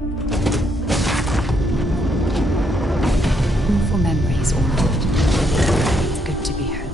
For memories altered. It's good to be home.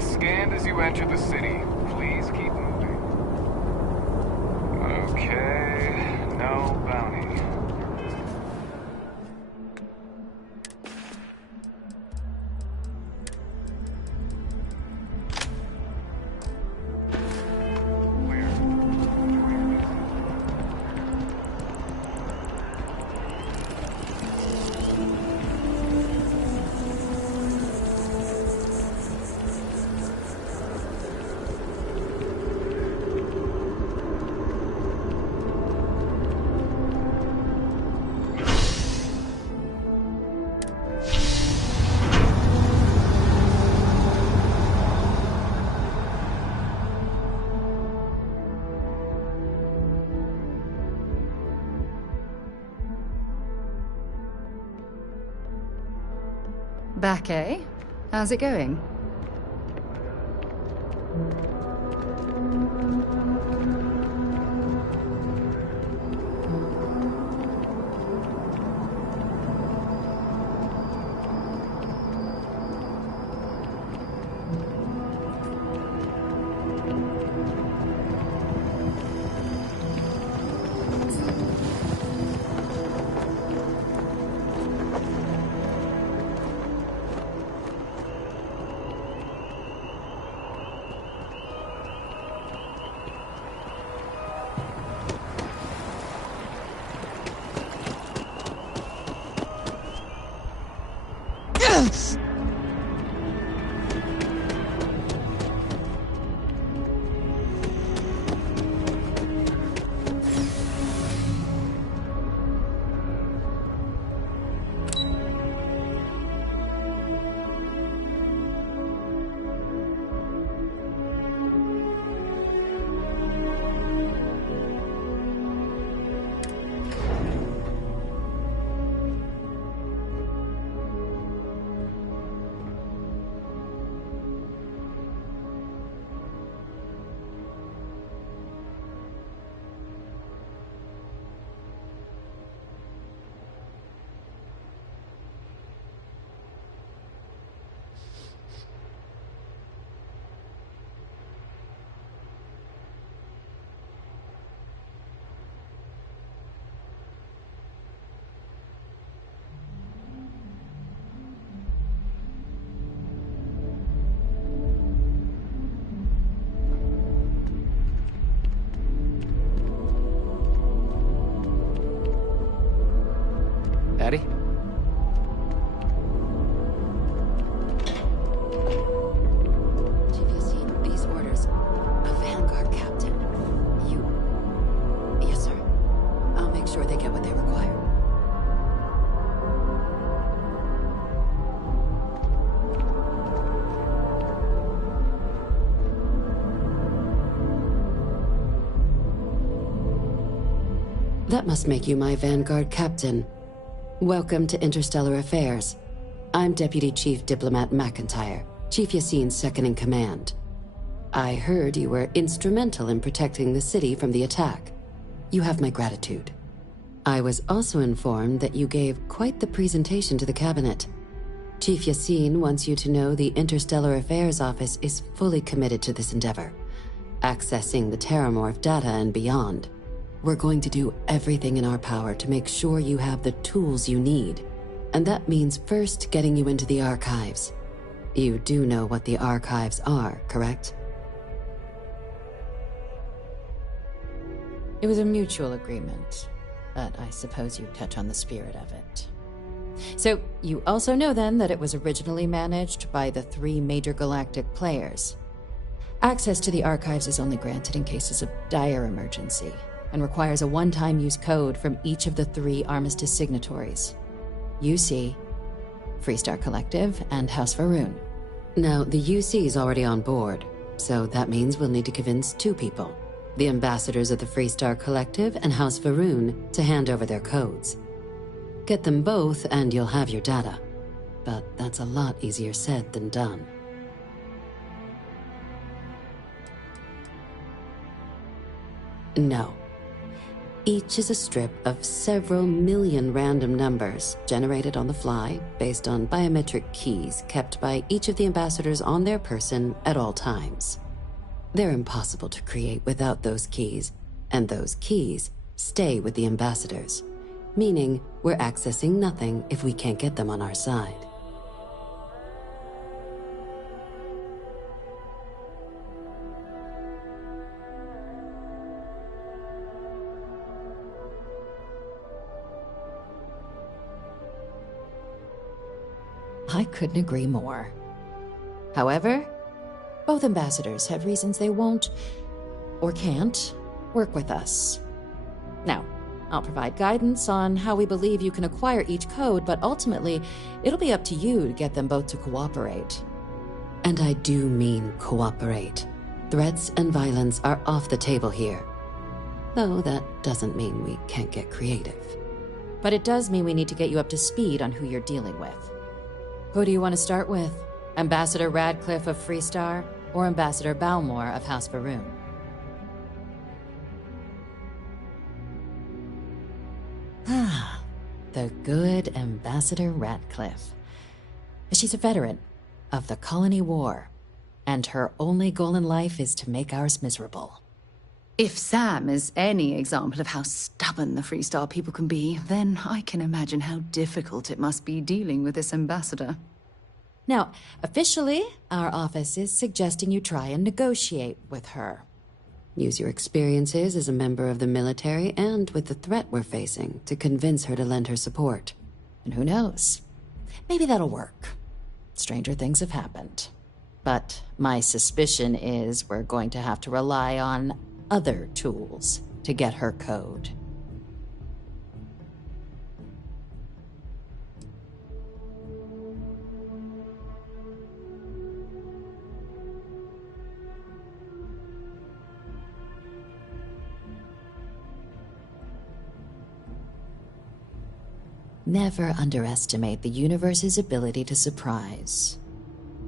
Scanned as you enter the city. Please keep moving. Okay, no bounty. Back, eh? How's it going? Daddy? Chief, you've seen these orders. A Vanguard captain. You... Yes, sir. I'll make sure they get what they require. That must make you my Vanguard captain. Welcome to Interstellar Affairs. I'm Deputy Chief Diplomat McIntyre, Chief Yassine's second-in-command. I heard you were instrumental in protecting the city from the attack. You have my gratitude. I was also informed that you gave quite the presentation to the cabinet. Chief Yassine wants you to know the Interstellar Affairs Office is fully committed to this endeavor, accessing the Terramorph data and beyond. We're going to do everything in our power to make sure you have the tools you need. And that means first getting you into the archives. You do know what the archives are, correct? It was a mutual agreement, but I suppose you touch on the spirit of it. So, you also know then that it was originally managed by the 3 major galactic players. Access to the archives is only granted in cases of dire emergency and requires a one-time use code from each of the 3 Armistice signatories. UC, Freestar Collective, and House Varun. Now, the UC is already on board, so that means we'll need to convince 2 people. The ambassadors of the Freestar Collective and House Varun to hand over their codes. Get them both and you'll have your data. But that's a lot easier said than done. No. Each is a strip of several million random numbers generated on the fly based on biometric keys kept by each of the ambassadors on their person at all times. They're impossible to create without those keys, and those keys stay with the ambassadors, meaning we're accessing nothing if we can't get them on our side. I couldn't agree more. However, both ambassadors have reasons they won't, or can't, work with us. Now, I'll provide guidance on how we believe you can acquire each code, but ultimately, it'll be up to you to get them both to cooperate. And I do mean cooperate. Threats and violence are off the table here. Though that doesn't mean we can't get creative. But it does mean we need to get you up to speed on who you're dealing with. Who do you want to start with? Ambassador Radcliffe of Freestar, or Ambassador Balmore of House Varun? Ah, the good Ambassador Radcliffe. She's a veteran of the Colony War, and her only goal in life is to make ours miserable. If Sam is any example of how stubborn the Freestar people can be, then I can imagine how difficult it must be dealing with this ambassador. Now, officially, our office is suggesting you try and negotiate with her. Use your experiences as a member of the military and with the threat we're facing to convince her to lend her support. And who knows? Maybe that'll work. Stranger things have happened. But my suspicion is we're going to have to rely on other tools to get her code. Never underestimate the universe's ability to surprise.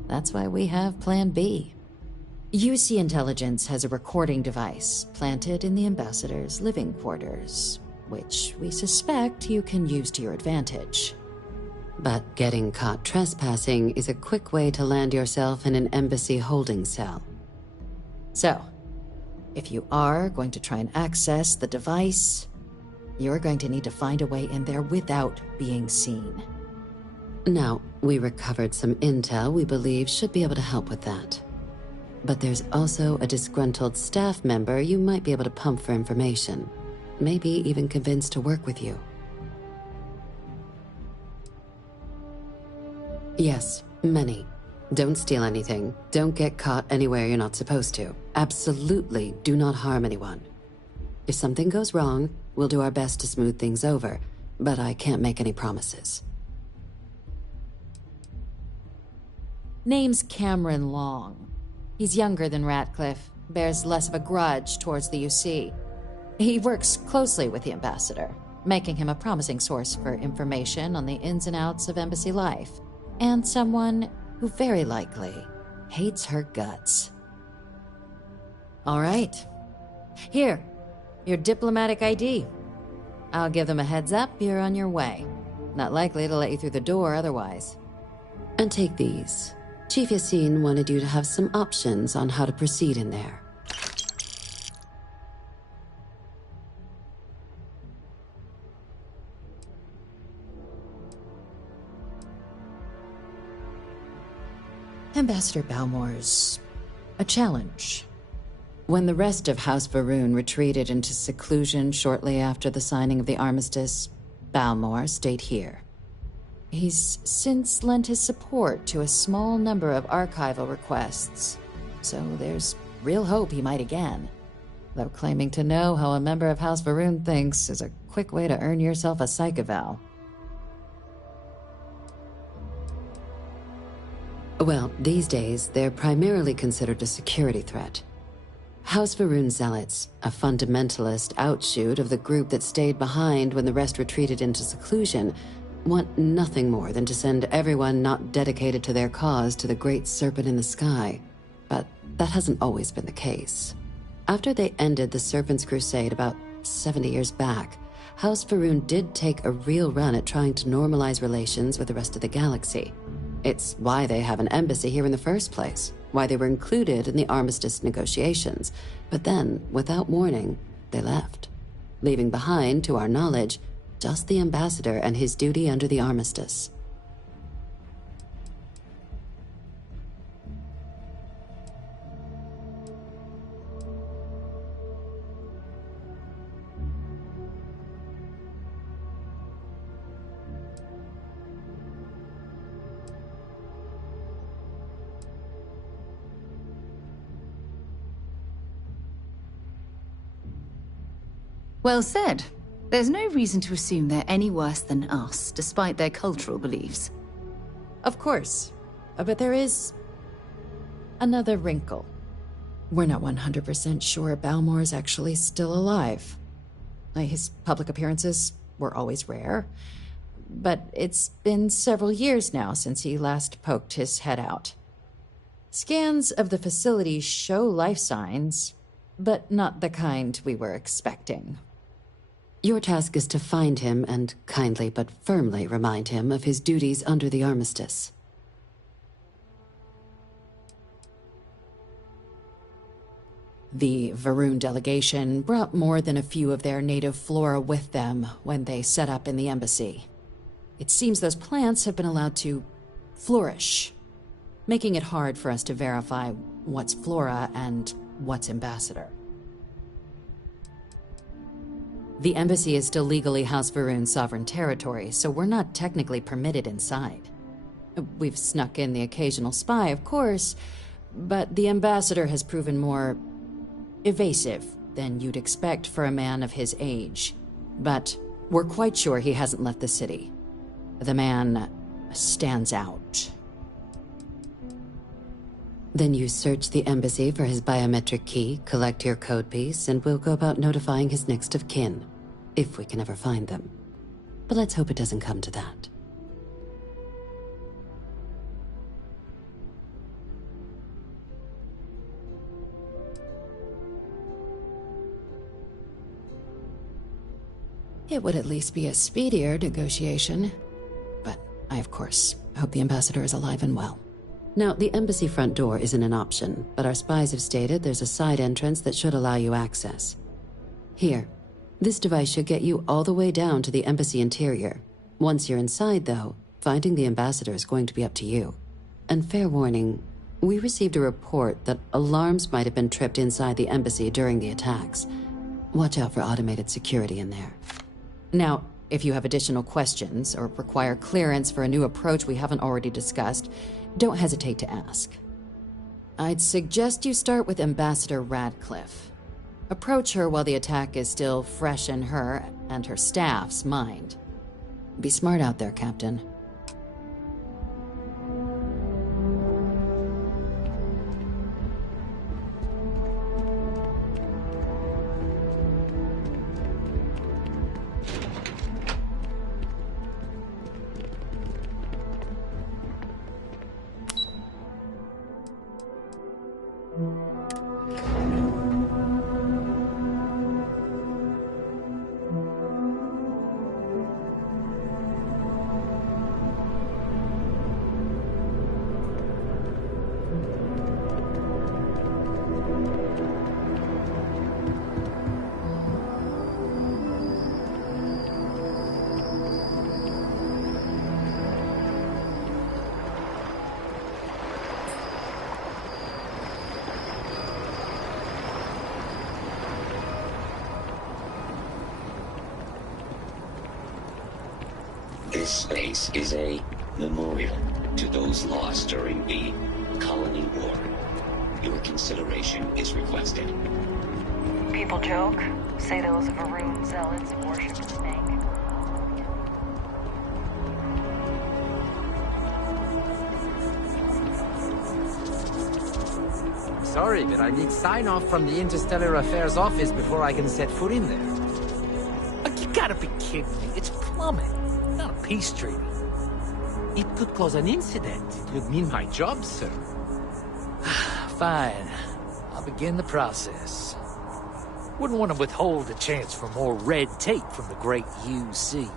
That's why we have Plan B. UC Intelligence has a recording device planted in the ambassador's living quarters, which we suspect you can use to your advantage. But getting caught trespassing is a quick way to land yourself in an embassy holding cell. So, if you are going to try and access the device, you're going to need to find a way in there without being seen. Now, we recovered some intel we believe should be able to help with that. But there's also a disgruntled staff member you might be able to pump for information. Maybe even convince to work with you. Yes, many. Don't steal anything. Don't get caught anywhere you're not supposed to. Absolutely do not harm anyone. If something goes wrong, we'll do our best to smooth things over, but I can't make any promises. Name's Cameron Long. He's younger than Ratcliffe, bears less of a grudge towards the UC. He works closely with the ambassador, making him a promising source for information on the ins and outs of embassy life, and someone who very likely hates her guts. All right. Here, your diplomatic ID. I'll give them a heads up you're on your way. Not likely to let you through the door otherwise. And take these. Chief Yassine wanted you to have some options on how to proceed in there. Ambassador Balmore's a challenge. When the rest of House Varun retreated into seclusion shortly after the signing of the armistice, Balmore stayed here. He's since lent his support to a small number of archival requests, so there's real hope he might again. Though claiming to know how a member of House Varun thinks is a quick way to earn yourself a psych eval. Well, these days, they're primarily considered a security threat. House Varun Zealots, a fundamentalist outshoot of the group that stayed behind when the rest retreated into seclusion, want nothing more than to send everyone not dedicated to their cause to the great serpent in the sky. But that hasn't always been the case. After they ended the Serpent's Crusade about 70 years back, House Varun did take a real run at trying to normalize relations with the rest of the galaxy. It's why they have an embassy here in the first place, why they were included in the armistice negotiations. But then, without warning, they left, leaving behind, to our knowledge, just the ambassador and his duty under the armistice. Well said. There's no reason to assume they're any worse than us, despite their cultural beliefs. Of course, but there is another wrinkle. We're not 100% sure Balmor is actually still alive. His public appearances were always rare, but it's been several years now since he last poked his head out. Scans of the facility show life signs, but not the kind we were expecting. Your task is to find him and kindly but firmly remind him of his duties under the armistice. The Varun delegation brought more than a few of their native flora with them when they set up in the embassy. It seems those plants have been allowed to flourish, making it hard for us to verify what's flora and what's ambassador. The embassy is still legally House Varun's sovereign territory, so we're not technically permitted inside. We've snuck in the occasional spy, of course, but the ambassador has proven more evasive than you'd expect for a man of his age. But we're quite sure he hasn't left the city. The man stands out. Then you search the embassy for his biometric key, collect your code piece, and we'll go about notifying his next of kin, if we can ever find them. But let's hope it doesn't come to that. It would at least be a speedier negotiation. But I, of course, hope the ambassador is alive and well. Now, the embassy front door isn't an option, but our spies have stated there's a side entrance that should allow you access. Here, this device should get you all the way down to the embassy interior. Once you're inside, though, finding the ambassador is going to be up to you. And fair warning, we received a report that alarms might have been tripped inside the embassy during the attacks. Watch out for automated security in there. Now, if you have additional questions or require clearance for a new approach we haven't already discussed, don't hesitate to ask. I'd suggest you start with Ambassador Radcliffe. Approach her while the attack is still fresh in her and her staff's mind. Be smart out there, Captain. This space is a memorial to those lost during the Colony War. Your consideration is requested. People joke, say those of Varun zealots worship a snake. Sorry, but I need sign-off from the Interstellar Affairs office before I can set foot in there. You gotta be kidding me. It's plumbing, not a peace treaty. It could cause an incident. It would mean my job, sir. Fine. I'll begin the process. Wouldn't want to withhold the chance for more red tape from the great UC.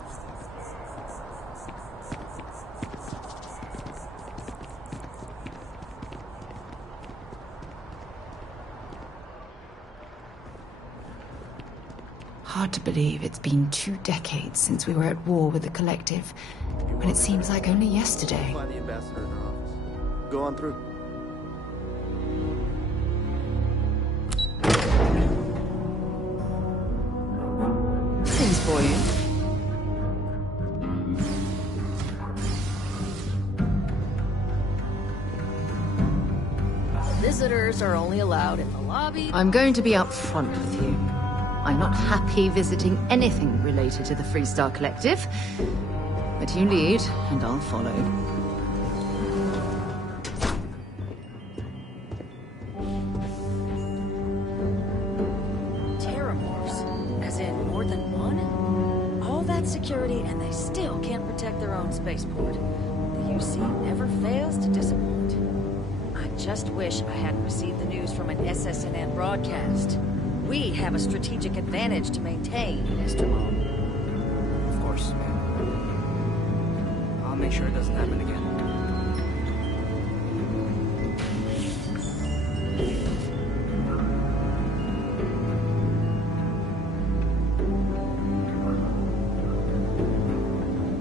Hard to believe it's been 2 decades since we were at war with the Collective, when it seems like only yesterday. Find the ambassador in her office. Go on through. Things for you. Visitors are only allowed in the lobby. I'm going to be upfront with you. I'm not happy visiting anything related to the Freestar Collective. But you lead, and I'll follow. Terramorphs, as in more than one? All that security and they still can't protect their own spaceport. The UC never fails to disappoint. I just wish I hadn't received the news from an SSNN broadcast. We have a strategic advantage to maintain, Estremont. Of course, ma'am. I'll make sure it doesn't happen again.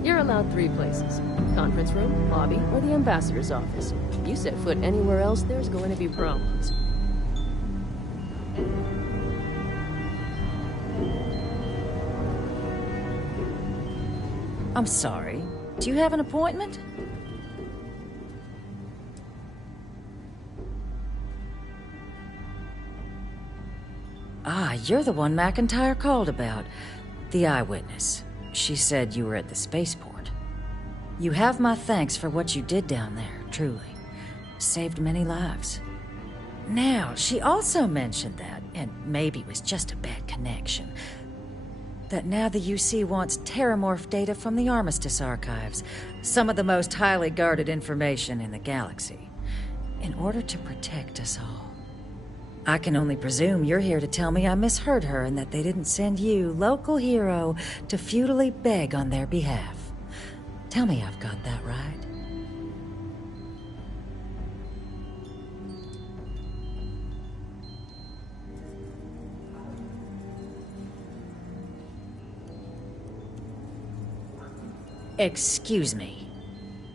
You're allowed 3 places. Conference room, lobby, or the ambassador's office. You set foot anywhere else, there's going to be problems. I'm sorry. Do you have an appointment? Ah, you're the one McIntyre called about. The eyewitness. She said you were at the spaceport. You have my thanks for what you did down there, truly. Saved many lives. Now, she also mentioned that, and maybe it was just a bad connection, that now the UC wants terramorph data from the Armistice archives, some of the most highly guarded information in the galaxy, in order to protect us all. I can only presume you're here to tell me I misheard her and that they didn't send you, local hero, to futilely beg on their behalf. Tell me I've got that right. Excuse me.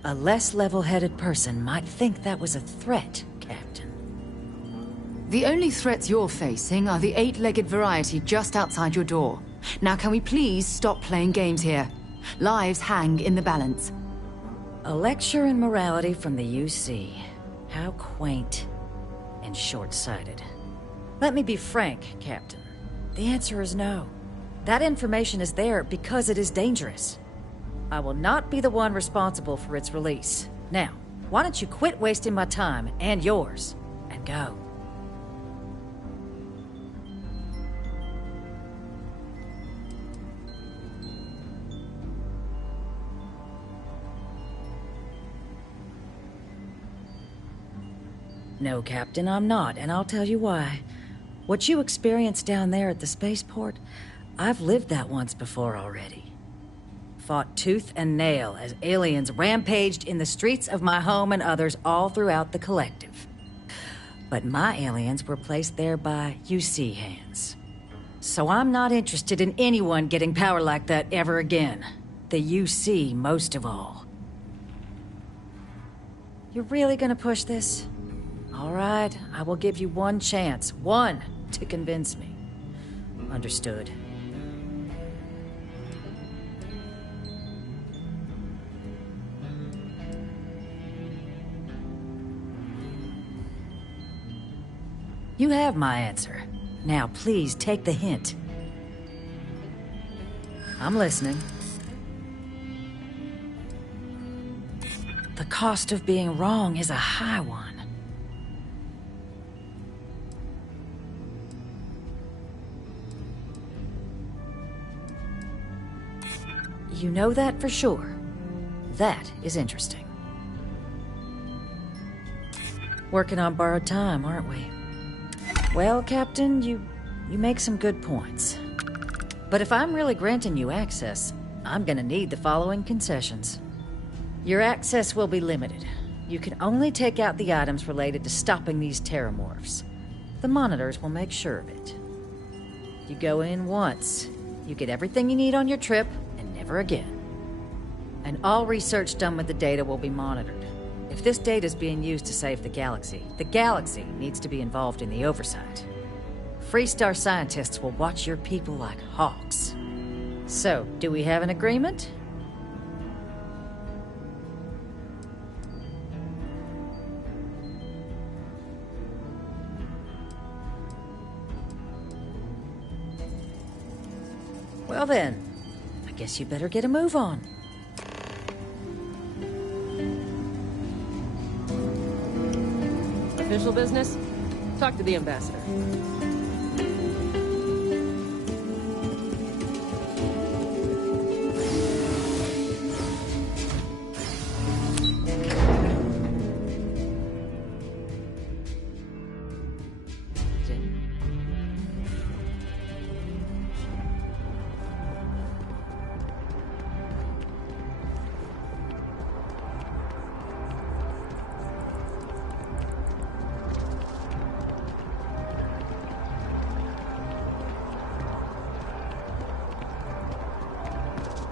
A less level-headed person might think that was a threat, Captain. The only threats you're facing are the 8-legged variety just outside your door. Now can we please stop playing games here? Lives hang in the balance. A lecture in morality from the UC. How quaint and short-sighted. Let me be frank, Captain. The answer is no. That information is there because it is dangerous. I will not be the one responsible for its release. Now, why don't you quit wasting my time and yours, and go? No, Captain, I'm not, and I'll tell you why. What you experienced down there at the spaceport, I've lived that once before already. Fought tooth and nail as aliens rampaged in the streets of my home and others all throughout the Collective. But my aliens were placed there by UC hands. So I'm not interested in anyone getting power like that ever again. The UC most of all. You're really gonna push this? All right, I will give you one chance. One to convince me. Understood. You have my answer. Now, please take the hint. I'm listening. The cost of being wrong is a high one. You know that for sure. That is interesting. Working on borrowed time, aren't we? Well, Captain, you make some good points. But if I'm really granting you access, I'm gonna need the following concessions. Your access will be limited. You can only take out the items related to stopping these terramorphs. The monitors will make sure of it. You go in once, you get everything you need on your trip, and never again. And all research done with the data will be monitored. If this data is being used to save the galaxy needs to be involved in the oversight. Freestar scientists will watch your people like hawks. So, do we have an agreement? Well then, I guess you better get a move on. Official business? Talk to the ambassador.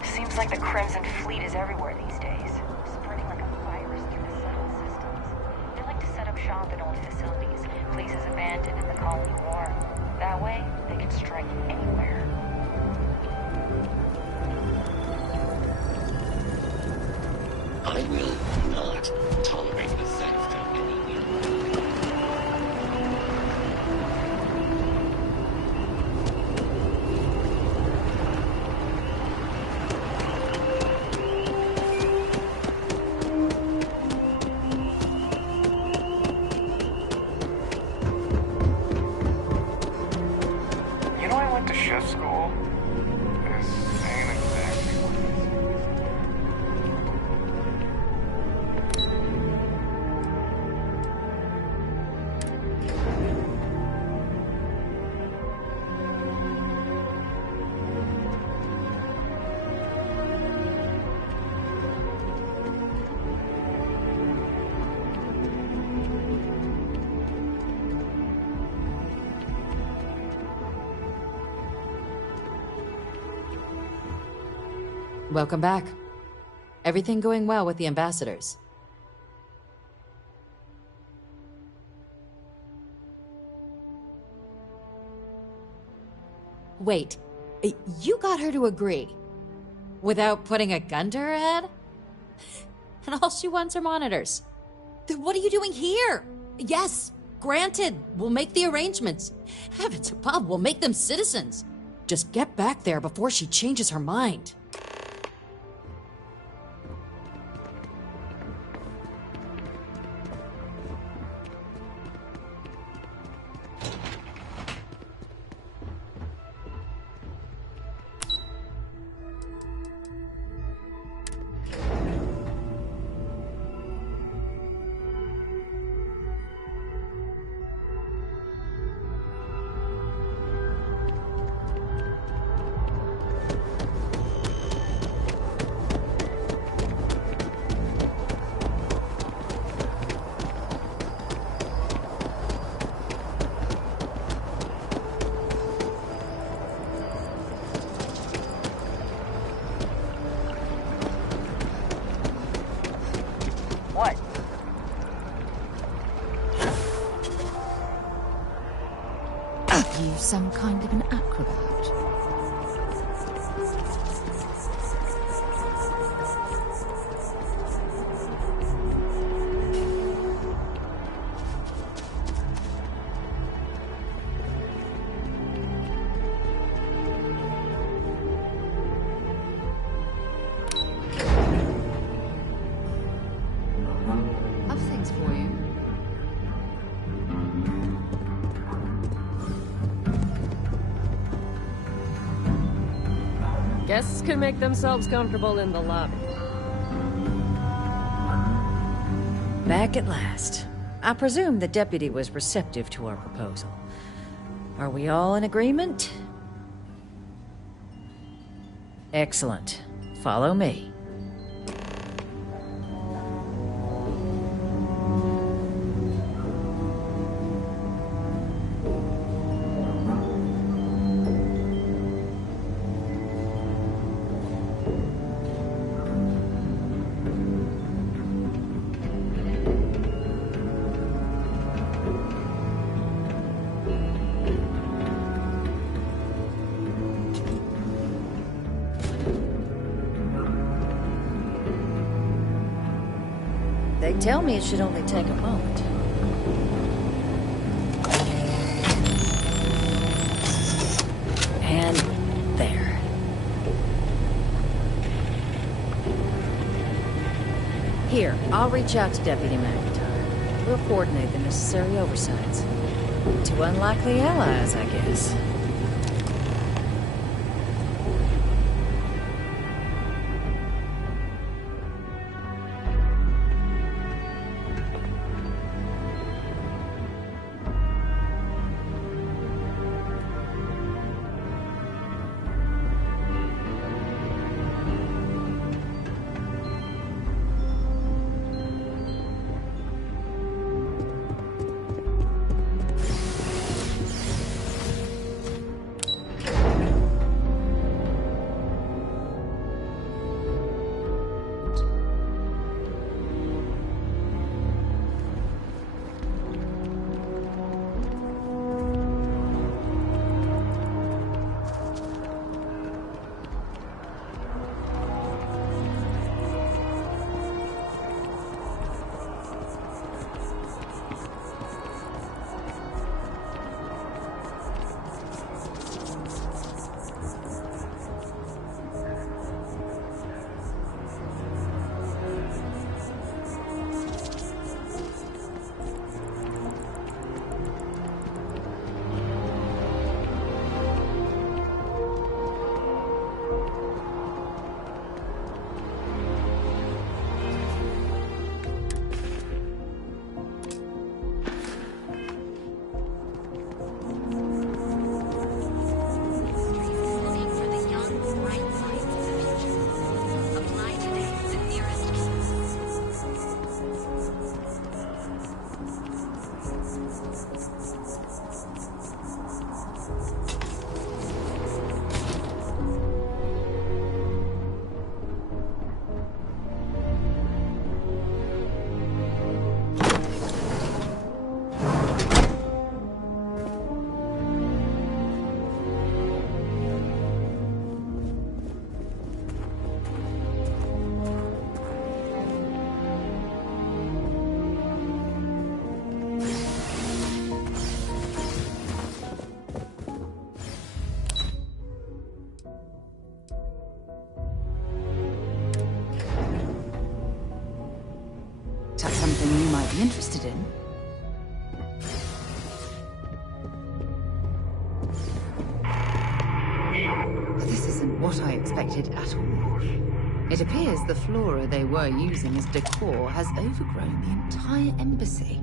Seems like the Crimson Fleet is everywhere these days, spreading like a virus through the settled systems. They like to set up shop in old facilities, places abandoned in the colony war. That way, they can strike anywhere. I will not tolerate the theft of any human. You know, I went to chef school. This ain't exactly what it is. Welcome back. Everything going well with the ambassadors? Wait, you got her to agree? Without putting a gun to her head? And all she wants are monitors. Then what are you doing here? Yes, granted, we'll make the arrangements. Heavens above, we'll make them citizens. Just get back there before she changes her mind. What? Are you some kind of an acrobat? Guests can make themselves comfortable in the lobby. Back at last. I presume the deputy was receptive to our proposal. Are we all in agreement? Excellent. Follow me. They tell me it should only take a moment. And there. Here, I'll reach out to Deputy McIntyre. We'll coordinate the necessary oversights. Two unlikely allies, I guess. Something you might be interested in. This isn't what I expected at all. It appears the flora they were using as decor has overgrown the entire embassy.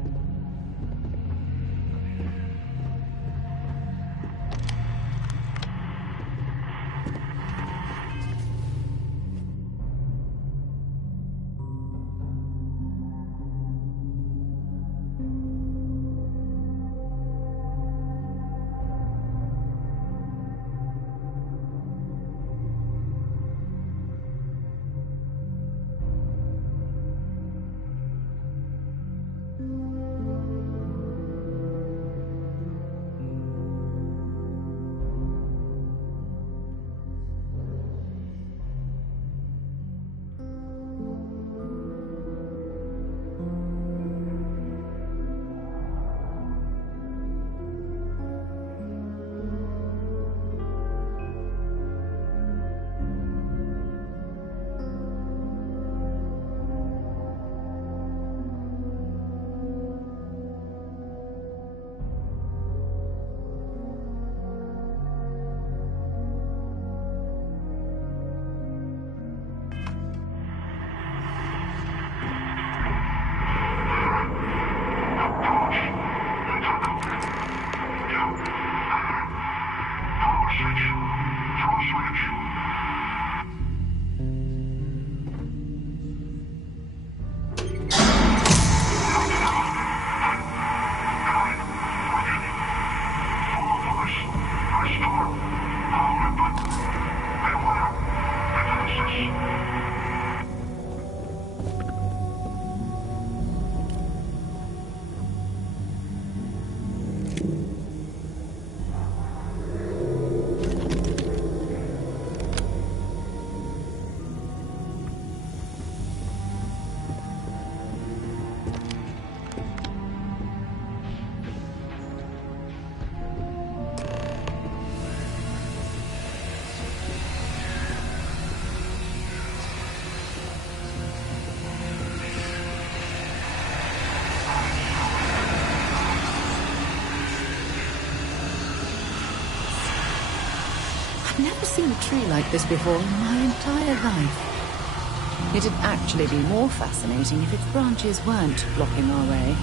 I've never seen a tree like this before in my entire life. It'd actually be more fascinating if its branches weren't blocking our way.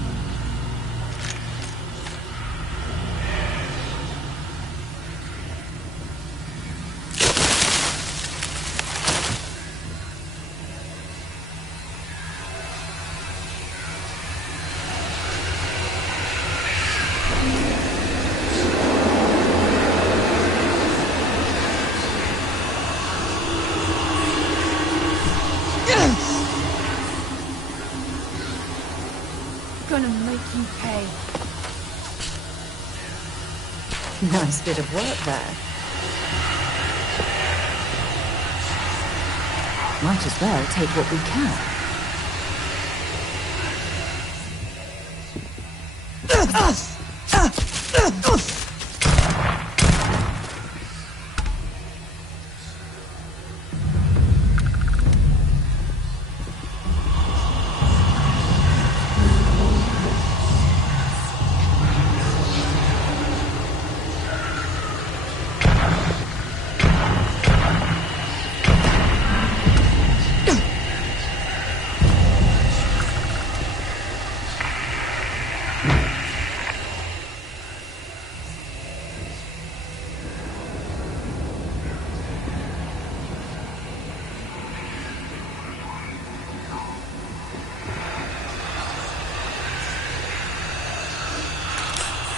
Gonna make you pay. Nice bit of work there. Might as well take what we can.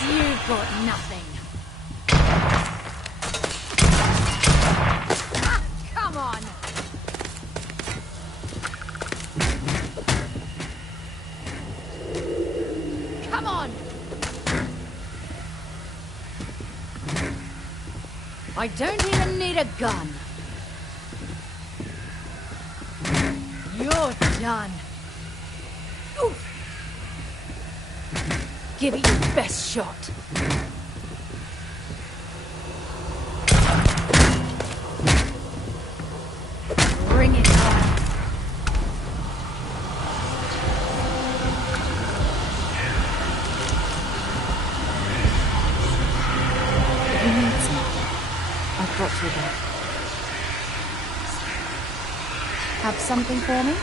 You've got nothing. Come on! Come on! I don't even need a gun. You're done. Oof. Give it your best shot. Bring it on. If you need some, I've got you there. Have something for me?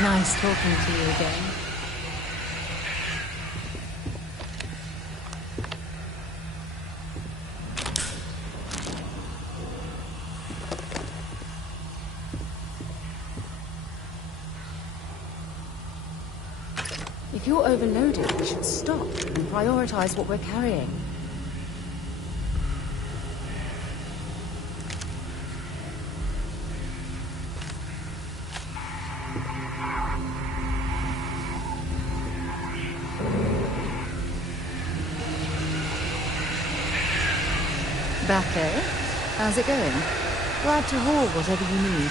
It's nice talking to you again. If you're overloaded, we should stop and prioritize what we're carrying. Back, eh? How's it going? Glad to haul whatever you need.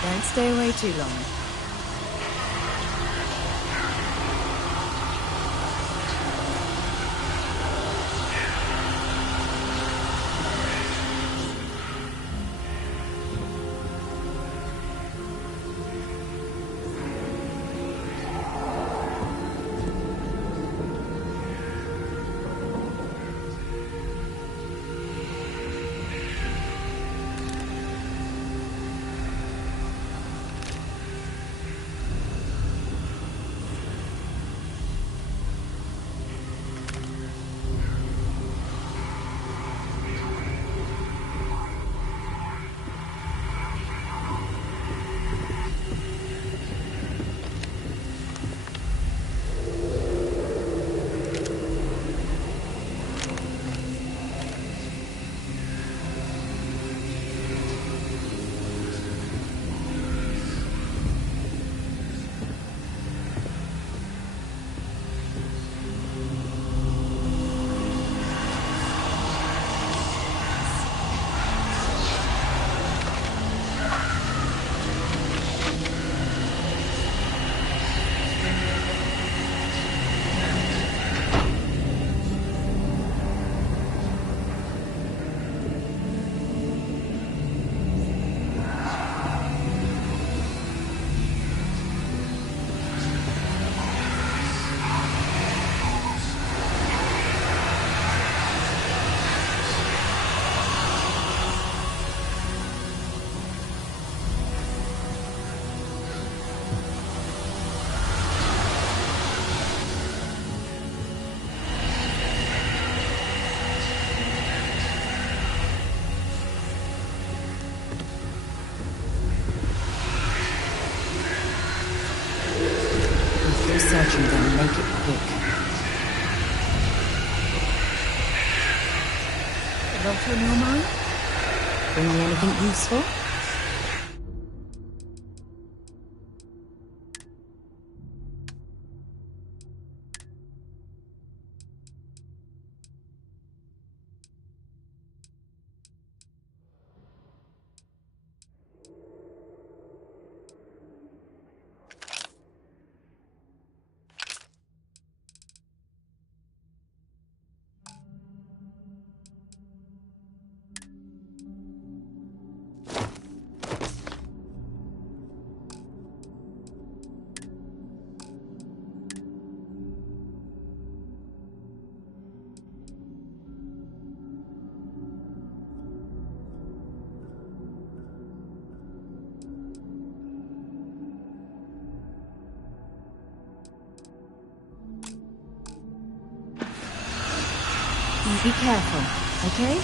Don't stay away too long. Searching them, make it quick. A lot on your mind? Bring me anything useful? Be careful, okay?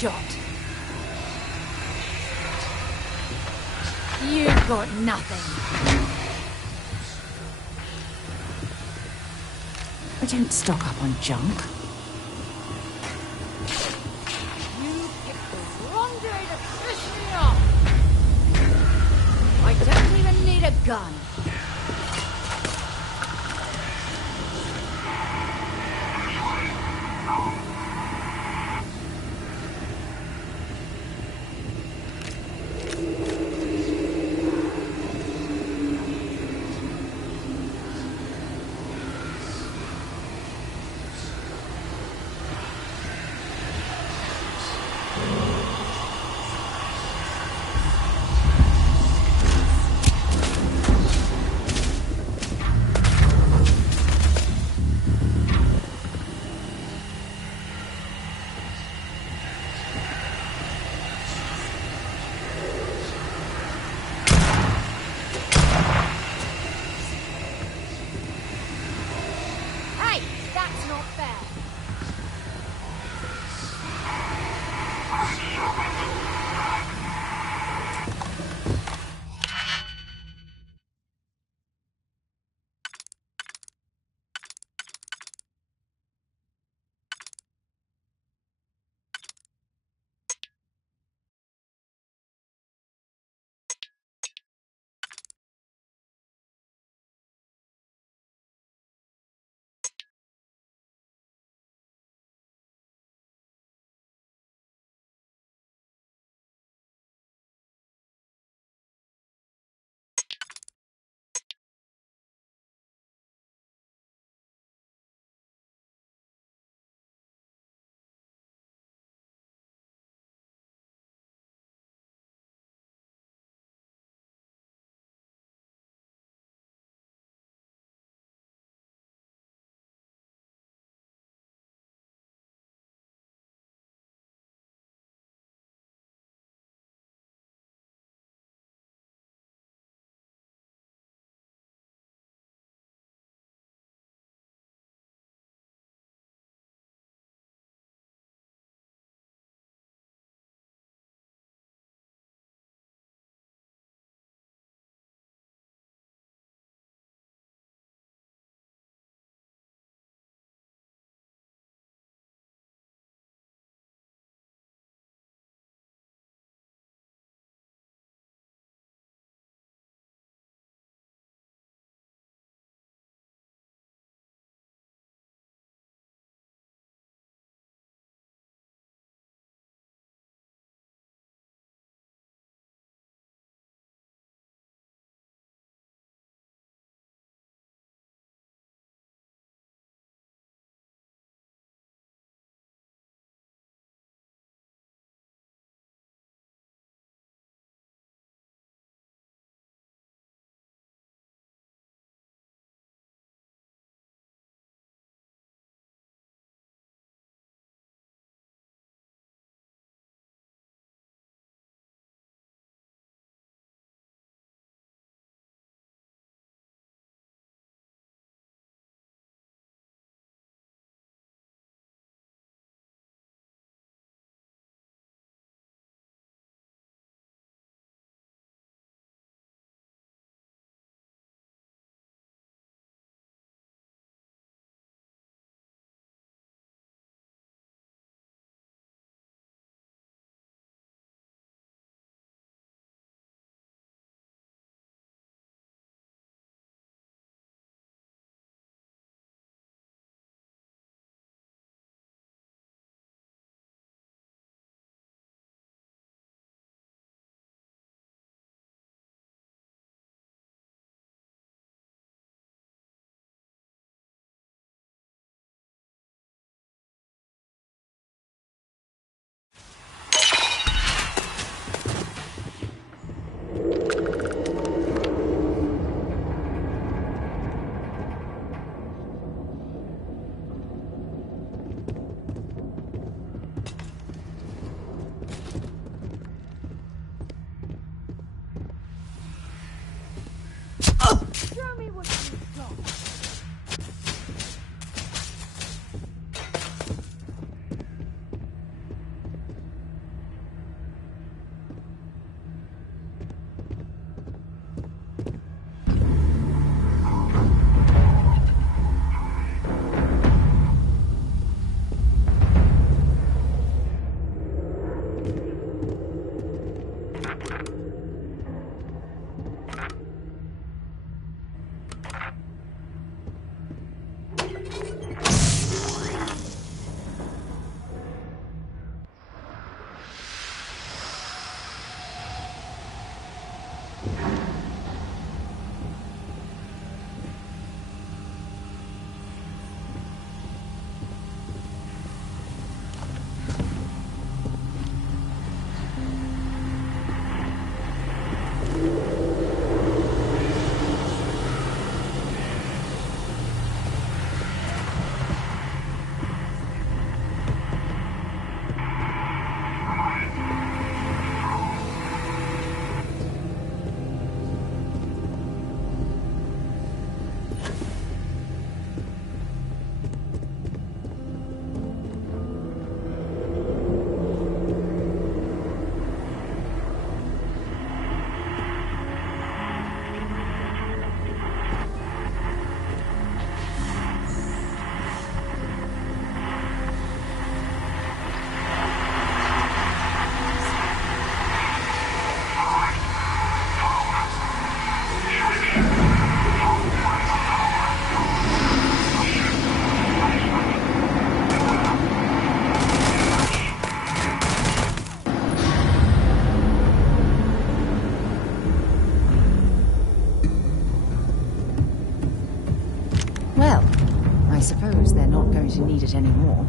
Shot. You've got nothing. I don't stock up on junk. You picked the wrong day to piss me off. I don't even need a gun. suppose they're not going to need it anymore.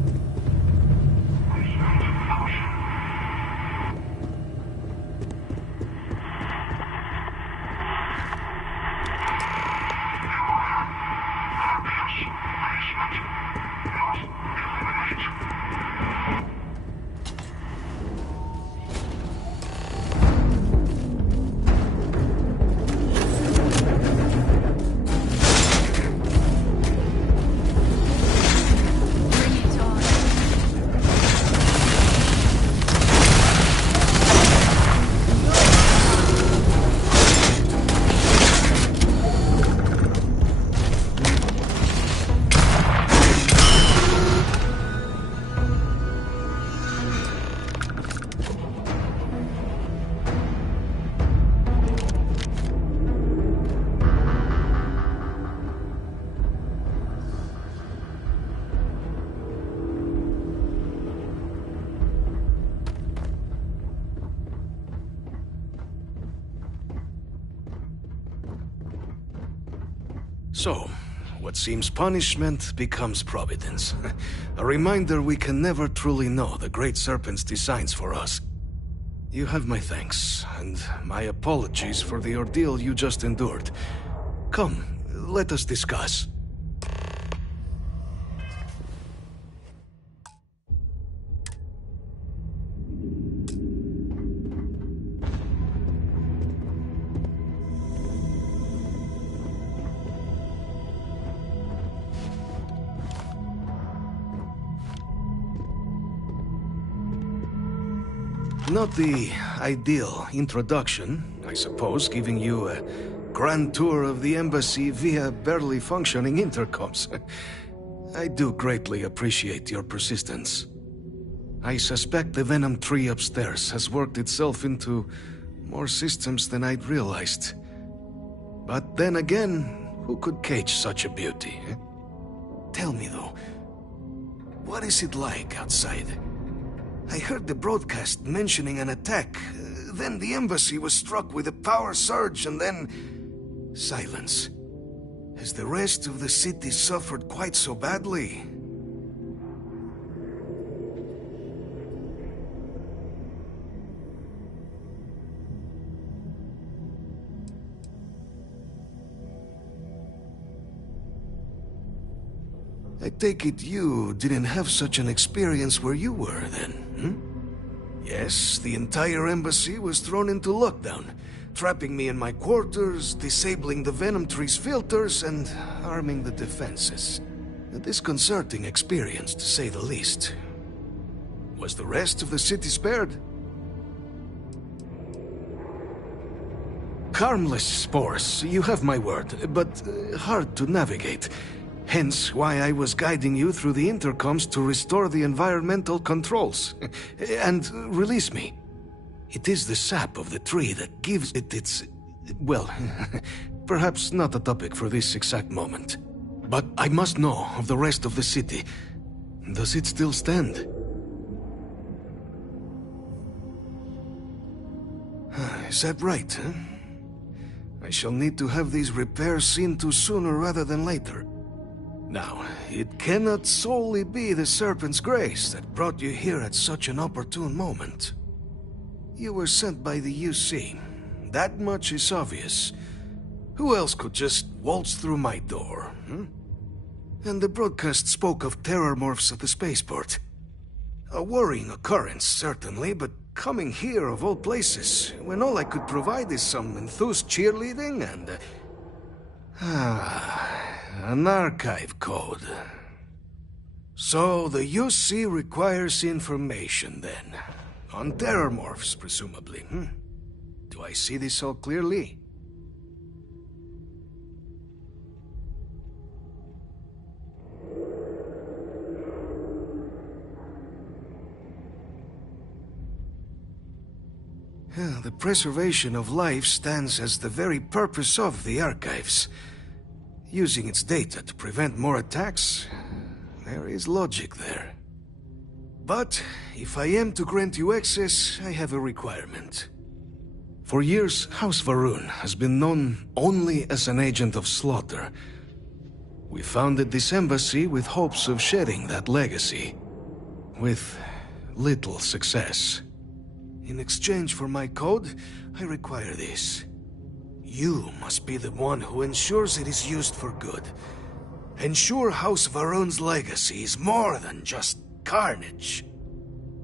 So, what seems punishment becomes providence. A reminder we can never truly know the Great Serpent's designs for us. You have my thanks, and my apologies for the ordeal you just endured. Come, let us discuss. Not the ideal introduction, I suppose, giving you a grand tour of the embassy via barely functioning intercoms. I do greatly appreciate your persistence. I suspect the Venom tree upstairs has worked itself into more systems than I'd realized. But then again, who could cage such a beauty? Tell me though, what is it like outside? I heard the broadcast mentioning an attack. Then the embassy was struck with a power surge and then... silence. Has the rest of the city suffered quite so badly? I take it you didn't have such an experience where you were, then, Yes, the entire embassy was thrown into lockdown, trapping me in my quarters, disabling the Venom tree's filters, and arming the defenses. A disconcerting experience, to say the least. Was the rest of the city spared? Harmless spores, you have my word, but hard to navigate. Hence why I was guiding you through the intercoms to restore the environmental controls. And release me. It is the sap of the tree that gives it its... well, perhaps not a topic for this exact moment. But I must know of the rest of the city. Does it still stand? Is that right, huh? I shall need to have these repairs seen to sooner rather than later. Now, it cannot solely be the Serpent's grace that brought you here at such an opportune moment. You were sent by the UC. That much is obvious. Who else could just waltz through my door, And the broadcast spoke of terror morphs at the spaceport. A worrying occurrence, certainly, but coming here of all places, when all I could provide is some enthused cheerleading and... an archive code. So the UC requires information, then. On terror morphs, presumably, Do I see this all clearly? The preservation of life stands as the very purpose of the archives. Using its data to prevent more attacks, there is logic there. But if I am to grant you access, I have a requirement. For years, House Varun has been known only as an agent of slaughter. We founded this embassy with hopes of shedding that legacy. With little success. In exchange for my code, I require this. You must be the one who ensures it is used for good. Ensure House Varun's legacy is more than just carnage.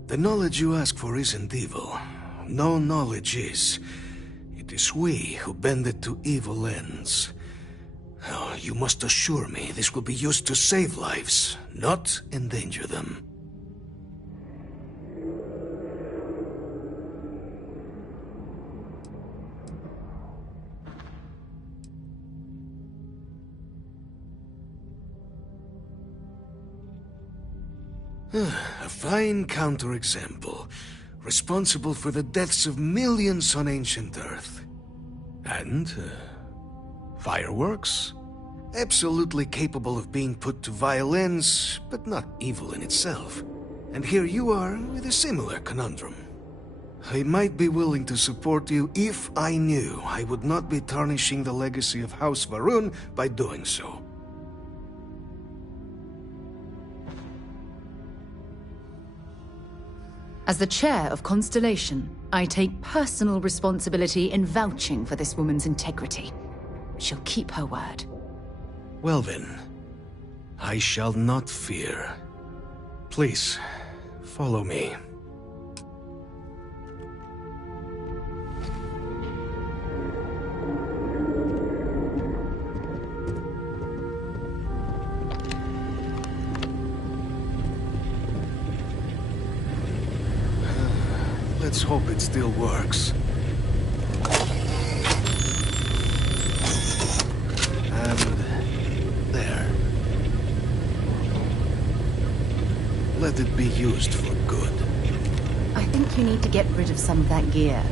The knowledge you ask for isn't evil. No knowledge is. It is we who bend it to evil ends. Oh, you must assure me this will be used to save lives, not endanger them. A fine counterexample, responsible for the deaths of millions on ancient Earth. And, fireworks? Absolutely capable of being put to violence, but not evil in itself. And here you are with a similar conundrum. I might be willing to support you if I knew I would not be tarnishing the legacy of House Varun by doing so. As the chair of Constellation, I take personal responsibility in vouching for this woman's integrity. She'll keep her word. Well then, I shall not fear. Please, follow me. Let's hope it still works. And there. Let it be used for good. I think you need to get rid of some of that gear.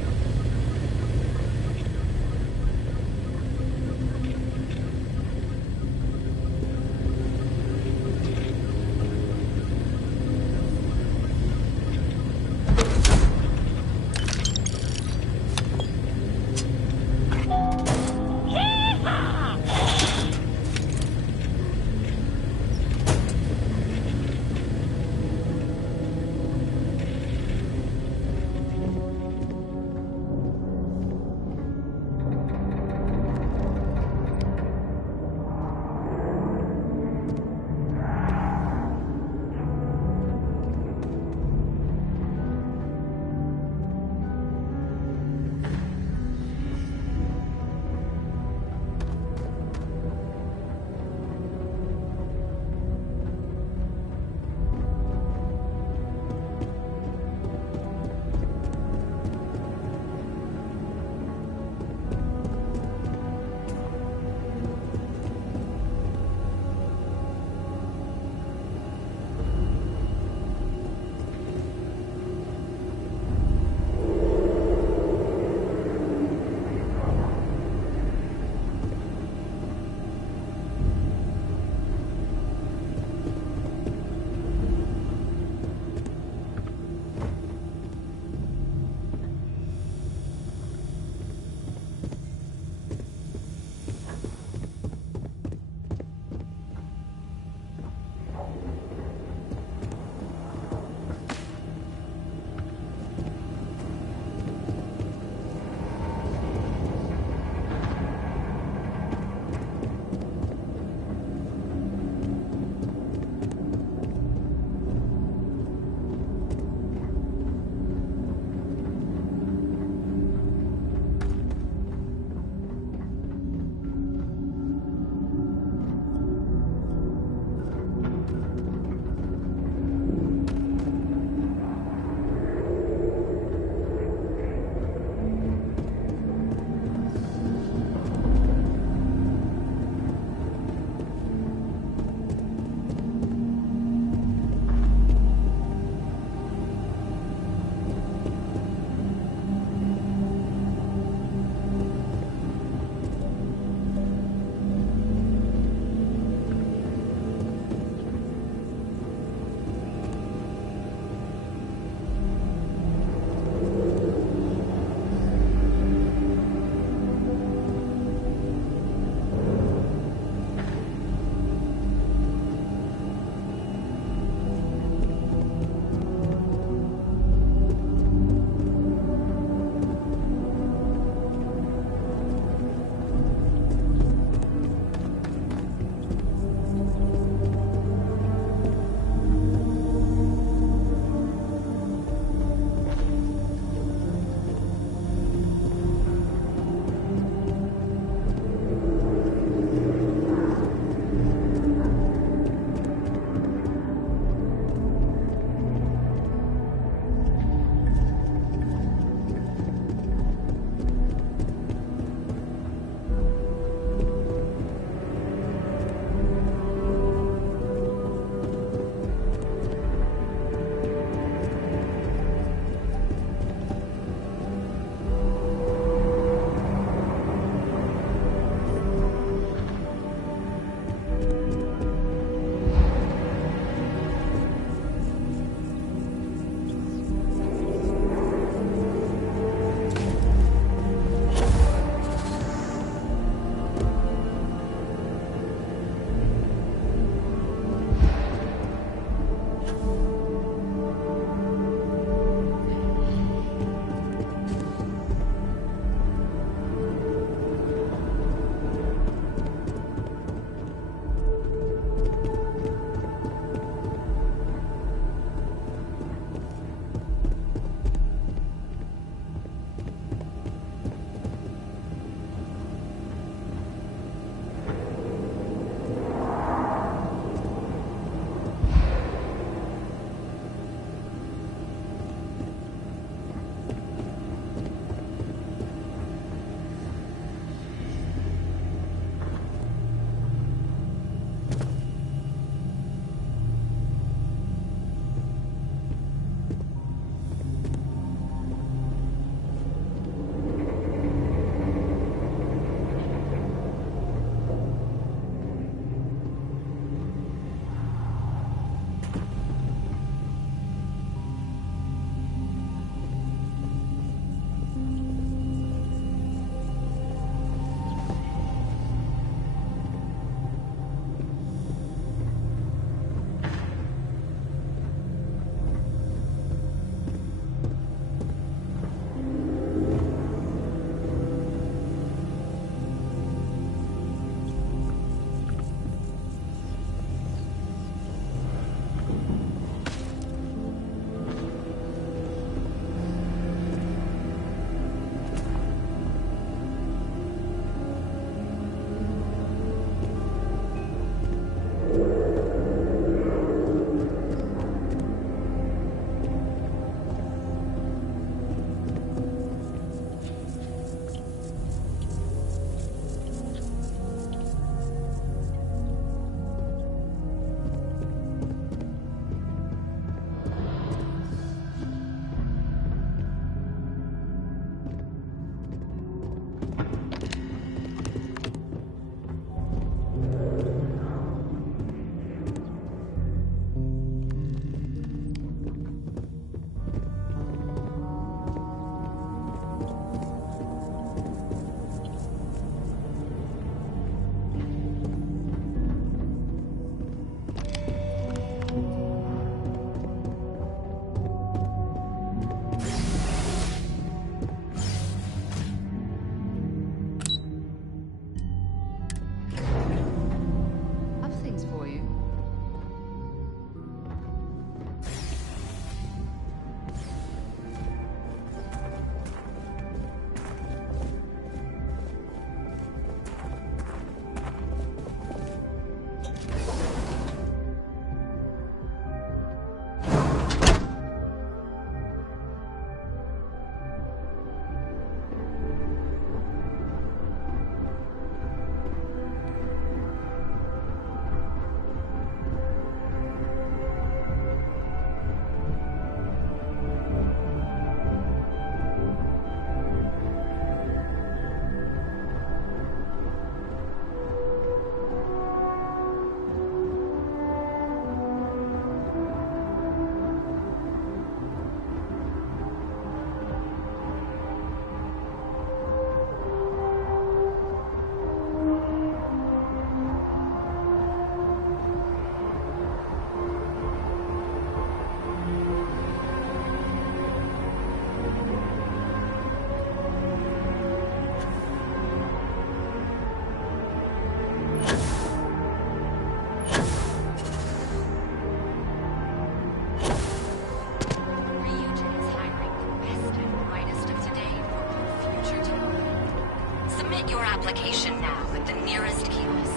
Complete your application now at the nearest kiosk.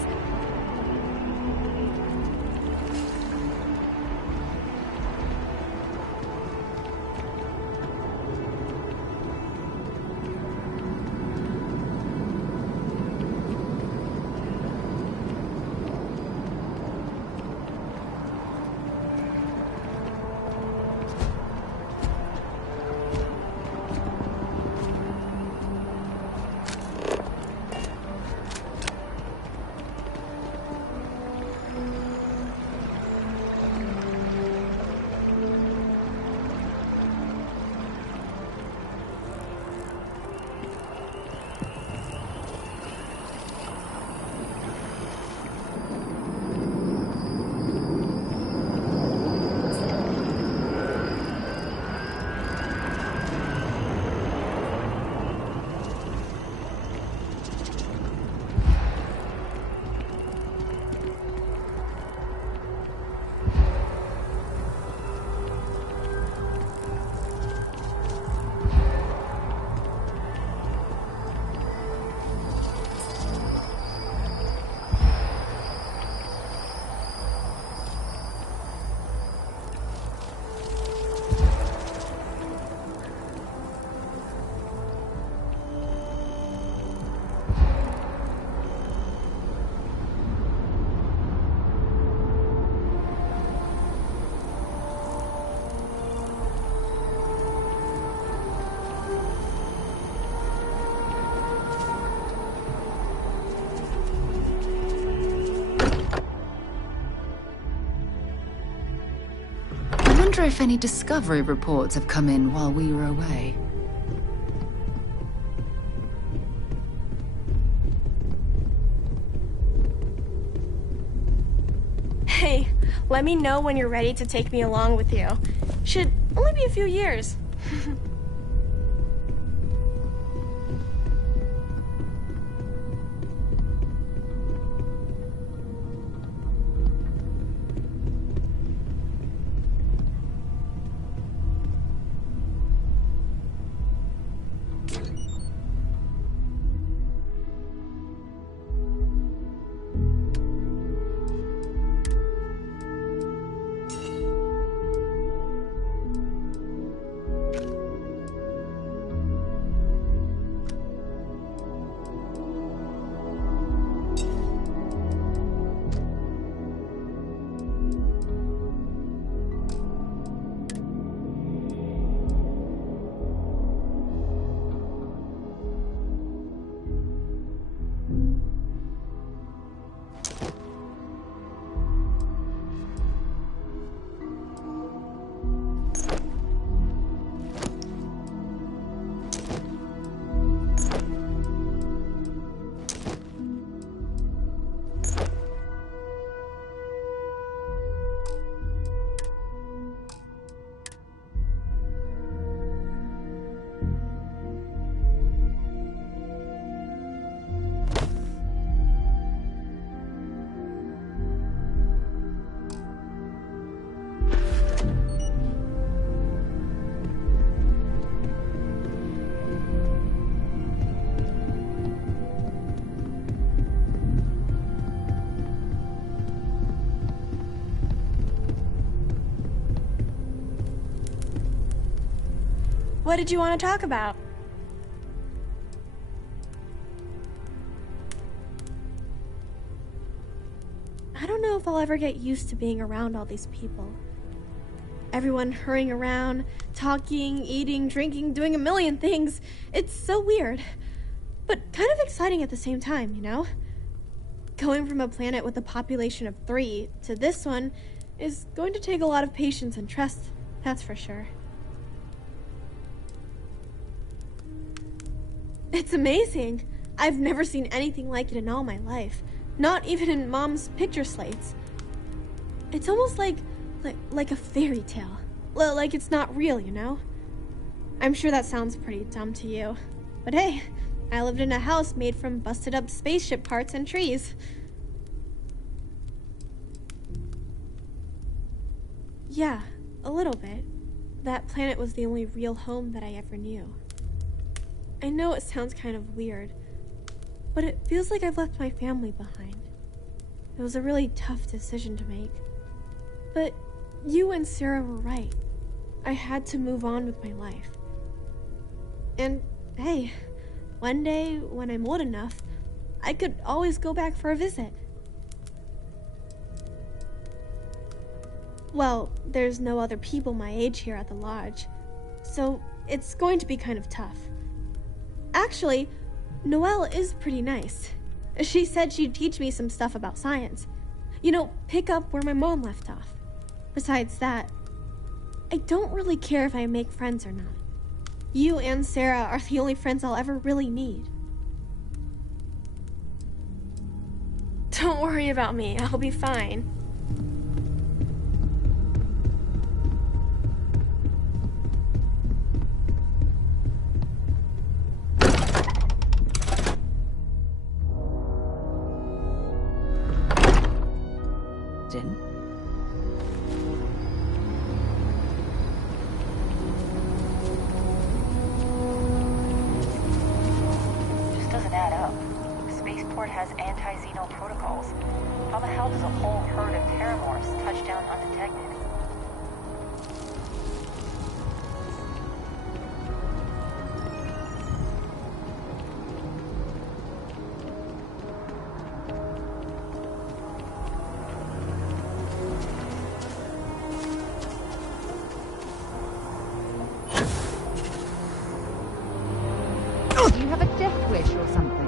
I wonder if any discovery reports have come in while we were away. Hey, let me know when you're ready to take me along with you. Should only be a few years. What did you want to talk about? I don't know if I'll ever get used to being around all these people. Everyone hurrying around, talking, eating, drinking, doing a million things. It's so weird, but kind of exciting at the same time, you know? Going from a planet with a population of 3 to this one is going to take a lot of patience and trust, that's for sure. It's amazing. I've never seen anything like it in all my life. Not even in Mom's picture slates. It's almost like a fairy tale. Like it's not real, you know? I'm sure that sounds pretty dumb to you. But hey, I lived in a house made from busted up spaceship parts and trees. Yeah, a little bit. That planet was the only real home that I ever knew. I know it sounds kind of weird, but it feels like I've left my family behind. It was a really tough decision to make. But you and Sarah were right. I had to move on with my life. And hey, one day when I'm old enough, I could always go back for a visit. Well, there's no other people my age here at the lodge, so it's going to be kind of tough. Actually, Noelle is pretty nice. She said she'd teach me some stuff about science. You know, pick up where my mom left off. Besides that, I don't really care if I make friends or not. You and Sarah are the only friends I'll ever really need. Don't worry about me, I'll be fine. This doesn't add up. The spaceport has anti-Xeno protocols. How the hell does a whole herd of Terramorphs touch down undetected? Do you have a death wish or something?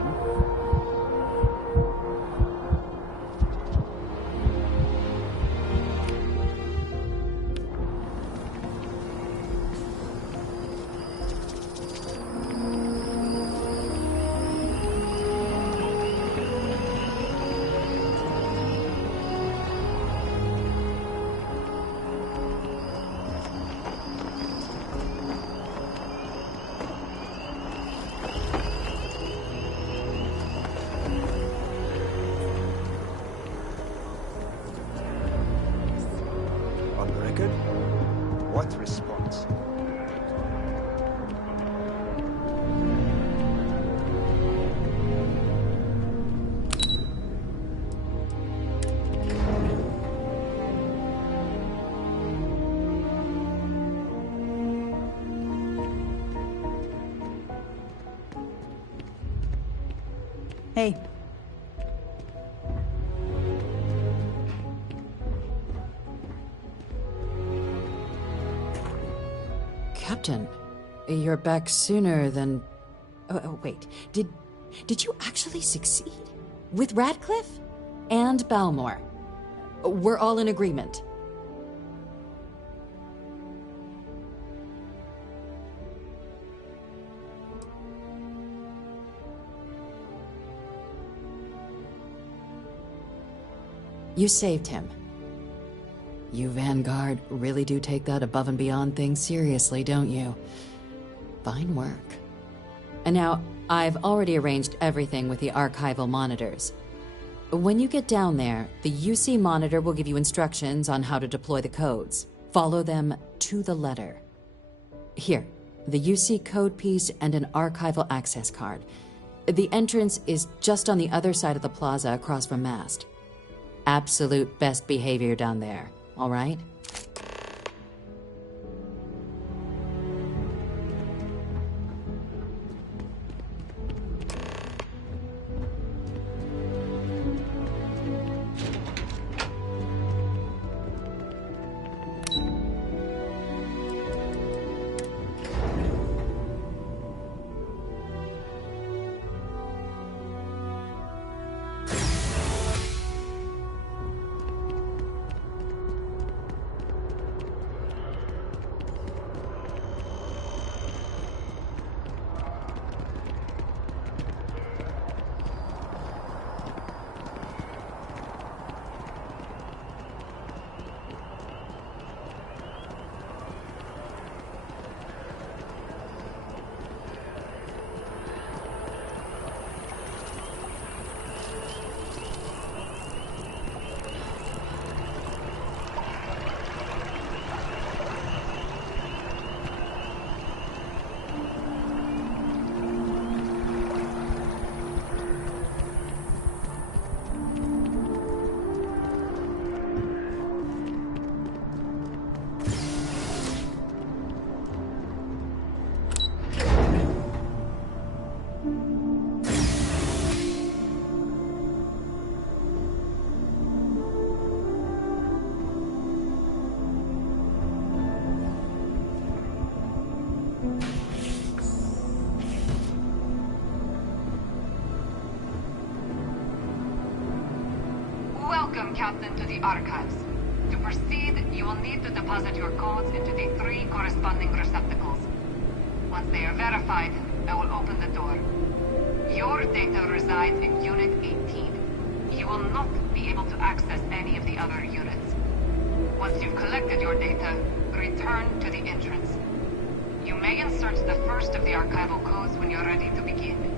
On the record? What response? Hey. Captain, you're back sooner than... Oh, wait. Did you actually succeed? With Radcliffe? And Balmore? We're all in agreement. You saved him. You Vanguard really do take that above and beyond thing seriously, don't you? Fine work. And now, I've already arranged everything with the archival monitors. When you get down there, the UC monitor will give you instructions on how to deploy the codes. Follow them to the letter. Here, the UC code piece and an archival access card. The entrance is just on the other side of the plaza across from Mast. Absolute best behavior down there, all right? Welcome, Captain, to the archives. To proceed, you will need to deposit your codes into the 3 corresponding receptacles. Once they are verified, I will open the door. Your data resides in Unit 18. You will not be able to access any of the other units. Once you've collected your data, return to the entrance. You may insert the first of the archival codes when you're ready to begin.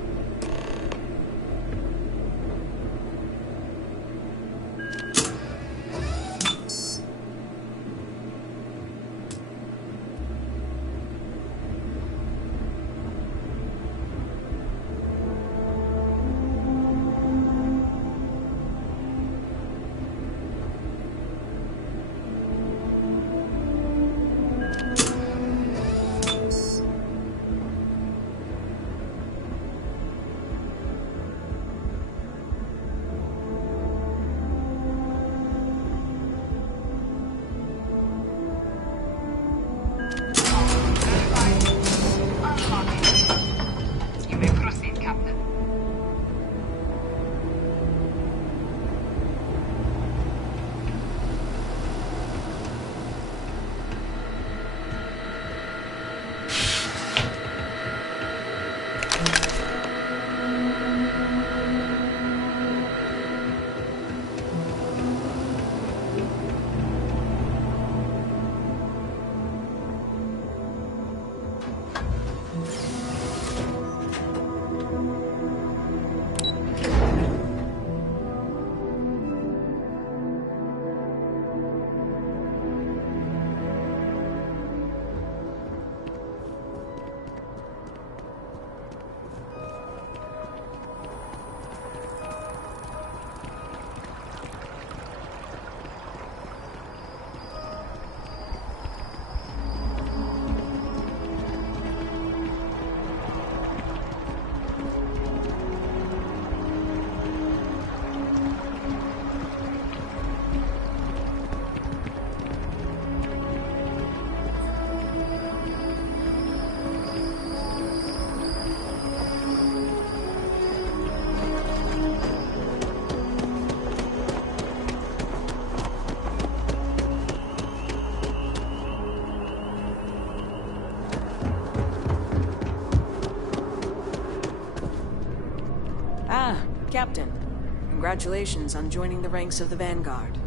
Captain, congratulations on joining the ranks of the Vanguard.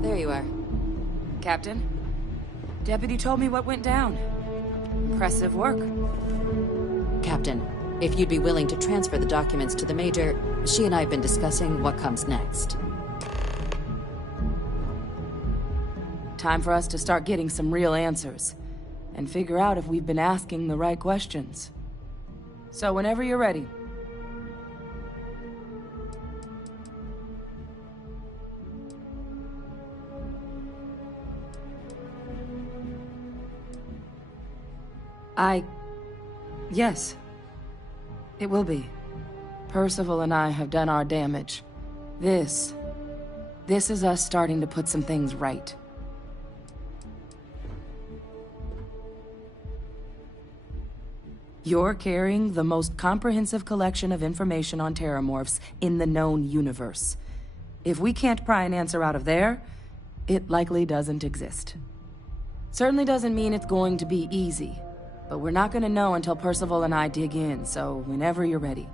There you are. Captain, Deputy told me what went down. Impressive work. Captain, if you'd be willing to transfer the documents to the Major, she and I have been discussing what comes next. Time for us to start getting some real answers, and figure out if we've been asking the right questions. So whenever you're ready. Yes. It will be. Percival and I have done our damage. This is us starting to put some things right. You're carrying the most comprehensive collection of information on terramorphs in the known universe. If we can't pry an answer out of there, it likely doesn't exist. Certainly doesn't mean it's going to be easy. But we're not gonna know until Percival and I dig in, so whenever you're ready.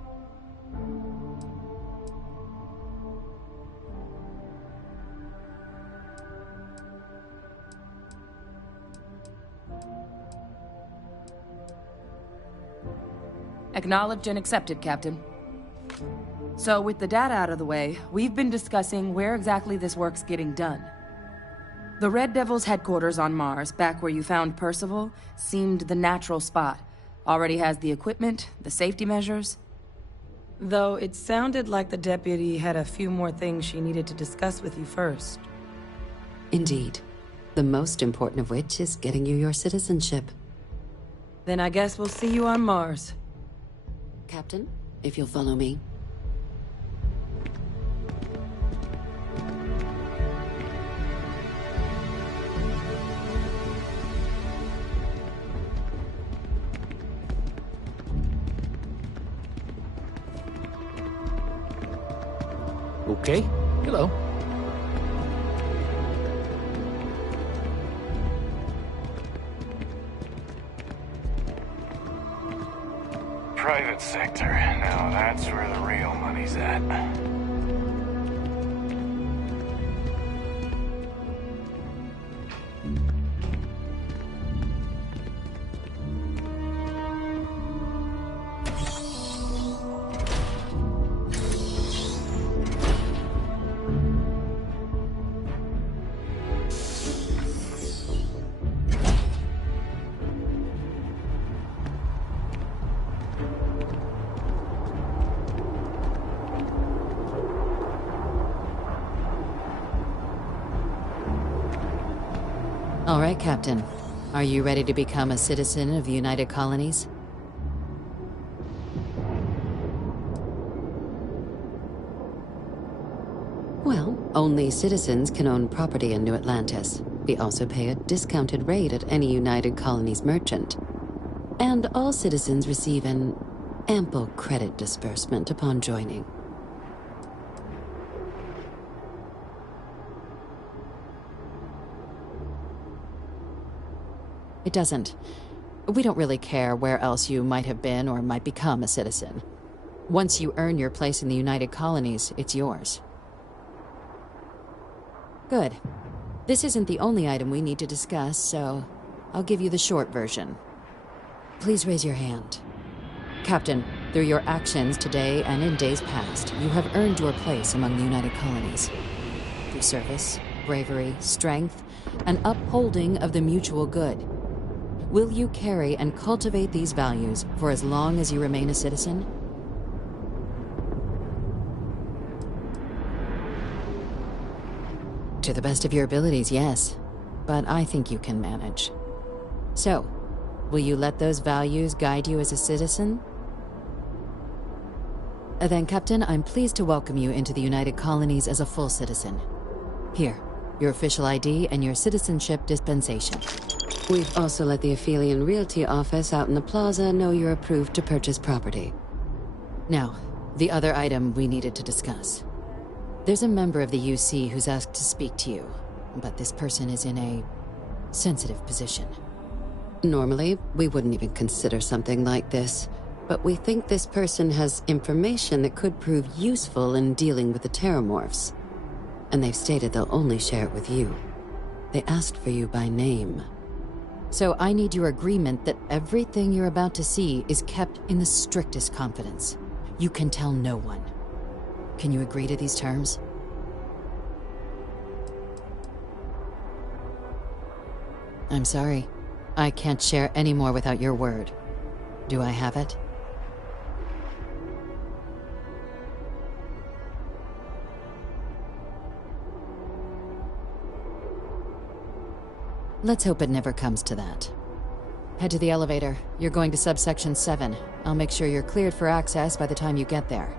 Acknowledged and accepted, Captain. So, with the data out of the way, we've been discussing where exactly this work's getting done. The Red Devil's headquarters on Mars, back where you found Percival, seemed the natural spot. Already has the equipment, the safety measures. Though it sounded like the deputy had a few more things she needed to discuss with you first. Indeed. The most important of which is getting you your citizenship. Then I guess we'll see you on Mars. Captain, if you'll follow me. Okay. Hello. Private sector. Now that's where the real money's at. All right, Captain. Are you ready to become a citizen of the United Colonies? Well, only citizens can own property in New Atlantis. We also pay a discounted rate at any United Colonies merchant. And all citizens receive an ample credit disbursement upon joining. It doesn't. We don't really care where else you might have been or might become a citizen. Once you earn your place in the United Colonies, it's yours. Good. This isn't the only item we need to discuss, so I'll give you the short version. Please raise your hand. Captain, through your actions today and in days past, you have earned your place among the United Colonies. Through service, bravery, strength, and upholding of the mutual good. Will you carry and cultivate these values for as long as you remain a citizen? To the best of your abilities, yes. But I think you can manage. So, will you let those values guide you as a citizen? Then, Captain, I'm pleased to welcome you into the United Colonies as a full citizen. Here, your official ID and your citizenship dispensation. We've also let the Aphelion Realty office out in the plaza know you're approved to purchase property. Now, the other item we needed to discuss. There's a member of the UC who's asked to speak to you, but this person is in a sensitive position. Normally, we wouldn't even consider something like this, but we think this person has information that could prove useful in dealing with the Terramorphs. And they've stated they'll only share it with you. They asked for you by name. So I need your agreement that everything you're about to see is kept in the strictest confidence. You can tell no one. Can you agree to these terms? I'm sorry. I can't share any more without your word. Do I have it? Let's hope it never comes to that. Head to the elevator. You're going to subsection 7. I'll make sure you're cleared for access by the time you get there.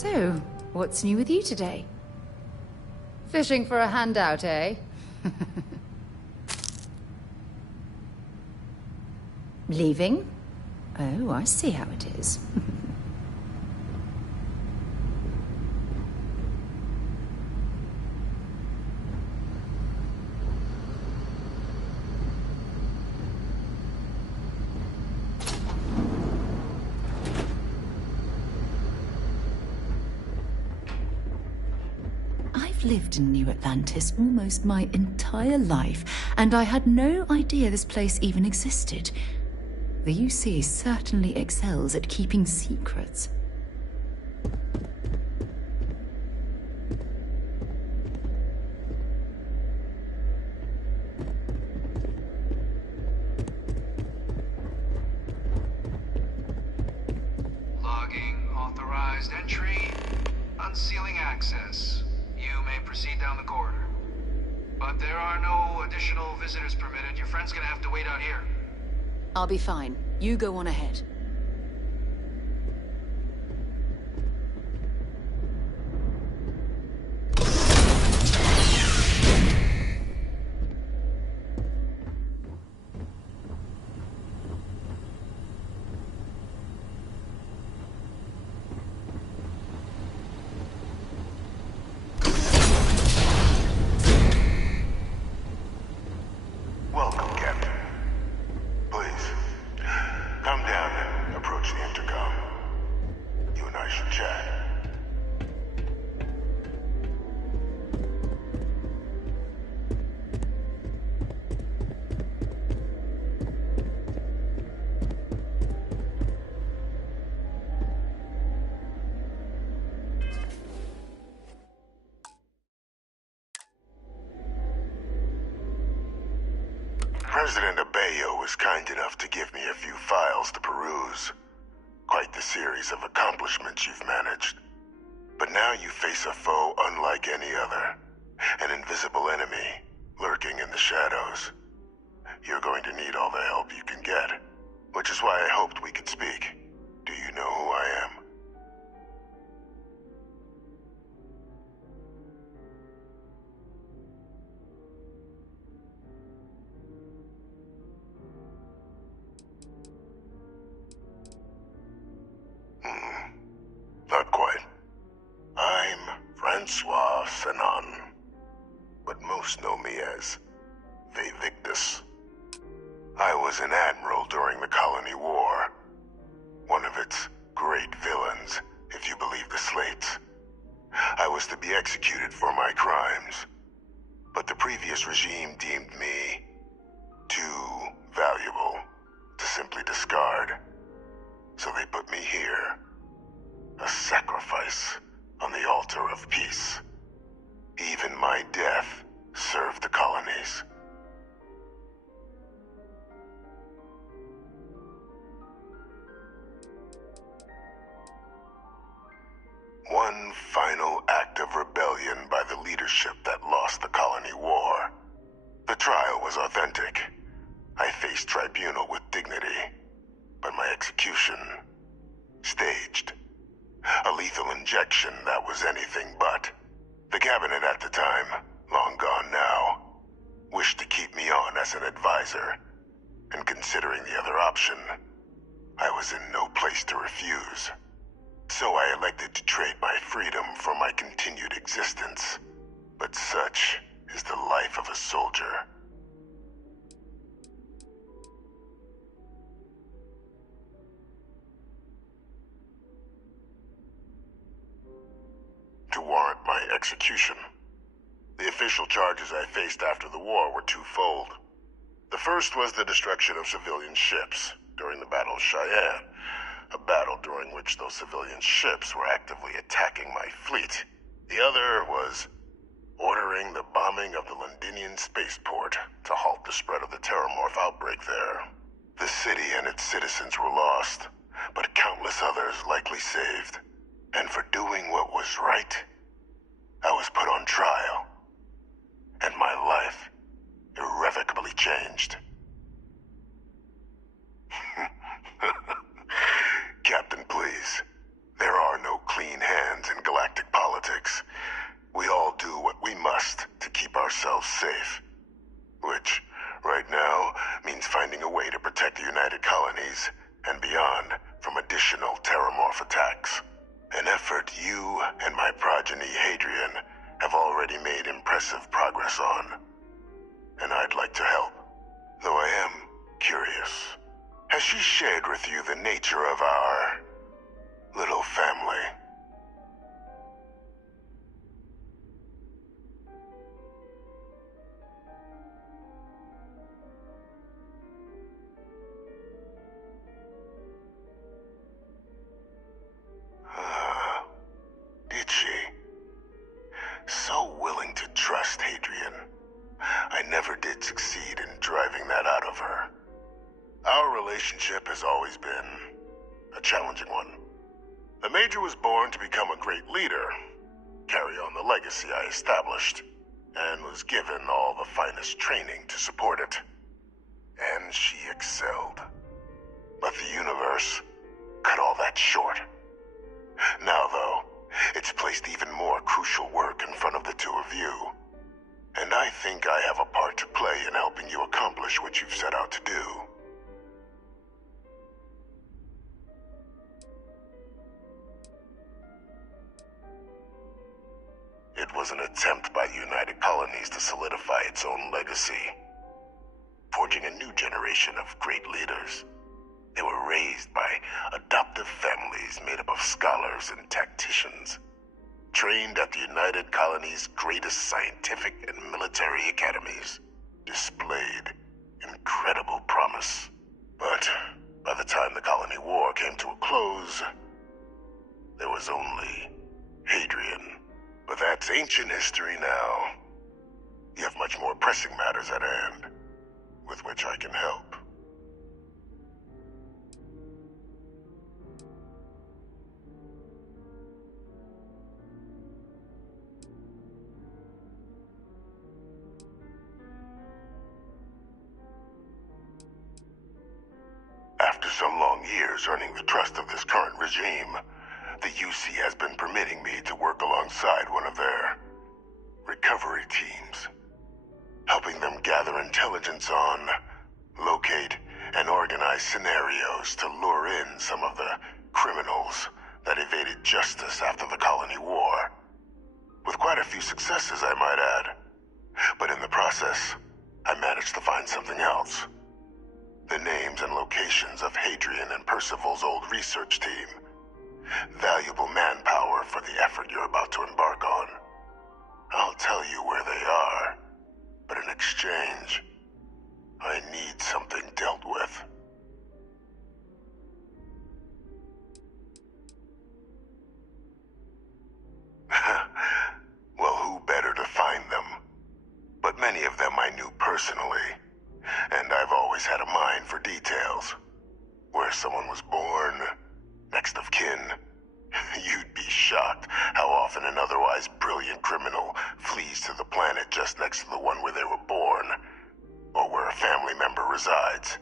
So, what's new with you today? Fishing for a handout, eh? Leaving? Oh, I see how it is. I've lived in New Atlantis almost my entire life, and I had no idea this place even existed. The UC certainly excels at keeping secrets. Logging authorized entry. Unsealing access. You may proceed down the corridor. But there are no additional visitors permitted. Your friend's gonna have to wait out here. I'll be fine. You go on ahead. Welcome, Captain. Please, come down and approach the intercom. You and I should chat. President Abeyo was kind enough to give me a few files to peruse. Quite the series of accomplishments you've managed. But now you face a foe unlike any other. An invisible enemy, lurking in the shadows. You're going to need all the help you can get. Which is why I hoped we could speak. Do you know who I am? Not quite. I'm Francois Sanon, but most know me as Vivictus. I was an admiral during the Colony War. One of its great villains, if you believe the slates. I was to be executed for my crimes, but the previous regime deemed me too valuable to simply discard. So they put me here. A sacrifice on the altar of peace. Even my death served the colonies. One final act of rebellion by the leadership that lost the Colony War. The trial was authentic. I faced tribunal with dignity, but my execution, staged. A lethal injection that was anything but. The cabinet at the time, long gone now, wished to keep me on as an advisor. And considering the other option, I was in no place to refuse. So I elected to trade my freedom for my continued existence. But such is the life of a soldier. To warrant my execution, the official charges I faced after the war were twofold. The first was the destruction of civilian ships during the Battle of Cheyenne, a battle during which those civilian ships were actively attacking my fleet. The other was ordering the bombing of the Londinian spaceport to halt the spread of the Terramorph outbreak there. The city and its citizens were lost, but countless others likely saved. And for doing what was right, I was put on trial. And my life irrevocably changed. Captain, please. There are no clean hands in impressive progress on. And I'd like to help, though I am curious. Has she shared with you the nature of our little family? Did she? So willing to trust Hadrian. I never did succeed in driving that out of her. Our relationship has always been a challenging one. The Major was born to become a great leader, carry on the legacy I established, and was given all the finest training to support it. And she excelled. But the universe cut all that short. Now, though, it's placed even more crucial work in front of the two of you. And I think I have a part to play in helping you accomplish what you've set out to do. It was an attempt by the United Colonies to solidify its own legacy, forging a new generation of great leaders. They were raised by adoptive families made up of scholars and tacticians, trained at the United Colonies' greatest scientific and military academies, displayed incredible promise. But by the time the Colony War came to a close, there was only Hadrian. But that's ancient history now. You have much more pressing matters at hand, with which I can help. After some long years earning the trust of this current regime, the UC has been permitting me to work alongside one of their recovery teams, helping them gather intelligence on, locate, and organize scenarios to lure in some of the criminals that evaded justice after the Colony War. With quite a few successes, I might add. But in the process, I managed to find something else. The names and locations of Hadrian and Percival's old research team. Valuable manpower for the effort you're about to embark on. I'll tell you where they are, but in exchange, I need something dealt with. Well, who better to find them? But many of them I knew personally, and I've always had a mind for details. Where someone was born, next of kin. You'd be shocked how often an otherwise brilliant criminal flees to the planet just next to the one where they were born, or where a family member resides.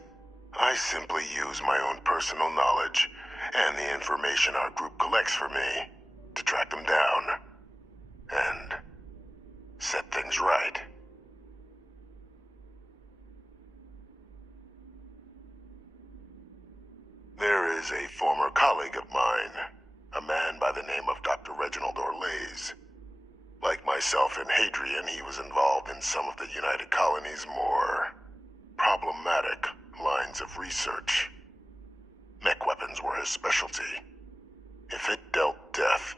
I simply use my own personal knowledge and the information our group collects for me to track them down and set things right. There is a former colleague of mine, a man by the name of Dr. Reginald Orlaise. Like myself and Hadrian, he was involved in some of the United Colonies' more problematic lines of research. Mech weapons were his specialty. If it dealt death,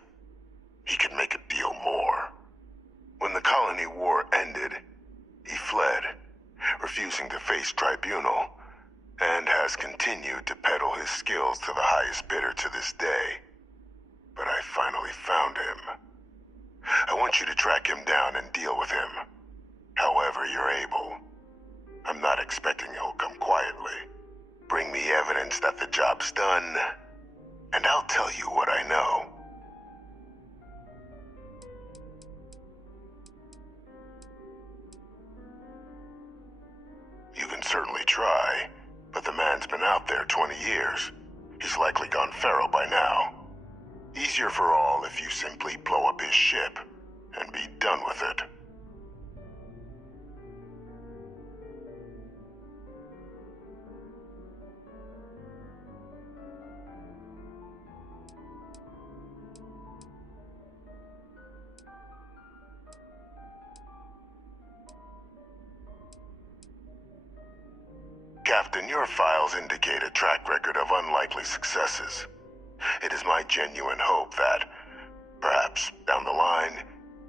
he could make a deal more. When the Colony War ended, he fled, refusing to face tribunal, and has continued to peddle his skills to the highest bidder to this day. But I finally found him. I want you to track him down and deal with him, however you're able. I'm not expecting he'll come quietly. Bring me evidence that the job's done, and I'll tell you what I know. You can certainly try, but the man's been out there 20 years. He's likely gone feral by now. Easier for all if you simply blow up his ship and be done with it. Captain, your files indicate a track record of unlikely successes. It is my genuine hope that, perhaps down the line,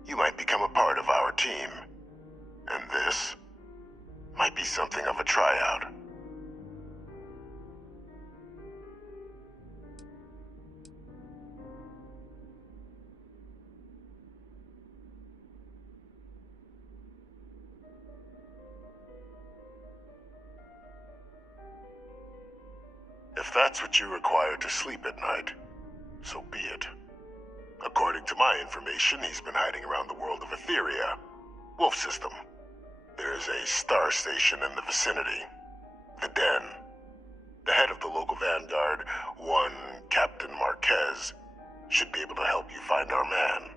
you might become a part of our team. And this might be something of a tryout. If that's what you require to sleep at night, so be it. According to my information, he's been hiding around the world of Etheria, Wolf System. There is a star station in the vicinity, the Den. The head of the local vanguard, one Captain Marquez, should be able to help you find our man.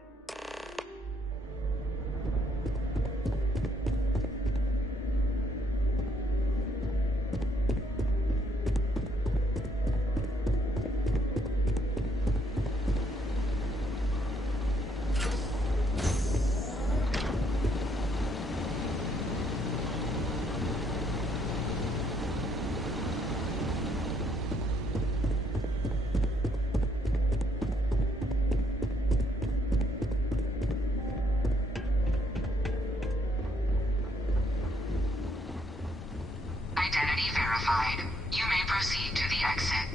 Identity verified. You may proceed to the exit.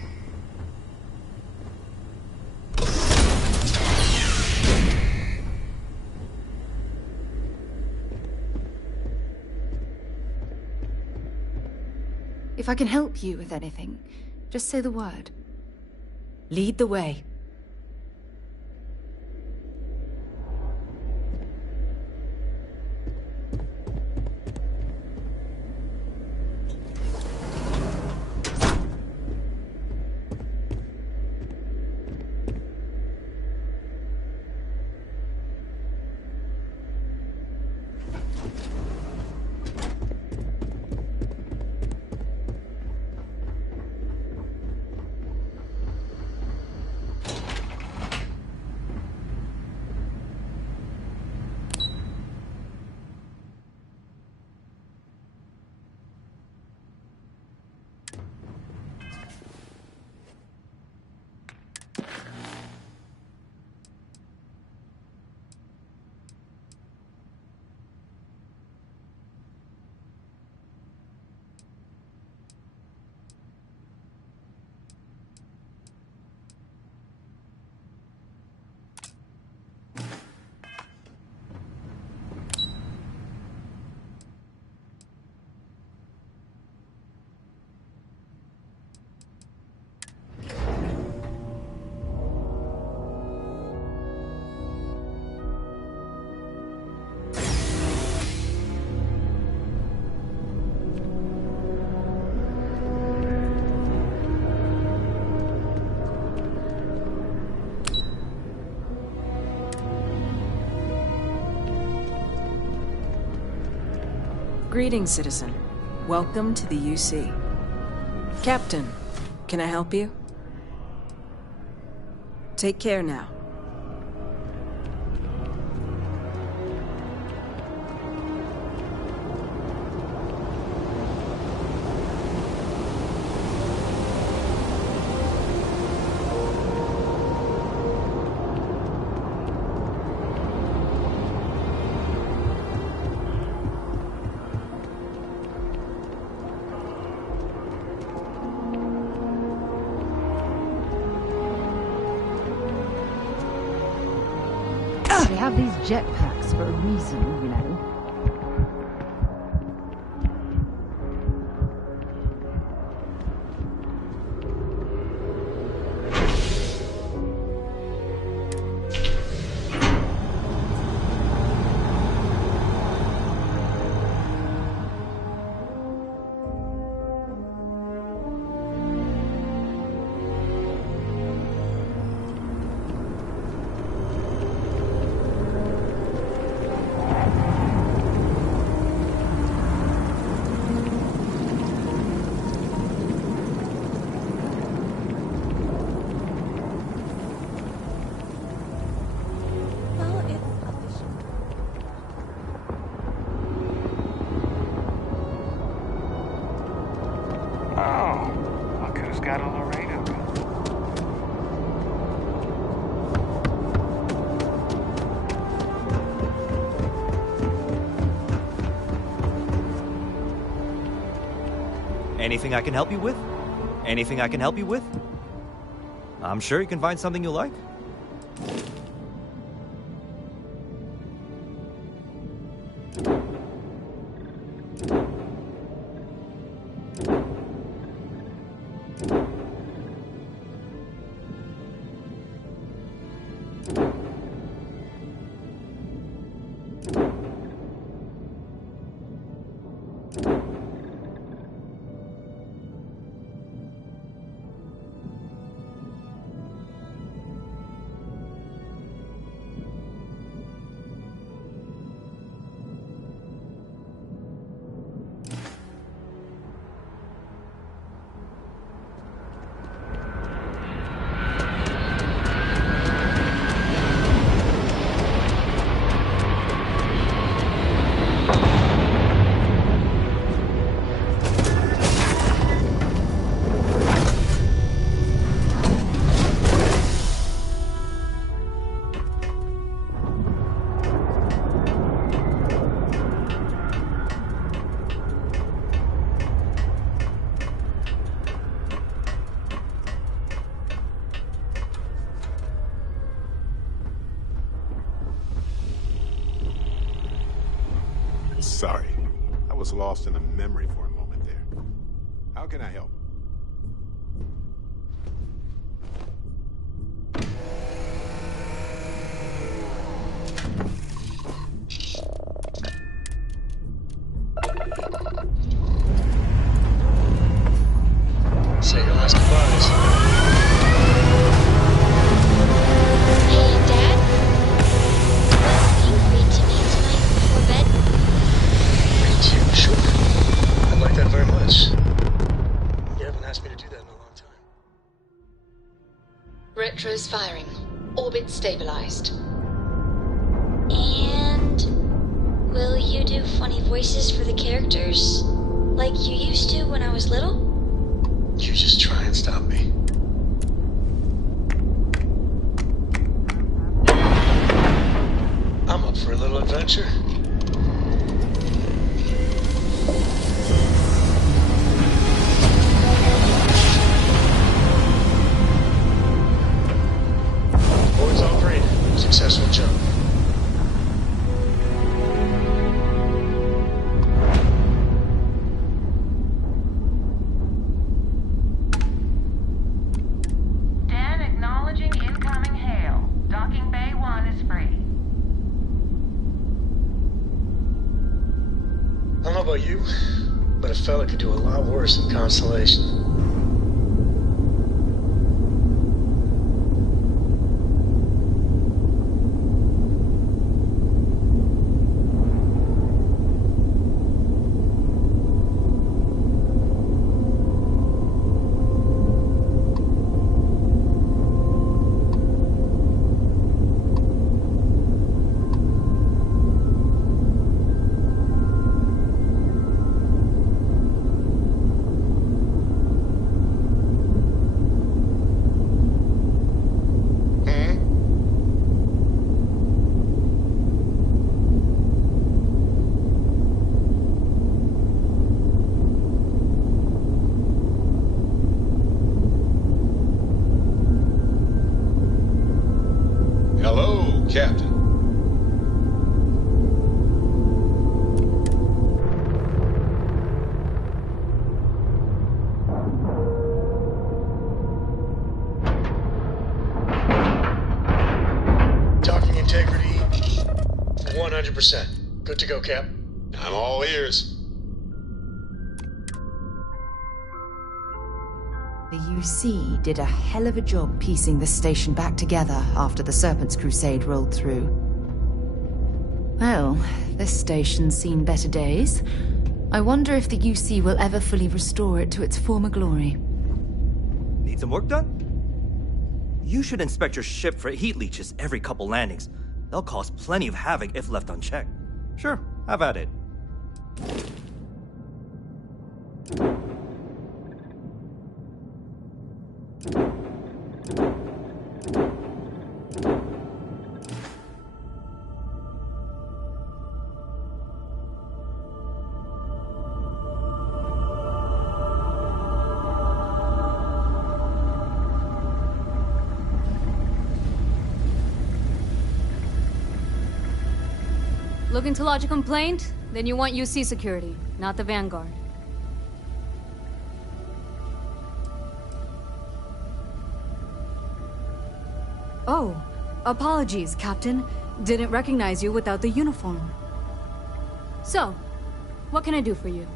If I can help you with anything, just say the word. Lead the way. Greetings, citizen. Welcome to the UC. Captain, can I help you? Take care now. They have these jetpacks for a reason, you know. got a Laredo gun. Anything I can help you with? Anything I can help you with? I'm sure you can find something you like. Sorry, I was lost in a memory for a moment there. How can I help? Say your last goodbyes. Hey, Dad? Will you read to me tonight before bed? Read to you? Sure. I'd like that very much. You haven't asked me to do that in a long time. Retros firing. Orbit stabilized. And will you do funny voices for the characters? Like you used to when I was little? You just try and stop me. I'm up for a little adventure. Board's all green. Successful jump. Dan acknowledging incoming hail. Docking Bay 1 is free. I don't know about you, but a fella could do a lot worse than Constellation. Hello, Captain. Docking integrity, 100%. Good to go, Cap. I'm all ears. The UC did a hell of a job piecing the station back together after the Serpent's Crusade rolled through. Well, this station's seen better days. I wonder if the UC will ever fully restore it to its former glory. Need some work done? You should inspect your ship for heat leeches every couple landings. They'll cause plenty of havoc if left unchecked. Sure, have at it. Looking to lodge a complaint? Then you want UC security, not the Vanguard. Oh, apologies, Captain. Didn't recognize you without the uniform. So, what can I do for you?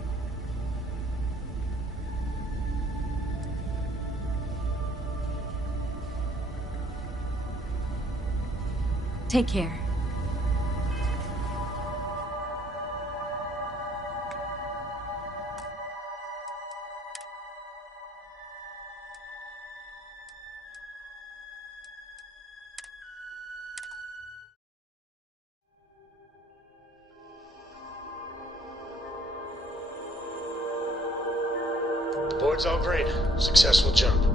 Take care. Board's all green. Successful jump.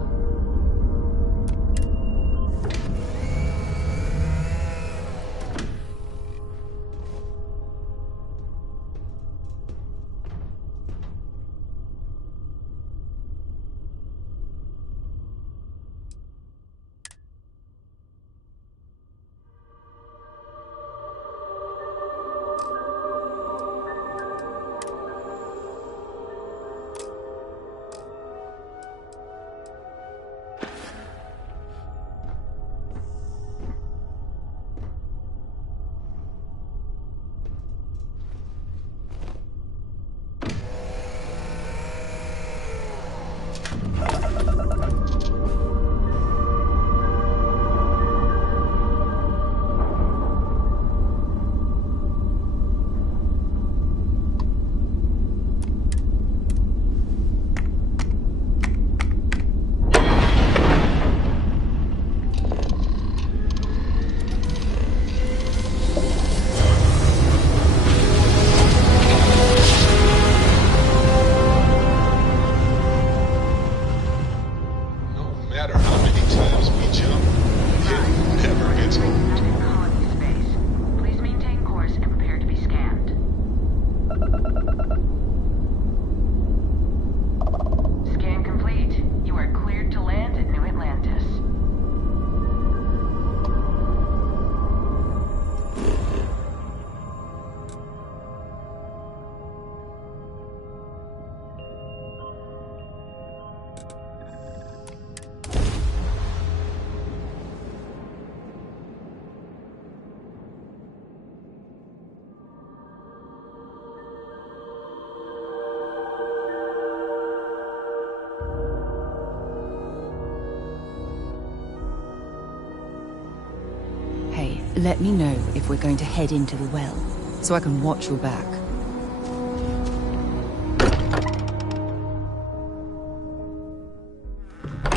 Let me know if we're going to head into the well, so I can watch your back.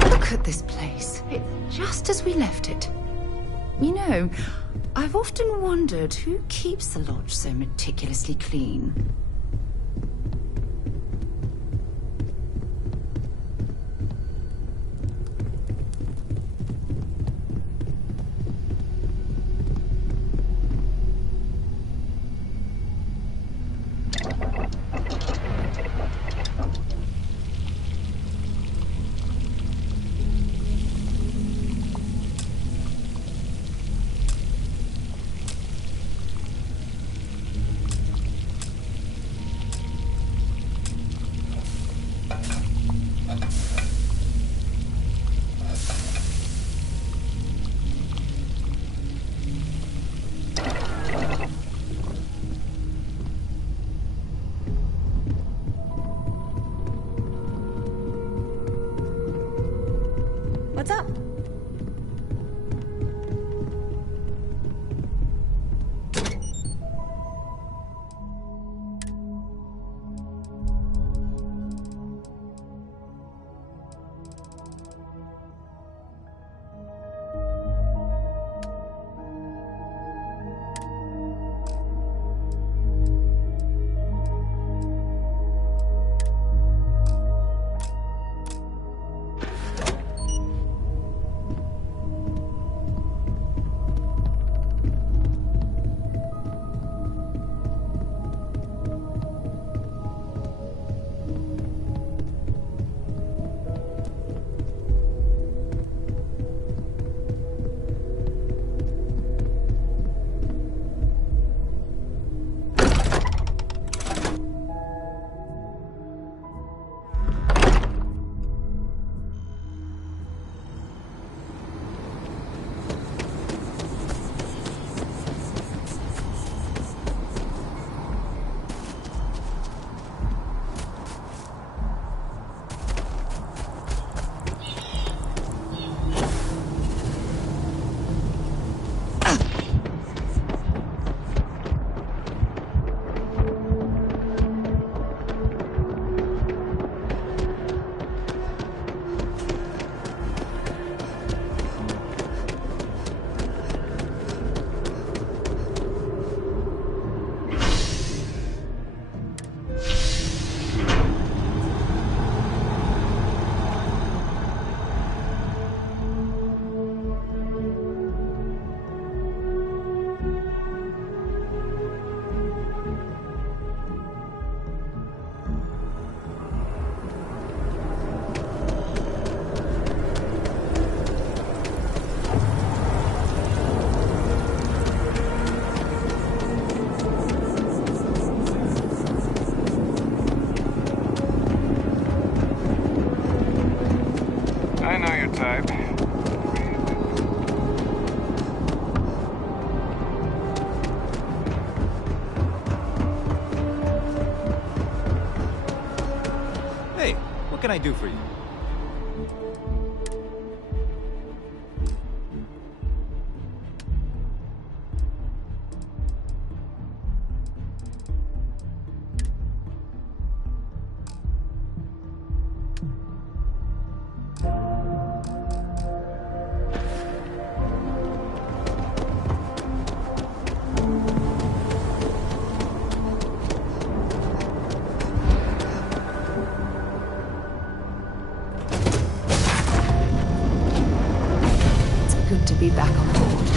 Look at this place. It's just as we left it. You know, I've often wondered who keeps the lodge so meticulously clean. What's up? can I do for you? Good to be back on board.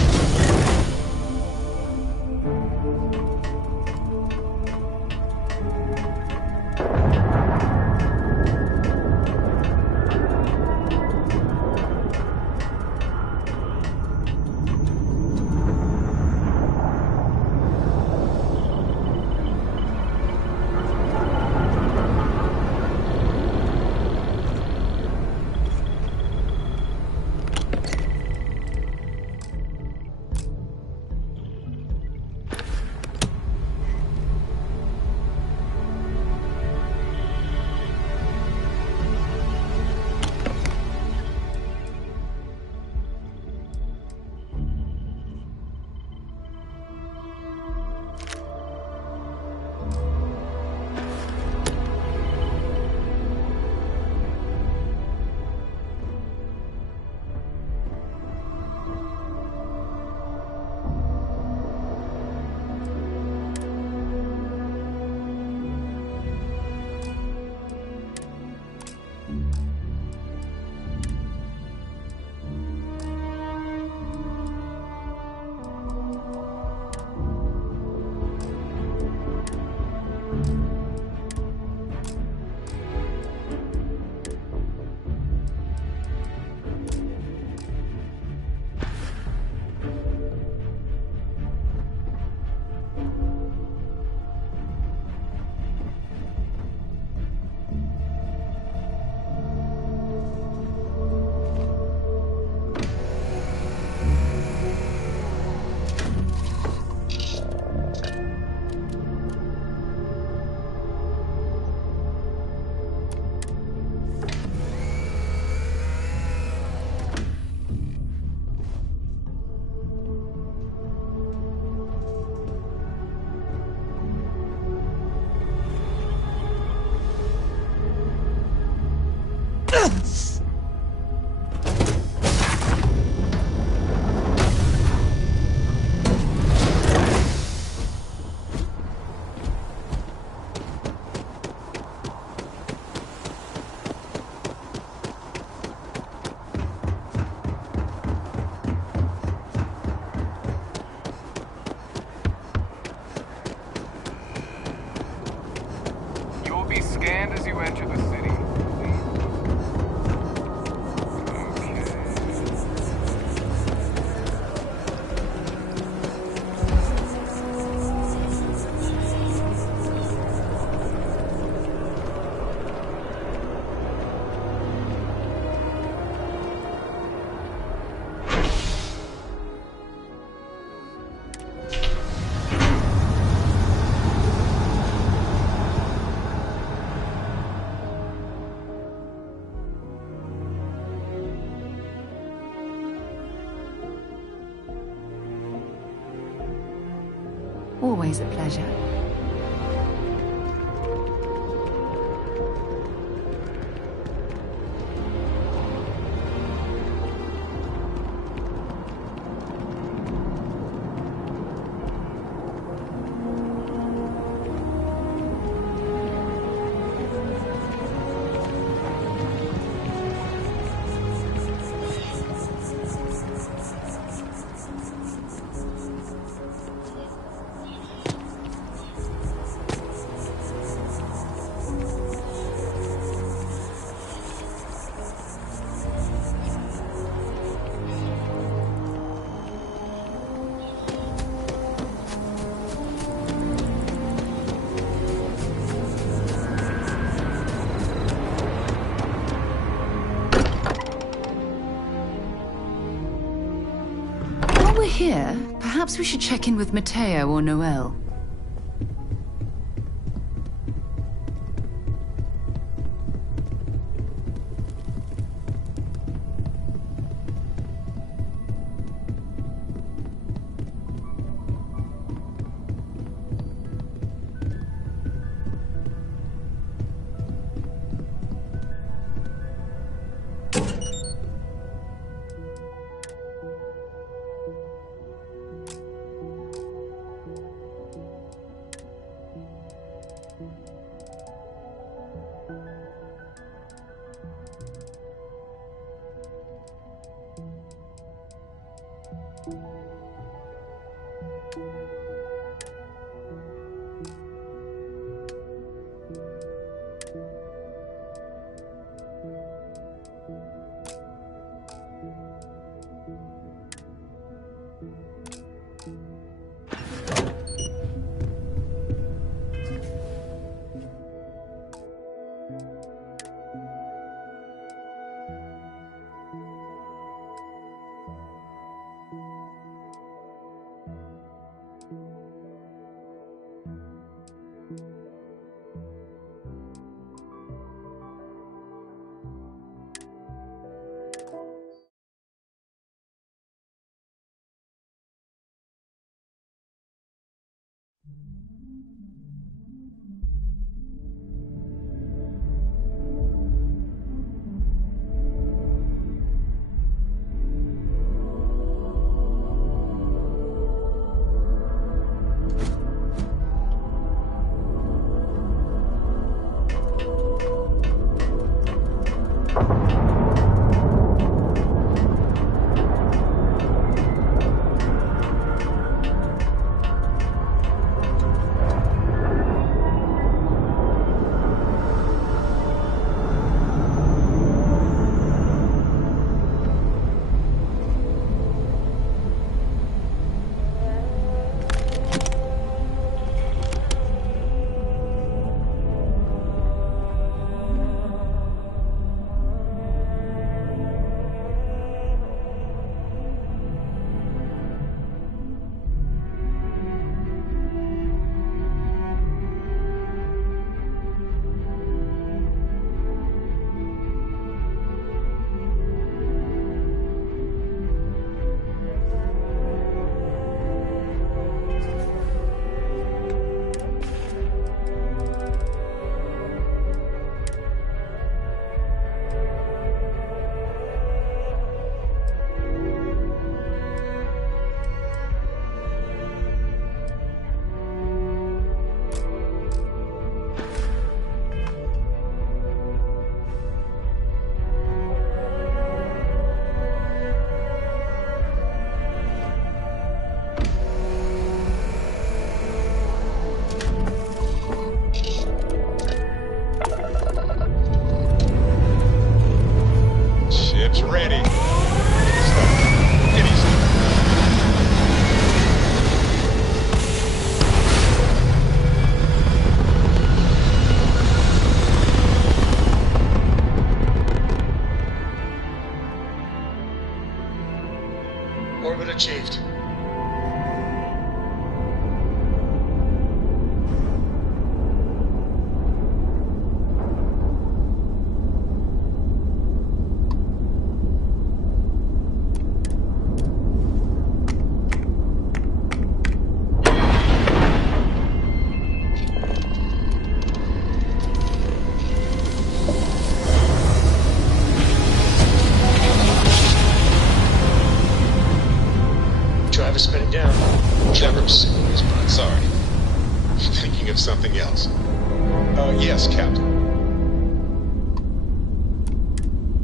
Scanned as you enter the city. Always a pleasure. While we're here, perhaps we should check in with Mateo or Noel. Orbit achieved. Drive is spinning down. Trevor's. Sorry. Thinking of something else. Yes, Captain.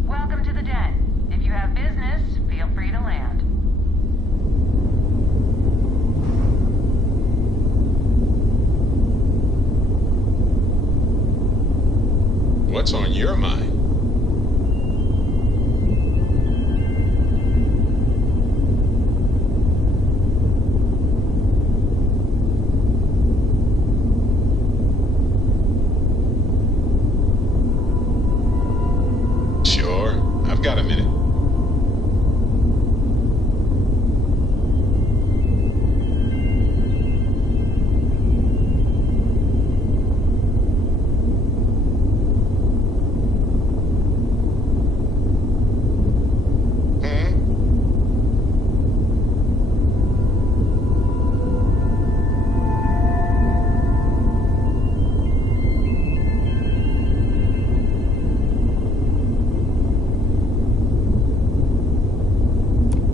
Welcome to the den. If you have business, feel free to land. What's on your mind? Sure, I've got a minute.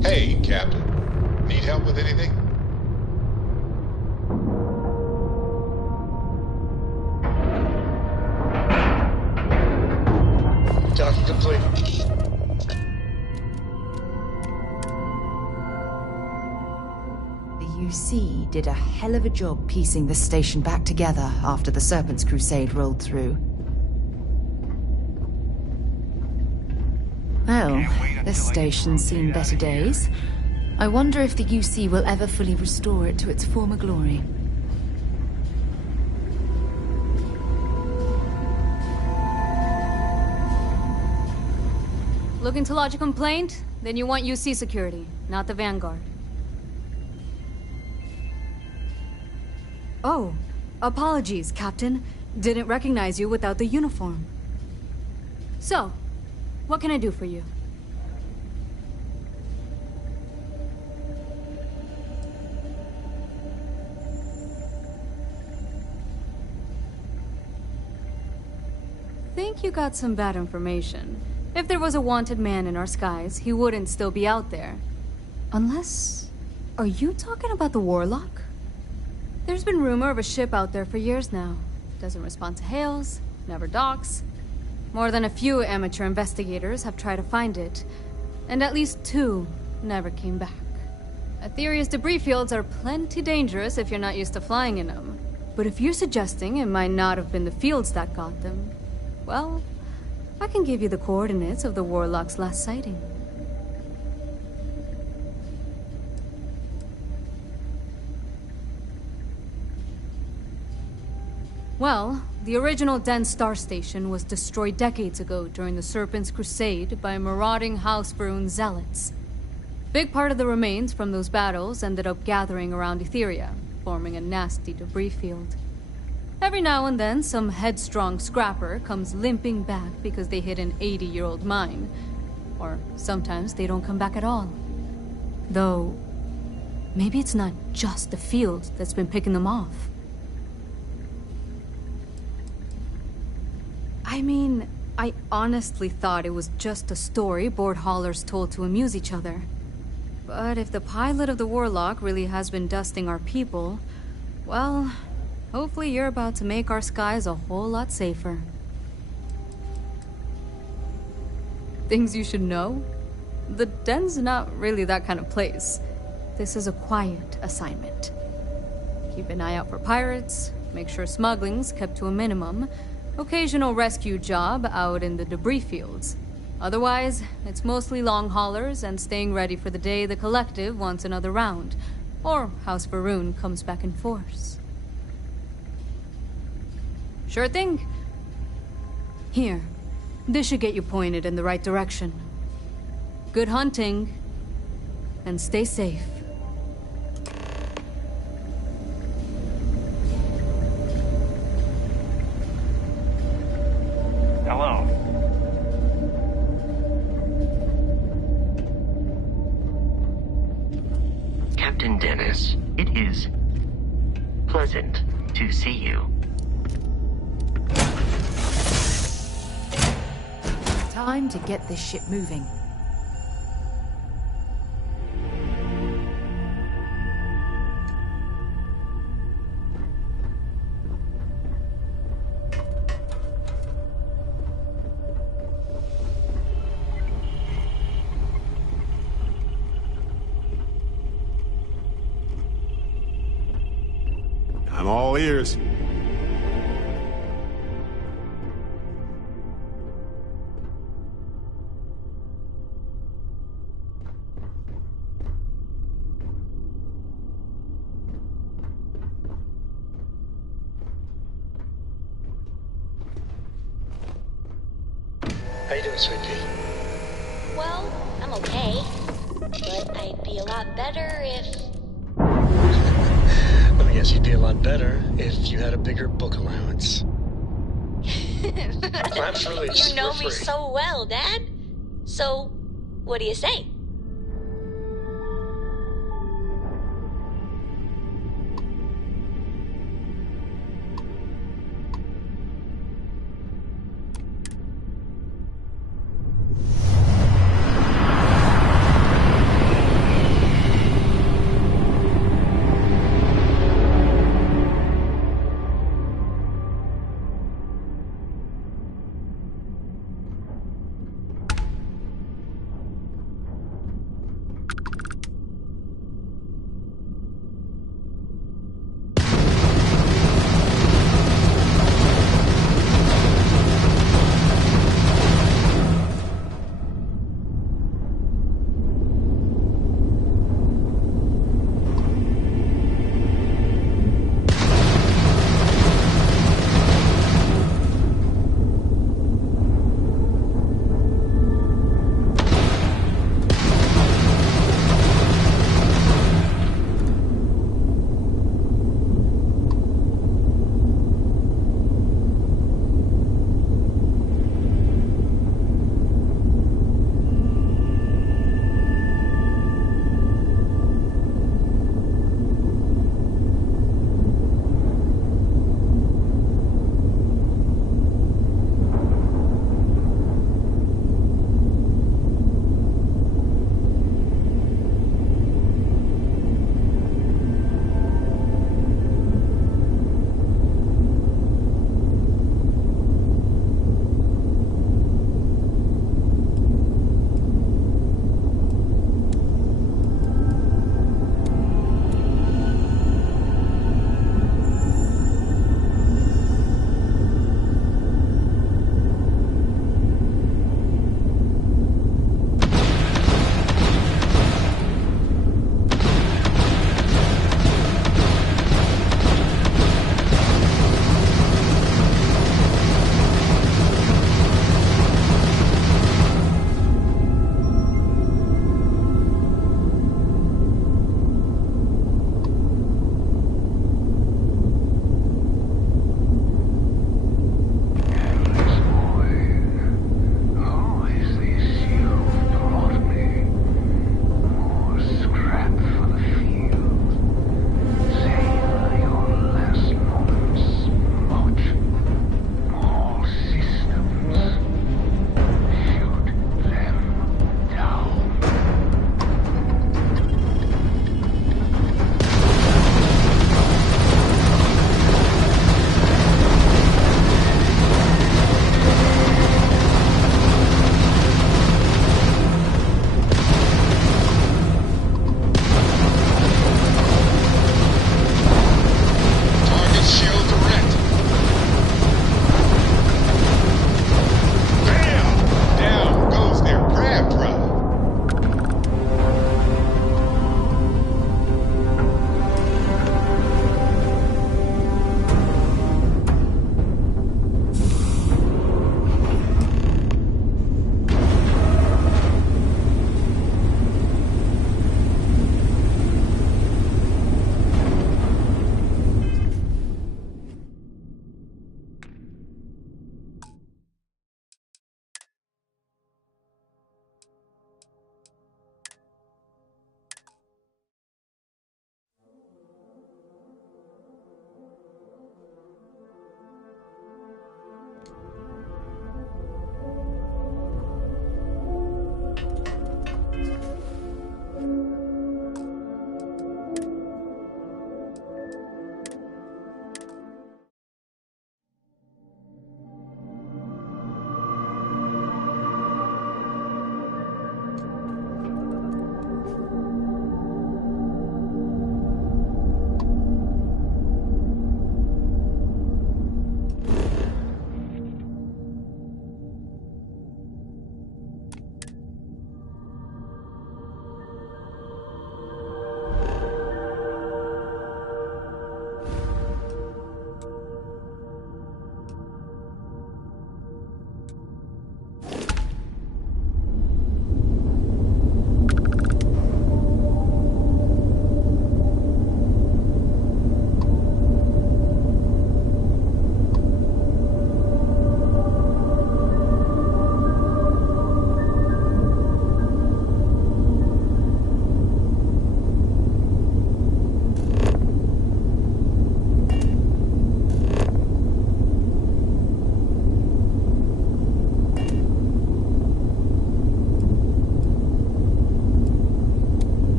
Hey, Captain. Need help with anything? Docking complete. The UC did a hell of a job piecing this station back together after the Serpent's Crusade rolled through. Well, this station's seen better days. I wonder if the UC will ever fully restore it to its former glory. Looking to lodge a complaint? Then you want UC security, not the Vanguard. Oh, apologies, Captain. Didn't recognize you without the uniform. So, what can I do for you? think you got some bad information. If there was a wanted man in our skies, he wouldn't still be out there. Unless... Are you talking about the Warlock? There's been rumor of a ship out there for years now. Doesn't respond to hails, never docks. More than a few amateur investigators have tried to find it, and at least 2 never came back. Aetheria's debris fields are plenty dangerous if you're not used to flying in them. But if you're suggesting it might not have been the fields that got them, well, I can give you the coordinates of the Warlock's last sighting. Well, the original Den Star Station was destroyed decades ago during the Serpent's Crusade by marauding House Varun zealots. Big part of the remains from those battles ended up gathering around Aetheria, forming a nasty debris field. Every now and then, some headstrong scrapper comes limping back because they hit an 80-year-old mine. Or sometimes they don't come back at all. Though, maybe it's not just the field that's been picking them off. I mean, I honestly thought it was just a story board haulers told to amuse each other. But if the pilot of the Warlock really has been dusting our people, well, hopefully you're about to make our skies a whole lot safer. Things you should know? The den's not really that kind of place. This is a quiet assignment. Keep an eye out for pirates, make sure smuggling's kept to a minimum, occasional rescue job out in the debris fields. Otherwise, it's mostly long haulers and staying ready for the day the Collective wants another round, or House Varun comes back in force. Sure thing. Here, this should get you pointed in the right direction. Good hunting, and stay safe. Hello. Captain Dennis, it is pleasant to see you. Time to get this ship moving. I'm all ears. How you doing, sweet pea? Well, I'm okay. But I'd be a lot better if... Let me guess, you'd be a lot better if you had a bigger book allowance. Perhaps release. You know We're me free. so well, Dad. So, what do you say?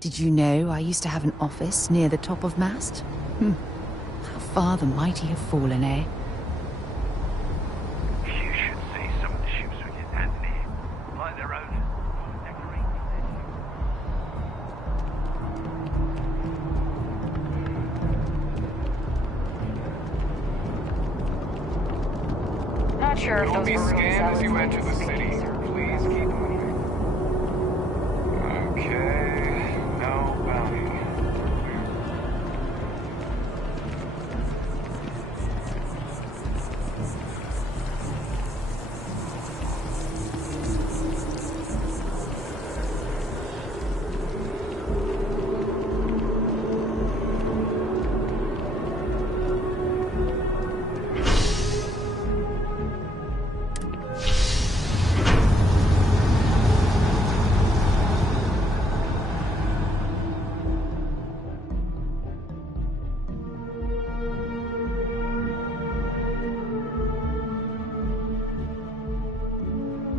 Did you know I used to have an office near the top of mast? How far the mighty have fallen, eh? You should see some of the ships we get handed here. Like their own. Not sure if You'll those be were really scanned as you zealous. enter the city. Please keep moving. Okay. No bounty.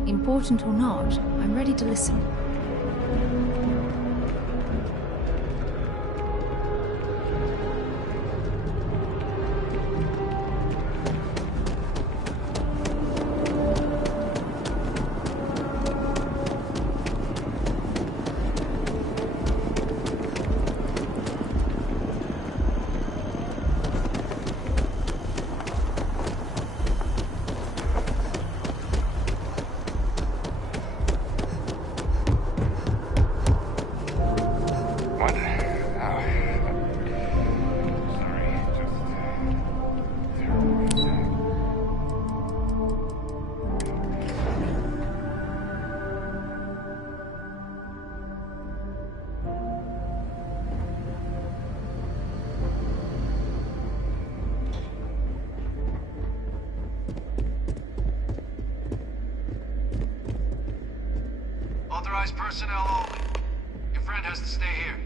Important or not, I'm ready to listen. What? Oh. Sorry, just terrible attack. Authorized personnel only. Your friend has to stay here.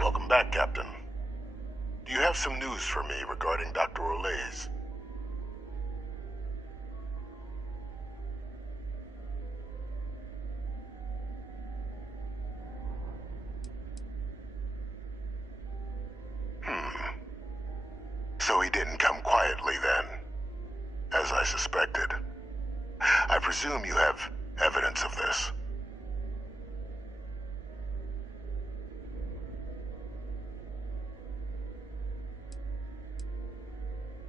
Welcome back, Captain. Do you have some news for me regarding Dr. Olays? So he didn't come quietly then, as I suspected. I presume you have evidence of this.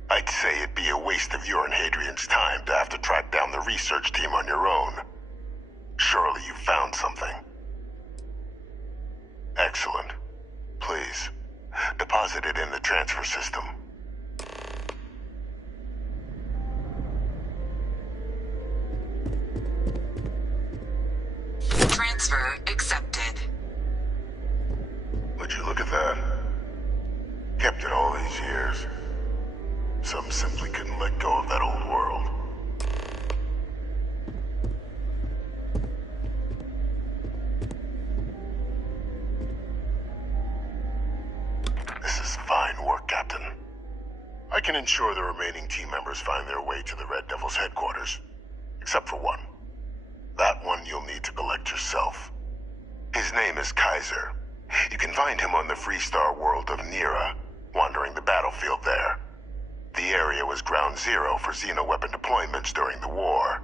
I'd say it'd be a waste of your and Hadrian's time to have to track down the research team on your own. Surely you found something. Excellent. Please, deposit it in the transfer system. Transfer accepted. Would you look at that? Kept it all these years. Some simply couldn't let go of that old world. This is fine work, Captain. I can ensure the remaining team members find their way to the Red Devil's headquarters. Except for one. That one you'll need to collect yourself. His name is Kaiser. You can find him on the Freestar world of Nira, wandering the battlefield there. The area was ground zero for xeno-weapon deployments during the war,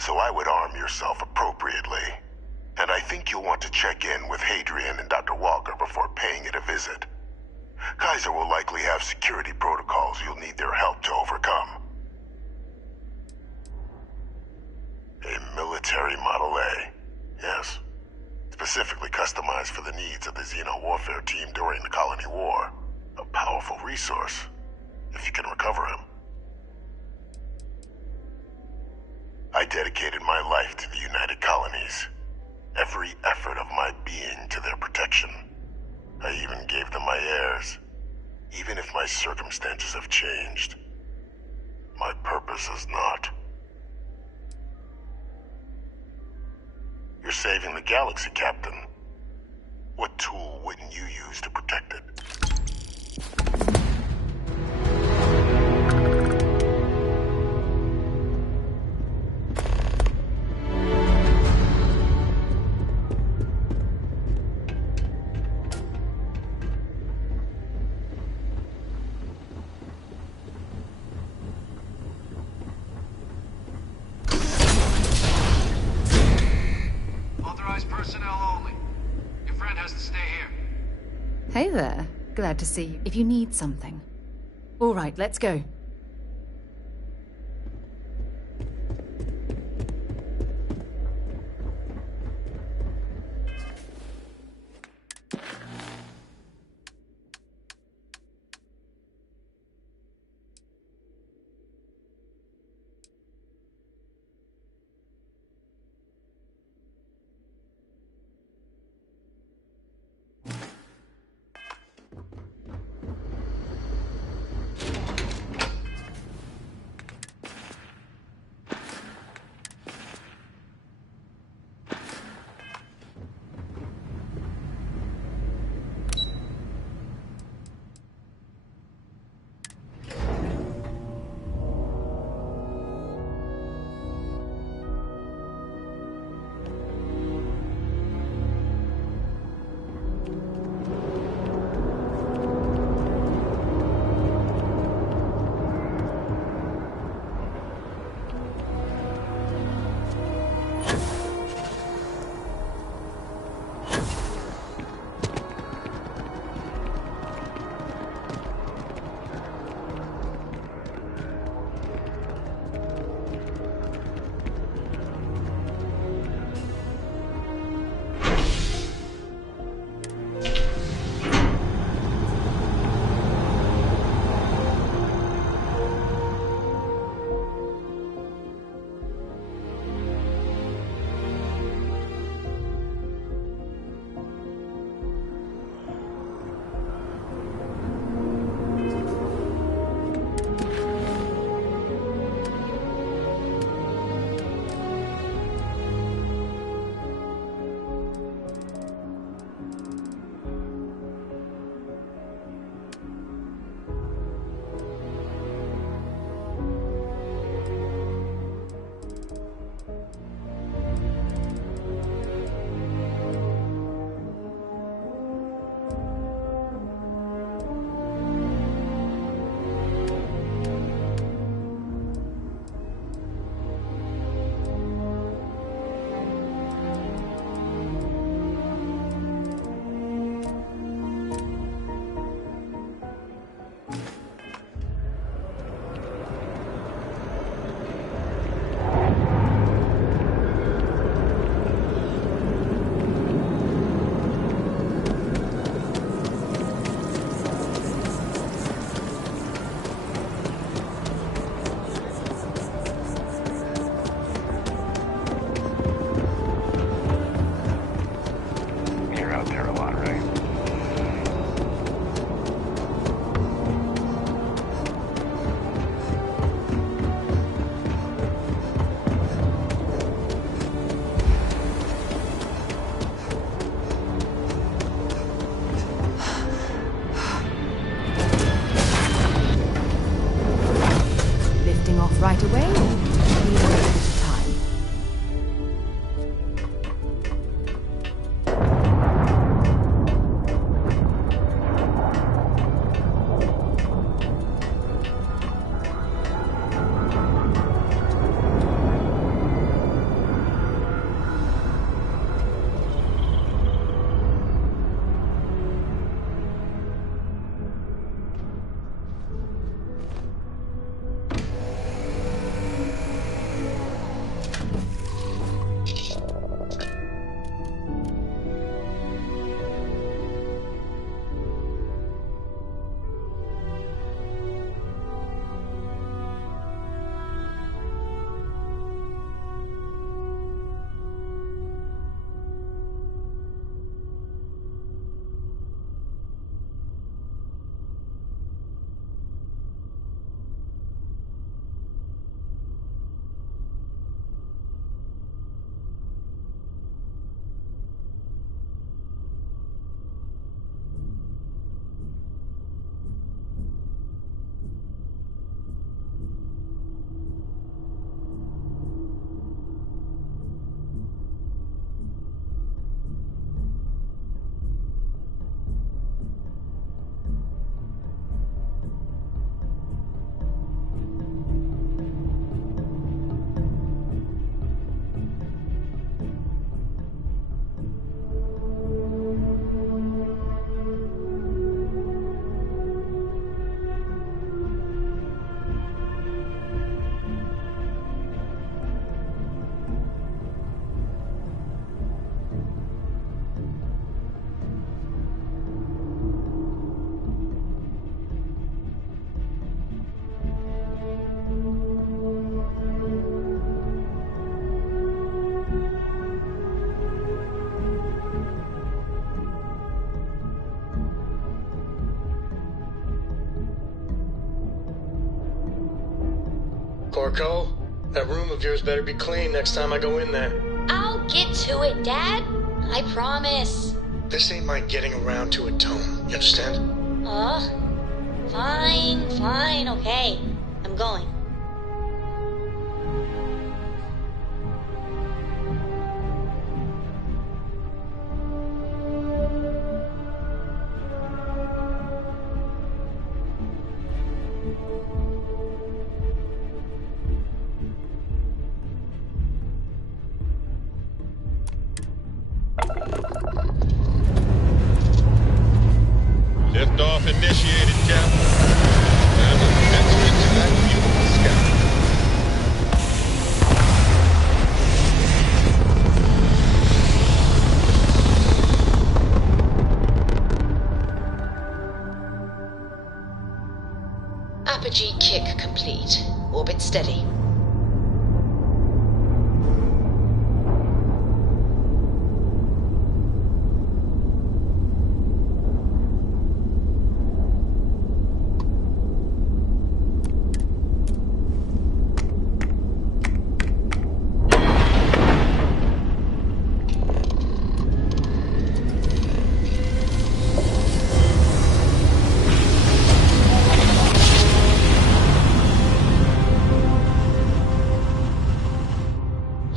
so I would arm yourself appropriately. And I think you'll want to check in with Hadrian and Dr. Walker before paying it a visit. Kaiser will likely have security protocols you'll need their help to overcome. A military Model A, yes. Specifically customized for the needs of the Xeno warfare team during the Colony War. A powerful resource, if you can recover him. I dedicated my life to the United Colonies, every effort of my being to their protection. I even gave them my heirs. Even if my circumstances have changed, my purpose has not. You're saving the galaxy, Captain. What tool wouldn't you use to protect it? Authorized personnel only. Your friend has to stay here. Hey there. Glad to see you. If you need something. All right, let's go. Norco, that room of yours better be clean next time I go in there. I'll get to it, Dad. I promise. This ain't my getting around to it tone, you understand? Fine, okay. I'm going. Liftoff initiated, Captain. Time to venture into that beautiful sky. Apogee kick complete. Orbit steady.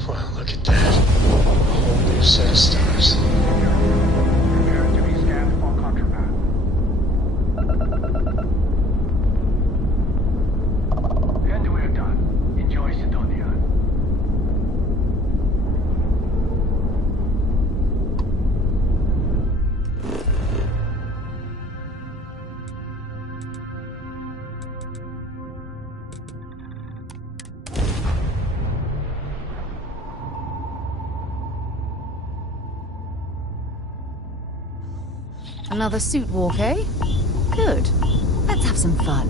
Wow, look at that. A whole new set of stars. Prepare to be scanned for contraband. And we're done. Enjoy Sidonia. Another suit walk, eh? Good. Let's have some fun.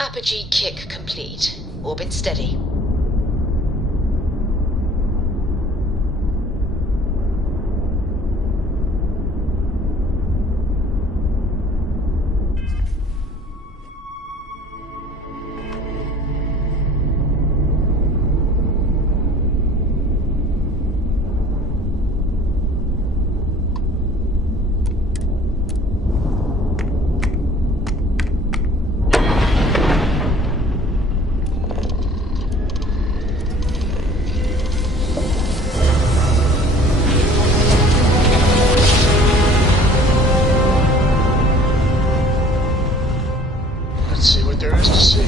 Apogee kick complete. Orbit steady. Let's see what there is to see.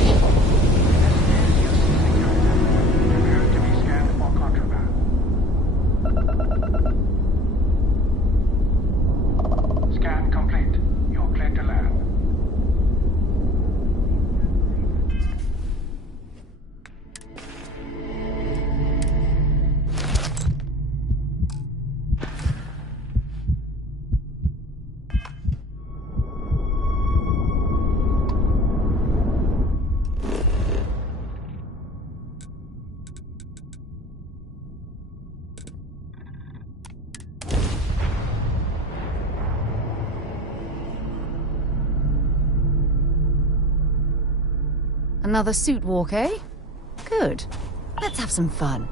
Scan complete. You're cleared to land. Another suit walk, eh? Good. Let's have some fun.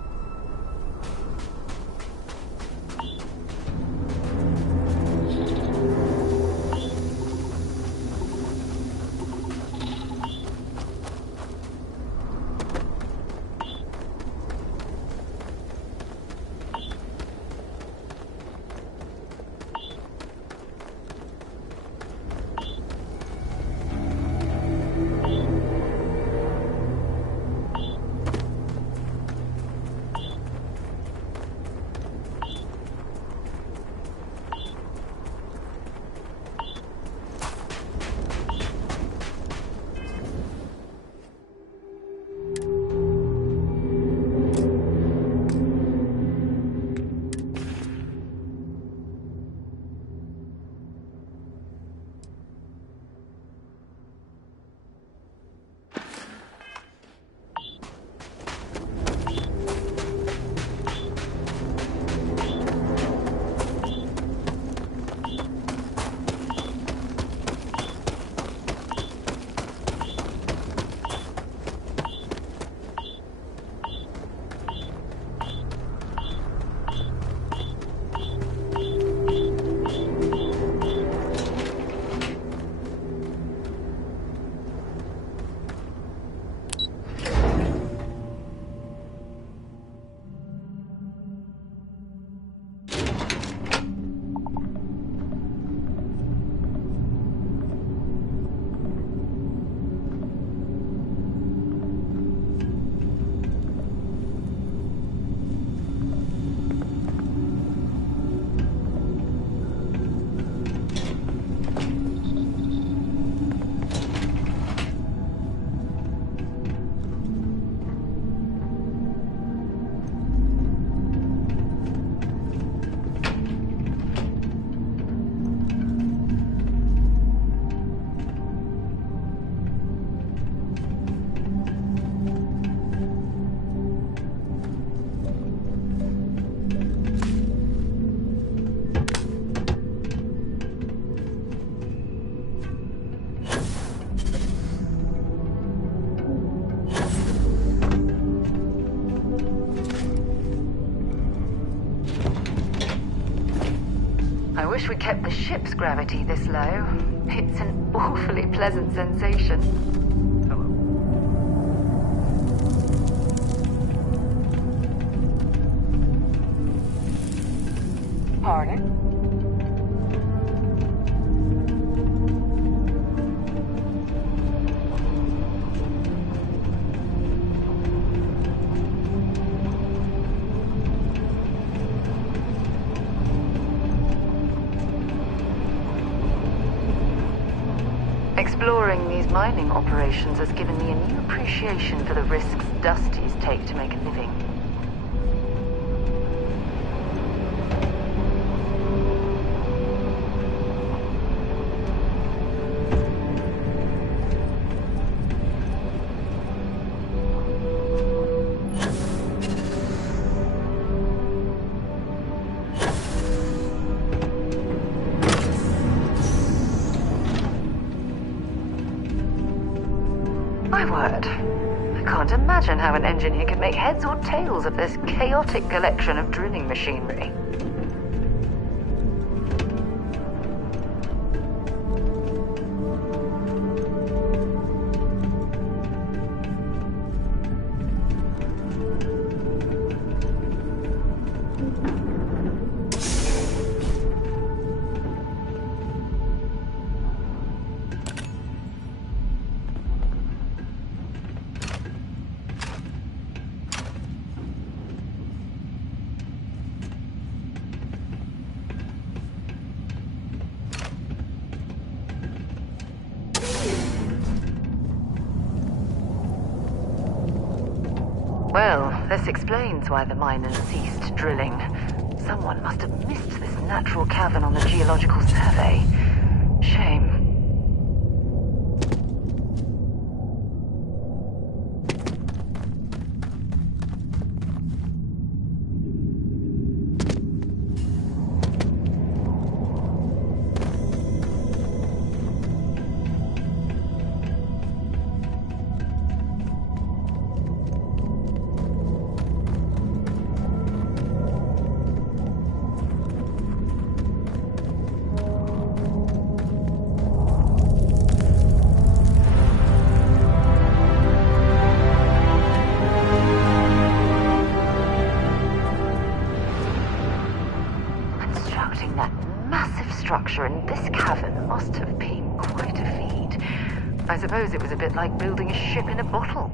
I wish we kept the ship's gravity this low. It's an awfully pleasant sensation. Pardon? Exploring these mining operations has given me a new appreciation for the risks Dusties take to make a living. My word. I can't imagine how an engineer could make heads or tails of this chaotic collection of drilling machinery. Well, this explains why the miners ceased drilling. Someone must have missed this natural cavern on the geological survey. Shame. In this cavern must have been quite a feat. I suppose it was a bit like building a ship in a bottle.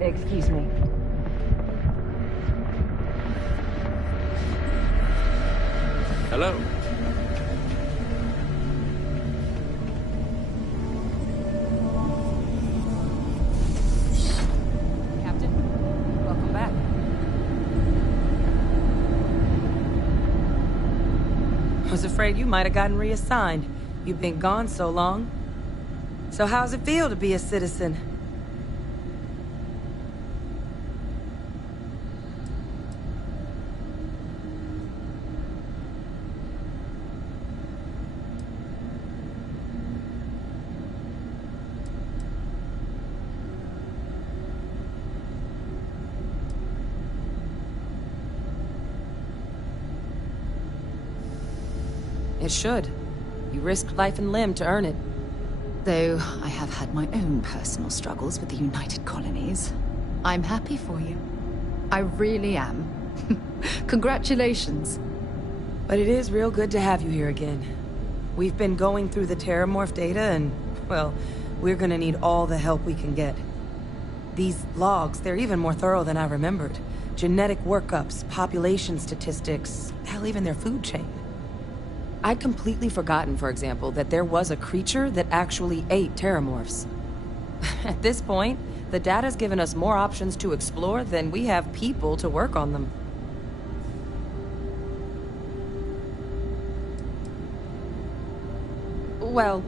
Excuse me. Hello. Captain, welcome back. I was afraid you might have gotten reassigned. You've been gone so long. So how's it feel to be a citizen? It should. You risked life and limb to earn it. Though I have had my own personal struggles with the United Colonies. I'm happy for you. I really am. Congratulations. But it is real good to have you here again. We've been going through the Terramorph data and, well, we're gonna need all the help we can get. These logs, they're even more thorough than I remembered. Genetic workups, population statistics, hell, even their food chain. I'd completely forgotten, for example, that there was a creature that actually ate Terramorphs. At this point, the data's given us more options to explore than we have people to work on them. Well,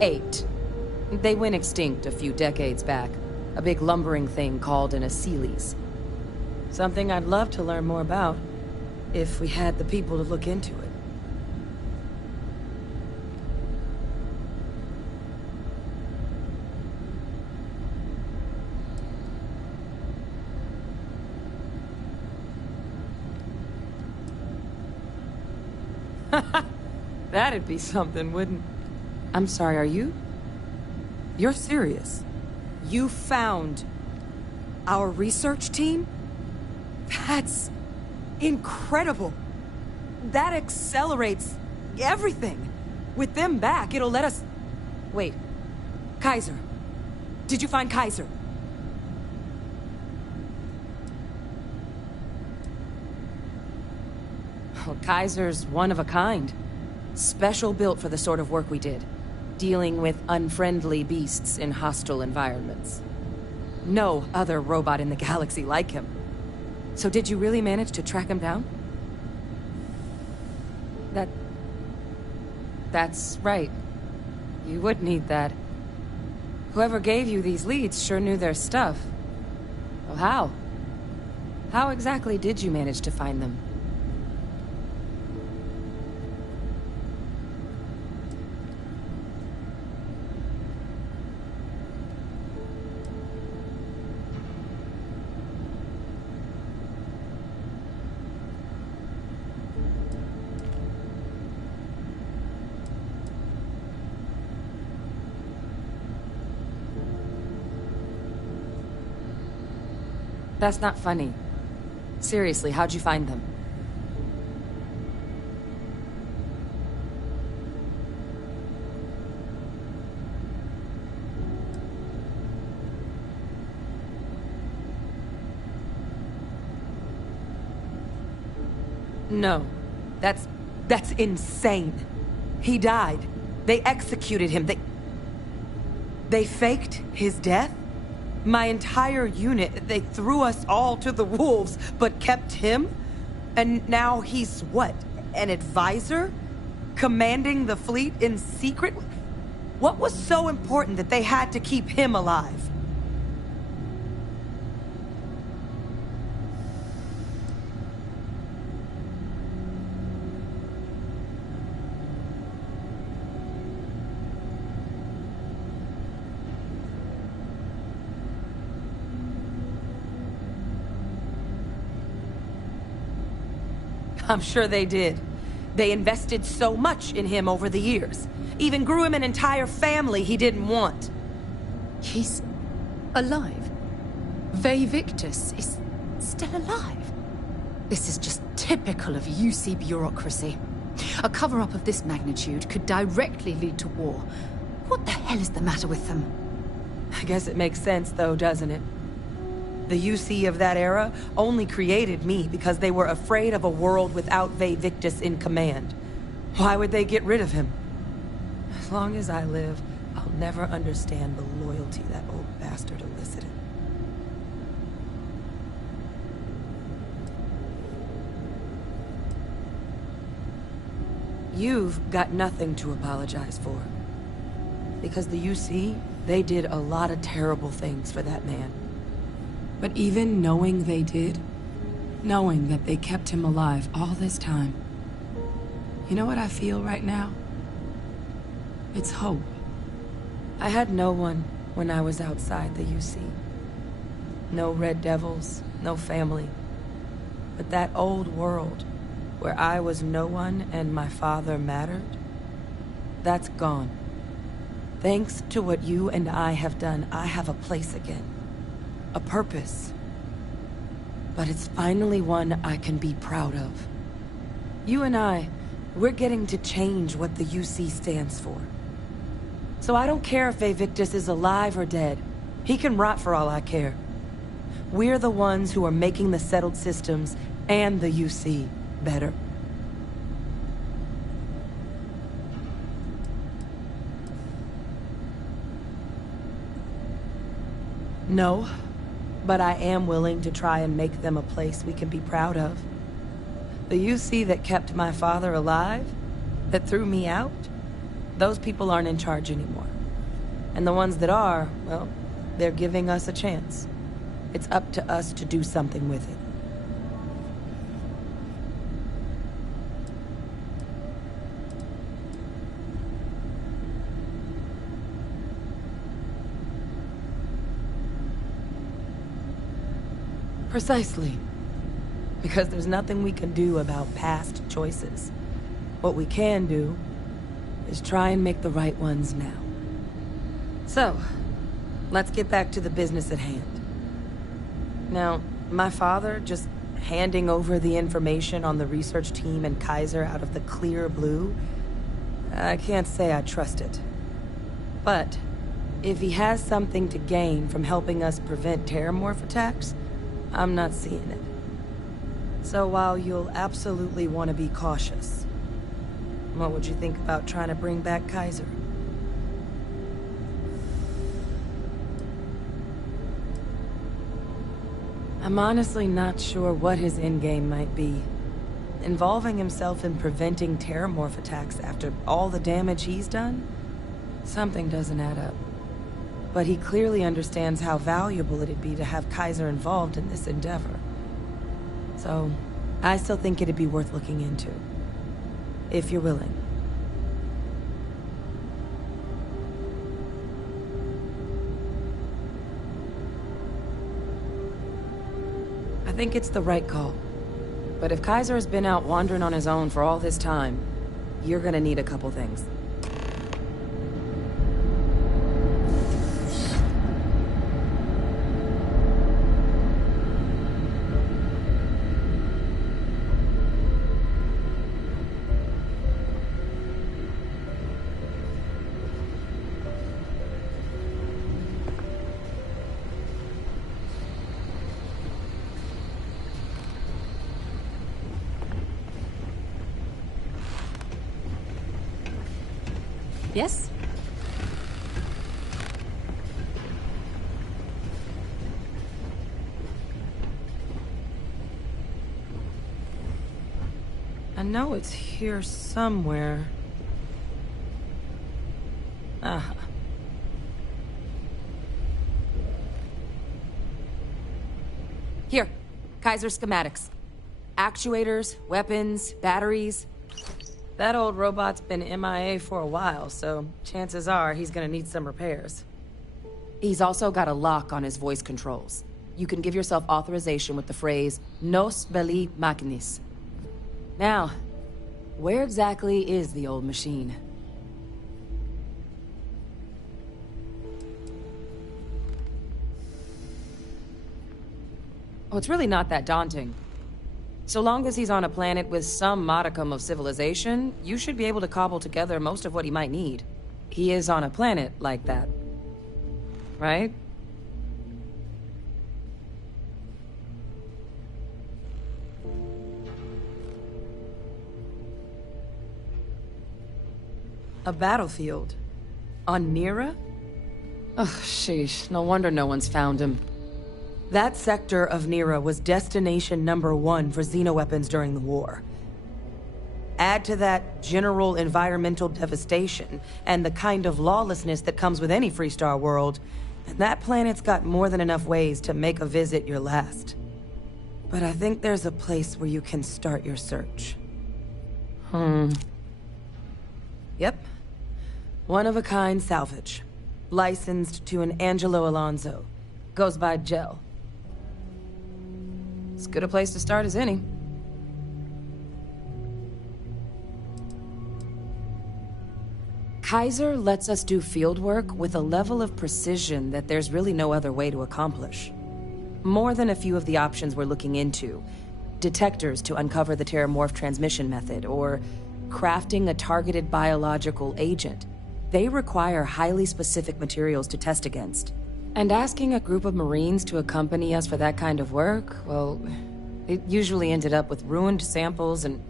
8. They went extinct a few decades back. A big lumbering thing called an Aceles. Something I'd love to learn more about, if we had the people to look into it. That'd be something, wouldn't... I'm sorry, are you? You're serious? You found our research team? That's incredible. That accelerates everything. With them back, it'll let us... Wait. Kaiser. Did you find Kaiser? Well, Kaiser's one of a kind. Special built for the sort of work we did. Dealing with unfriendly beasts in hostile environments. No other robot in the galaxy like him. So did you really manage to track him down? That's right. You would need that. Whoever gave you these leads sure knew their stuff. Well, how? How exactly did you manage to find them? That's not funny. Seriously, how'd you find them? No. That's insane. He died. They executed him. They faked his death? My entire unit, they threw us all to the wolves, but kept him? And now he's what? An advisor? Commanding the fleet in secret? What was so important that they had to keep him alive? I'm sure they did. They invested so much in him over the years. Even grew him an entire family he didn't want. He's alive. Ve Victus is still alive. This is just typical of UC bureaucracy. A cover-up of this magnitude could directly lead to war. What the hell is the matter with them? I guess it makes sense though, doesn't it? The UC of that era only created me because they were afraid of a world without Ve Victus in command. Why would they get rid of him? As long as I live, I'll never understand the loyalty that old bastard elicited. You've got nothing to apologize for. Because the UC, they did a lot of terrible things for that man. But even knowing they did, knowing that they kept him alive all this time, you know what I feel right now? It's hope. I had no one when I was outside the UC. No Red Devils, no family. But that old world, where I was no one and my father mattered, that's gone. Thanks to what you and I have done, I have a place again. A purpose. But it's finally one I can be proud of. You and we're getting to change what the UC stands for. So I don't care if Ve Victus is alive or dead. He can rot for all I care. We're the ones who are making the settled systems and the UC better. No. But I am willing to try and make them a place we can be proud of. The UC that kept my father alive, that threw me out, those people aren't in charge anymore. And the ones that are, well, they're giving us a chance. It's up to us to do something with it. Precisely. Because there's nothing we can do about past choices. What we can do is try and make the right ones now. So, let's get back to the business at hand. Now, my father just handing over the information on the research team and Kaiser out of the clear blue, I can't say I trust it. But if he has something to gain from helping us prevent terramorph attacks, I'm not seeing it. So while you'll absolutely want to be cautious, what would you think about trying to bring back Kaiser? I'm honestly not sure what his endgame might be. Involving himself in preventing Terramorph attacks after all the damage he's done? Something doesn't add up. But he clearly understands how valuable it'd be to have Kaiser involved in this endeavor. So, I still think it'd be worth looking into. If you're willing. I think it's the right call. But if Kaiser has been out wandering on his own for all this time, you're gonna need a couple things. Yes? I know it's here somewhere. Ah. Here, Kaiser schematics. Actuators, weapons, batteries. That old robot's been MIA for a while, so chances are he's gonna need some repairs. He's also got a lock on his voice controls. You can give yourself authorization with the phrase, Nos belli machinis. Now, where exactly is the old machine? Oh, it's really not that daunting. So long as he's on a planet with some modicum of civilization, you should be able to cobble together most of what he might need. He is on a planet like that. Right? A battlefield? On Nira? Ugh, sheesh. No wonder no one's found him. That sector of Nira was destination #1 for xenoweapons during the war. Add to that general environmental devastation and the kind of lawlessness that comes with any Freestar world, and that planet's got more than enough ways to make a visit your last. But I think there's a place where you can start your search. Yep. One-of-a-kind salvage. Licensed to an Angelo Alonso. Goes by Gel. As good a place to start as any. Kaiser lets us do field work with a level of precision that there's really no other way to accomplish. More than a few of the options we're looking into. Detectors to uncover the Terramorph transmission method, or crafting a targeted biological agent. They require highly specific materials to test against. And asking a group of Marines to accompany us for that kind of work, well, it usually ended up with ruined samples and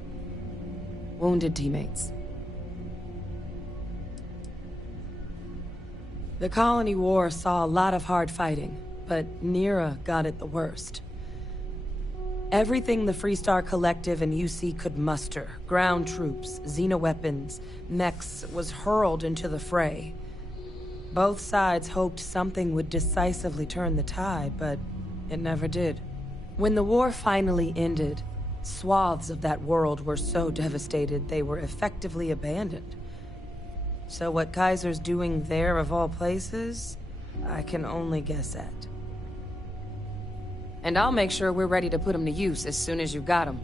wounded teammates. The Colony War saw a lot of hard fighting, but Nira got it the worst. Everything the Freestar Collective and UC could muster, ground troops, xenoweapons, mechs, was hurled into the fray. Both sides hoped something would decisively turn the tide, but it never did. When the war finally ended, swaths of that world were so devastated they were effectively abandoned. So what Kaiser's doing there of all places, I can only guess at. And I'll make sure we're ready to put him to use as soon as you've got him.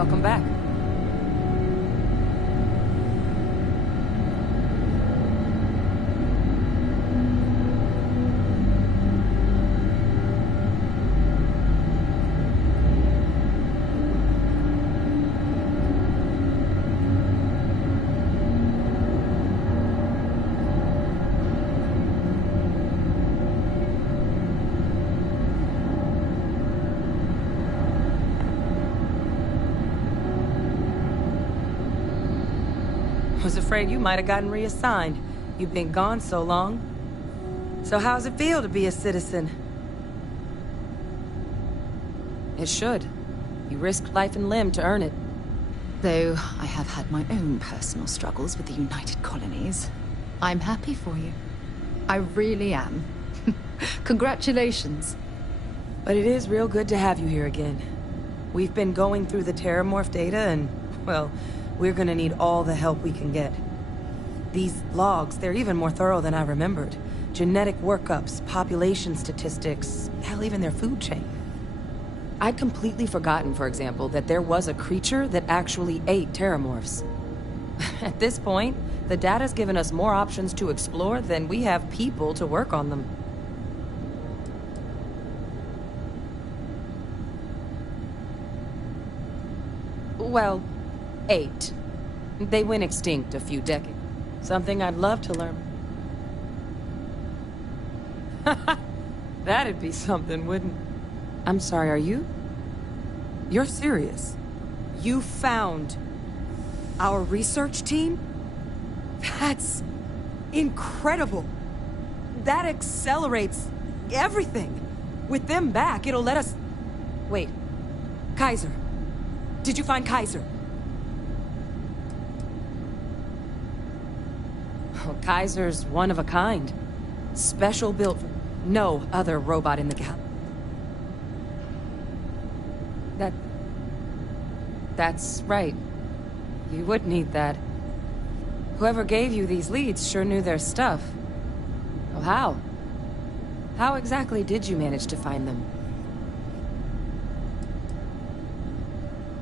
Welcome back. Was afraid you might have gotten reassigned. You've been gone so long. So how's it feel to be a citizen? It should. You risked life and limb to earn it. Though I have had my own personal struggles with the United Colonies, I'm happy for you. I really am. Congratulations. But it is real good to have you here again. We've been going through the Terramorph data and, well, we're gonna need all the help we can get. These logs, they're even more thorough than I remembered. Genetic workups, population statistics, hell, even their food chain. I'd completely forgotten, for example, that there was a creature that actually ate Terramorphs. At this point, the data's given us more options to explore than we have people to work on them. Well, 8. They went extinct a few decades. Something I'd love to learn. That'd be something, wouldn't... I'm sorry, are you? You're serious? You found our research team? That's incredible. That accelerates everything. With them back, it'll let us... Wait. Kaiser. Did you find Kaiser? Oh, Kaiser's one of a kind. Special built... No other robot in the galaxy. That's right. You would need that. Whoever gave you these leads sure knew their stuff. Oh, how? How exactly did you manage to find them?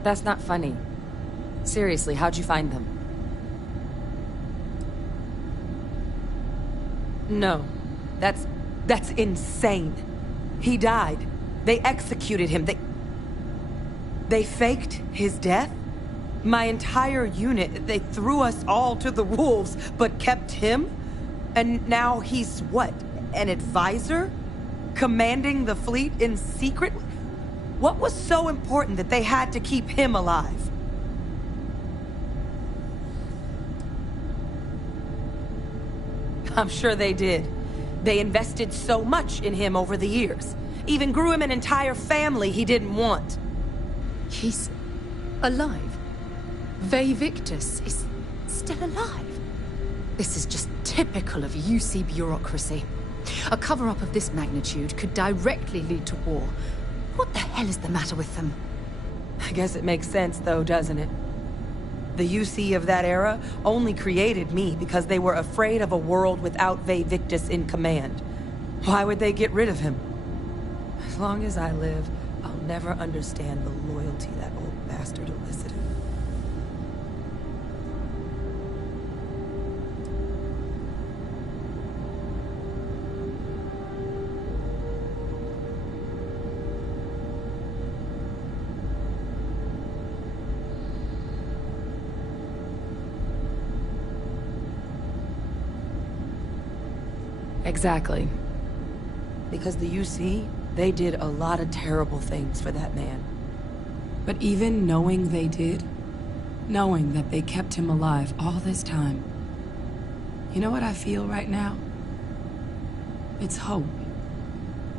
That's not funny. Seriously, how'd you find them? No. That's insane. He died. They executed him. They faked his death? My entire unit, they threw us all to the wolves, but kept him? And now he's what? An advisor? Commanding the fleet in secret? What was so important that they had to keep him alive? I'm sure they did. They invested so much in him over the years. Even grew him an entire family he didn't want. He's alive. Ve Victus is still alive. This is just typical of UC bureaucracy. A cover-up of this magnitude could directly lead to war. What the hell is the matter with them? I guess it makes sense, though, doesn't it? The UC of that era only created me because they were afraid of a world without Ve Victus in command. Why would they get rid of him? As long as I live, I'll never understand the loyalty that old bastard elicited. Exactly. Because the UC, they did a lot of terrible things for that man. But even knowing they did, knowing that they kept him alive all this time, you know what I feel right now? It's hope.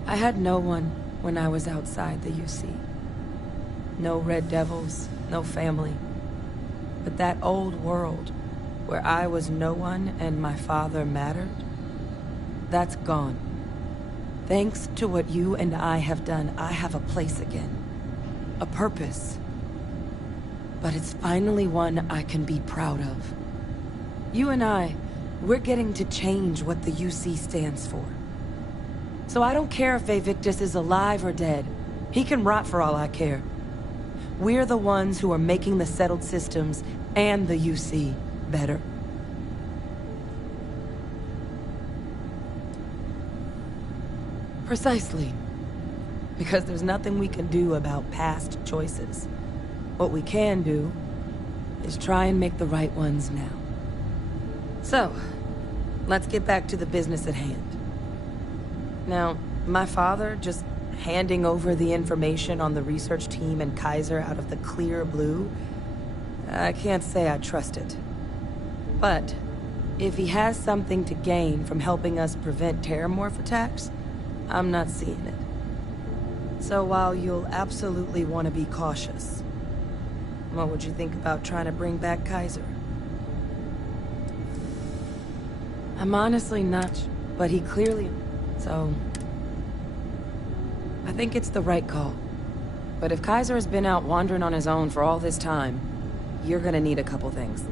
I had no one when I was outside the UC. No Red Devils, no family. But that old world, where I was no one and my father mattered, that's gone. Thanks to what you and I have done, I have a place again. A purpose. But it's finally one I can be proud of. You and I, we're getting to change what the UC stands for. So I don't care if Ve Victus is alive or dead. He can rot for all I care. We're the ones who are making the settled systems and the UC better. Precisely. Because there's nothing we can do about past choices. What we can do is try and make the right ones now. So, let's get back to the business at hand. Now, my father just handing over the information on the research team and Kaiser out of the clear blue, I can't say I trust it. But if he has something to gain from helping us prevent terramorph attacks, I'm not seeing it. So while you'll absolutely want to be cautious, what would you think about trying to bring back Kaiser? I'm honestly not, but he clearly... So... I think it's the right call. But if Kaiser has been out wandering on his own for all this time, you're gonna need a couple things.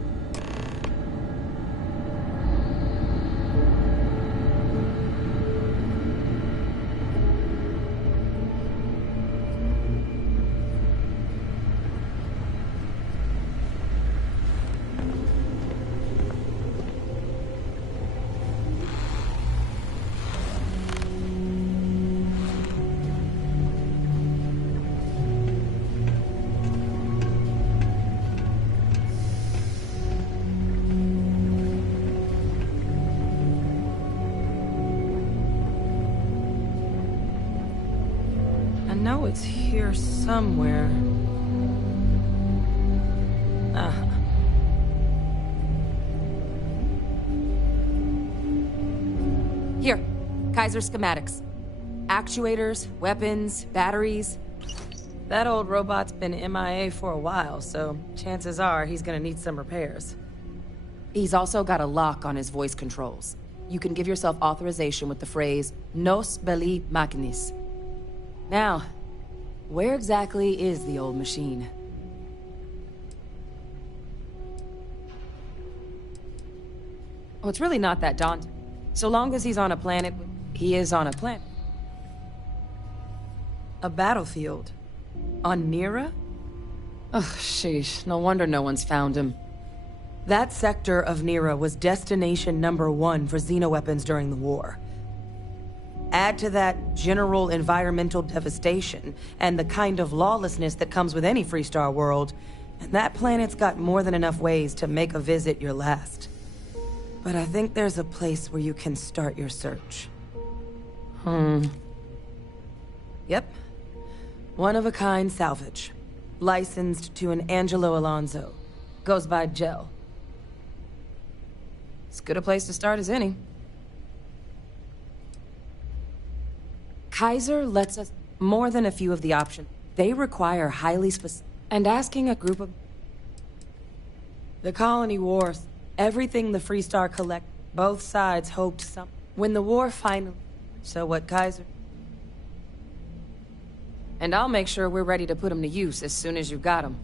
I know it's here somewhere. Here, Kaiser schematics. Actuators, weapons, batteries. That old robot's been MIA for a while, so chances are he's gonna need some repairs. He's also got a lock on his voice controls. You can give yourself authorization with the phrase, Nos belli machinis. Now, where exactly is the old machine? Oh, it's really not that daunting. So long as he's on a planet, he is on a planet. A battlefield? On Nira? Oh, sheesh. No wonder no one's found him. That sector of Nira was destination #1 for xenoweapons during the war. Add to that general environmental devastation and the kind of lawlessness that comes with any Freestar world, and that planet's got more than enough ways to make a visit your last. But I think there's a place where you can start your search. Yep. One-of-a-kind salvage. Licensed to an Angelo Alonso. Goes by Gel. As good a place to start as any. Kaiser lets us more than a few of the options. They require highly specific... And asking a group of... The Colony Wars, everything the Freestar collect, both sides hoped some... When the war finally... So what Kaiser... And I'll make sure we're ready to put them to use as soon as you got them.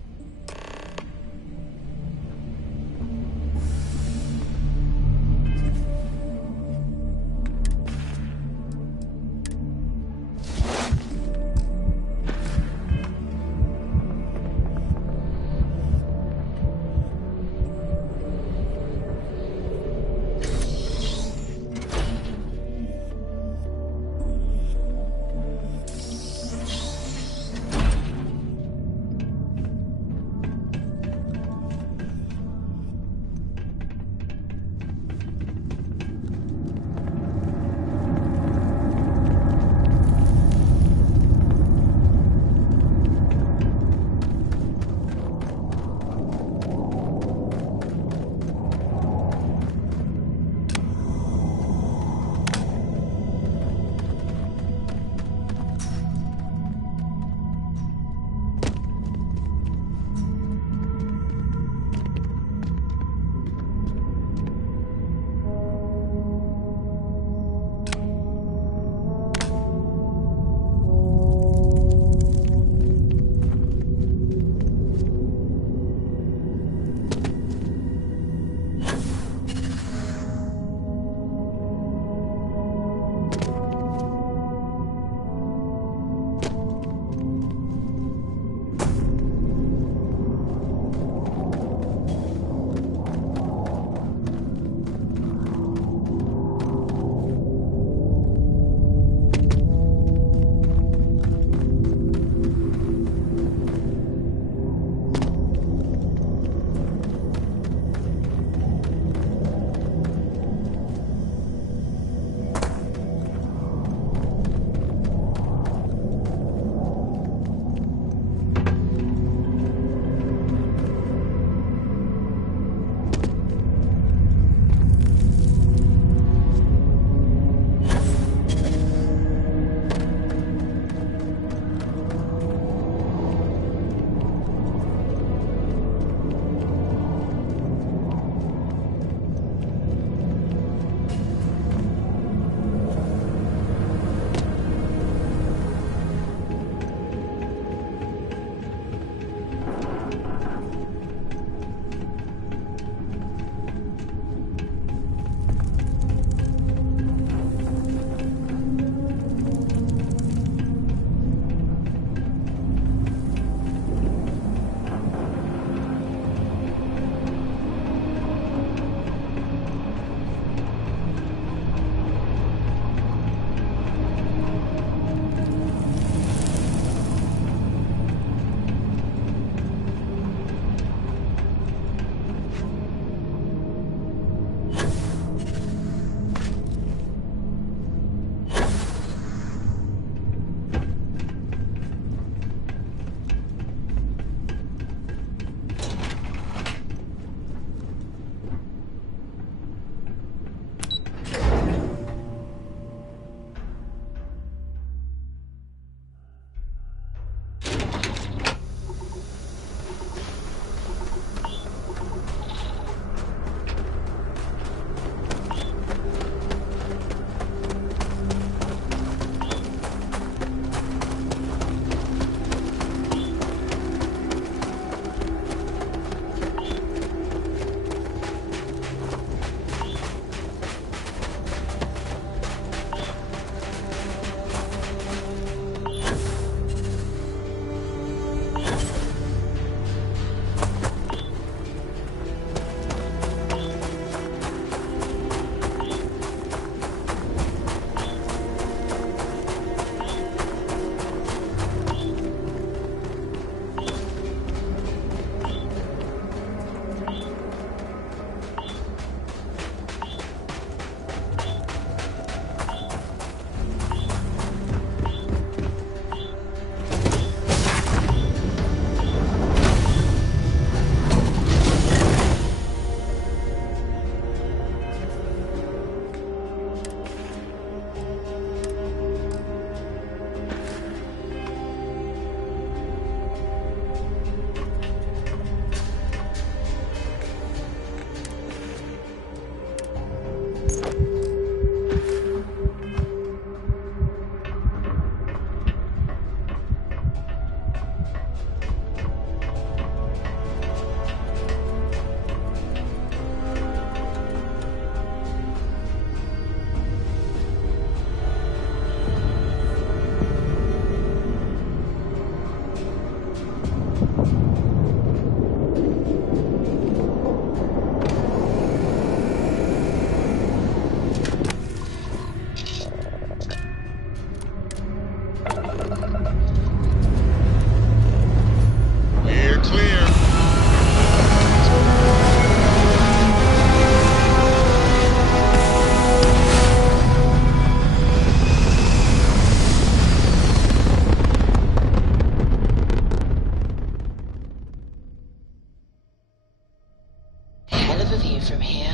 of a view from here.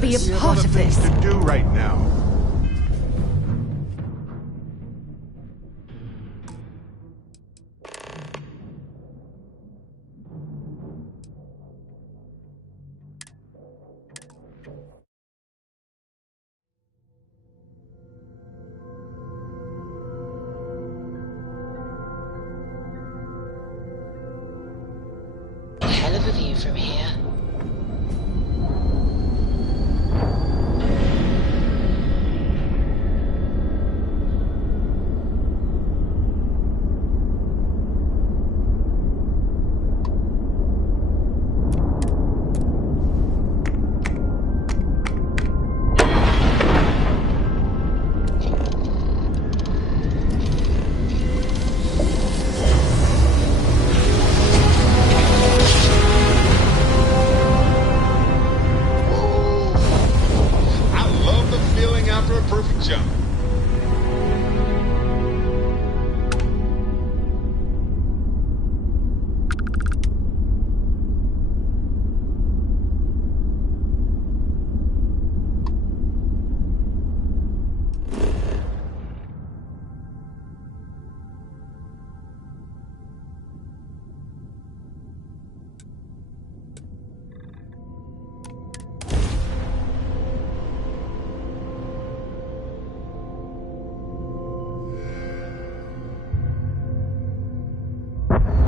Be a part of this. To do right now. A hell of a view from here.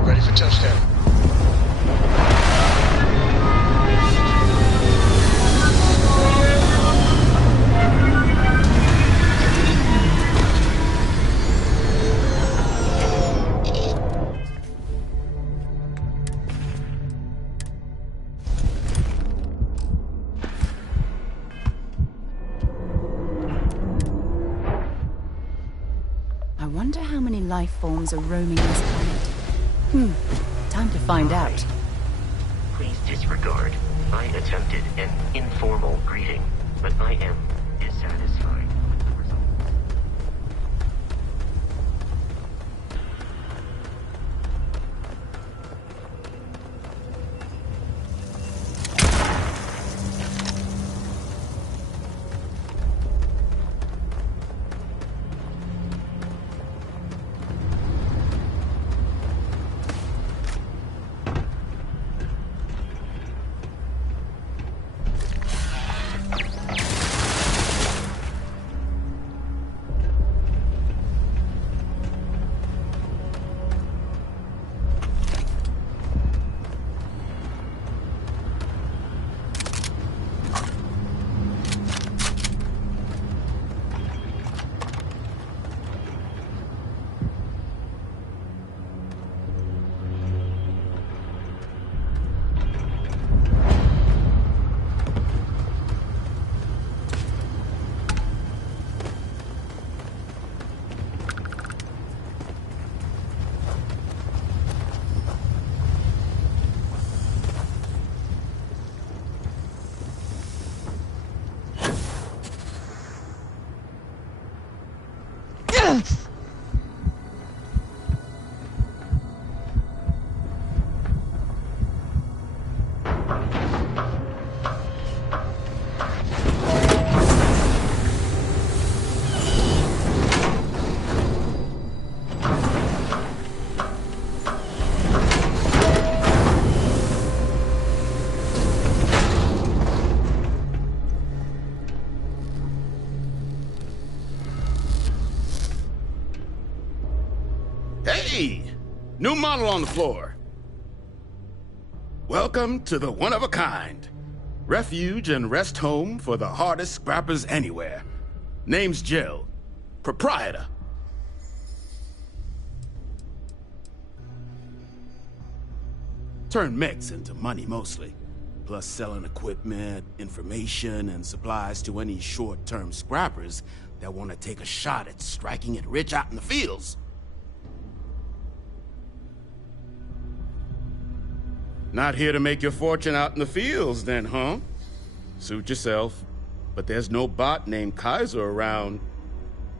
Ready for touchdown. I wonder how many life forms are roaming this planet. Time to find out. Please disregard. I attempted an informal greeting, but I am dissatisfied with the result. New model on the floor. Welcome to the one-of-a-kind. Refuge and rest home for the hardest scrappers anywhere. Name's Jill. Proprietor. Turn mechs into money mostly. Plus selling equipment, information, and supplies to any short-term scrappers that want to take a shot at striking it rich out in the fields. Not here to make your fortune out in the fields, then, huh? Suit yourself. But there's no bot named Kaiser around.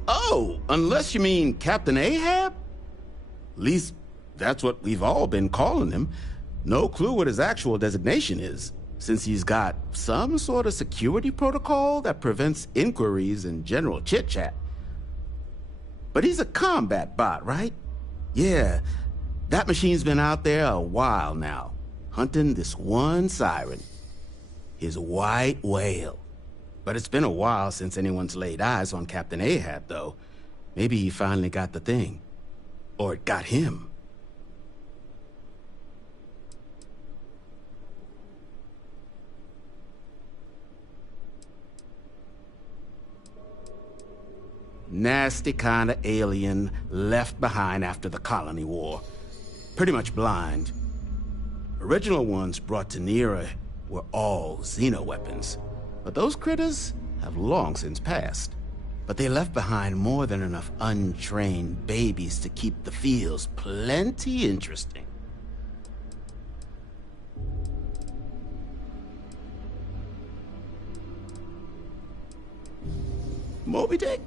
Oh, unless you mean Captain Ahab? At least, that's what we've all been calling him. No clue what his actual designation is, since he's got some sort of security protocol that prevents inquiries and general chit-chat. But he's a combat bot, right? Yeah, that machine's been out there a while now, hunting this one siren, his white whale. But it's been a while since anyone's laid eyes on Captain Ahab, though. Maybe he finally got the thing. Or it got him. Nasty kind of alien left behind after the Colony War. Pretty much blind. Original ones brought to Nera were all xeno-weapons, but those critters have long since passed. But they left behind more than enough untrained babies to keep the fields plenty interesting. Moby Dick?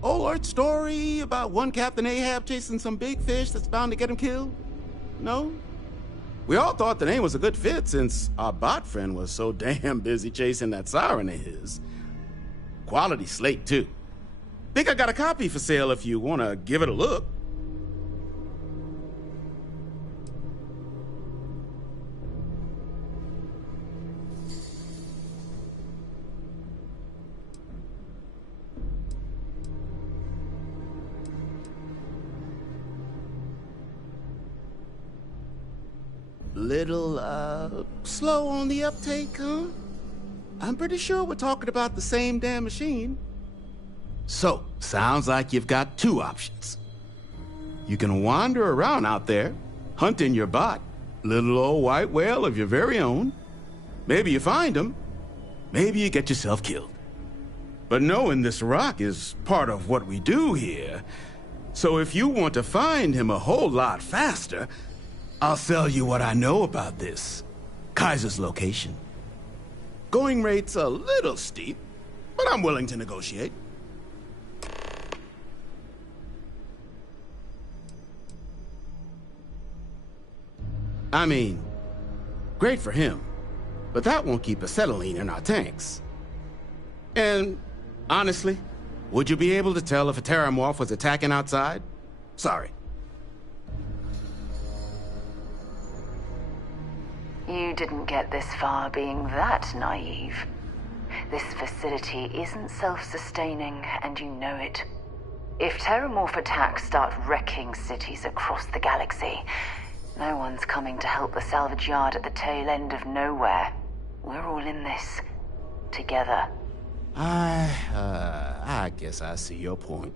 Old art story about one Captain Ahab chasing some big fish that's bound to get him killed? No? We all thought the name was a good fit since our bot friend was so damn busy chasing that siren of his. Quality slate, too. Think I got a copy for sale if you want to give it a look. Little, slow on the uptake, huh? I'm pretty sure we're talking about the same damn machine. So, sounds like you've got two options. You can wander around out there, hunting your bot, little old white whale of your very own. Maybe you find him, maybe you get yourself killed. But knowing this rock is part of what we do here. So if you want to find him a whole lot faster, I'll sell you what I know about this. Kaiser's location. Going rate's a little steep, but I'm willing to negotiate. I mean, great for him, but that won't keep acetylene in our tanks. And honestly, would you be able to tell if a Terramorph was attacking outside? Sorry. You didn't get this far being that naive. This facility isn't self-sustaining, and you know it. If Terramorph attacks start wrecking cities across the galaxy, no one's coming to help the salvage yard at the tail end of nowhere. We're all in this. Together. I guess I see your point.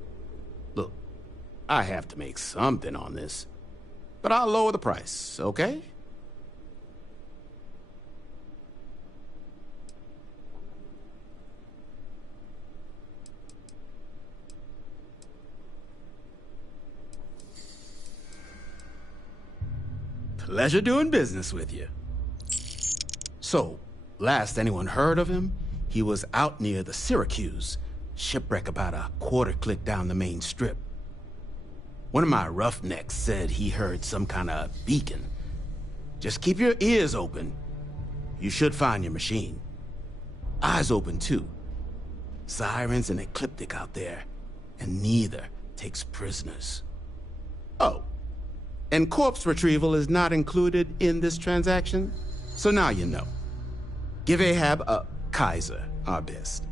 Look, I have to make something on this. But I'll lower the price, okay? Pleasure doing business with you. So, last anyone heard of him, he was out near the Syracuse, shipwreck about a quarter-click down the main strip. One of my roughnecks said he heard some kind of beacon. Just keep your ears open. You should find your machine. Eyes open, too. Sirens and Ecliptic out there, and neither takes prisoners. Oh. And corpse retrieval is not included in this transaction, so now you know. Give Ahab a Kaiser our best.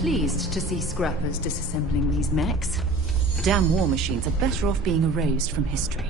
pleased to see scrappers disassembling these mechs. Damn war machines are better off being erased from history.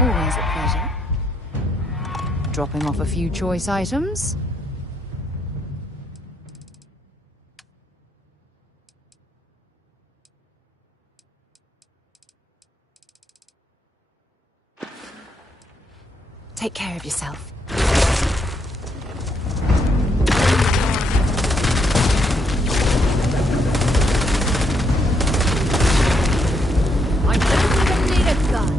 Always a pleasure. Dropping off a few choice items. Take care of yourself. I don't even need a gun.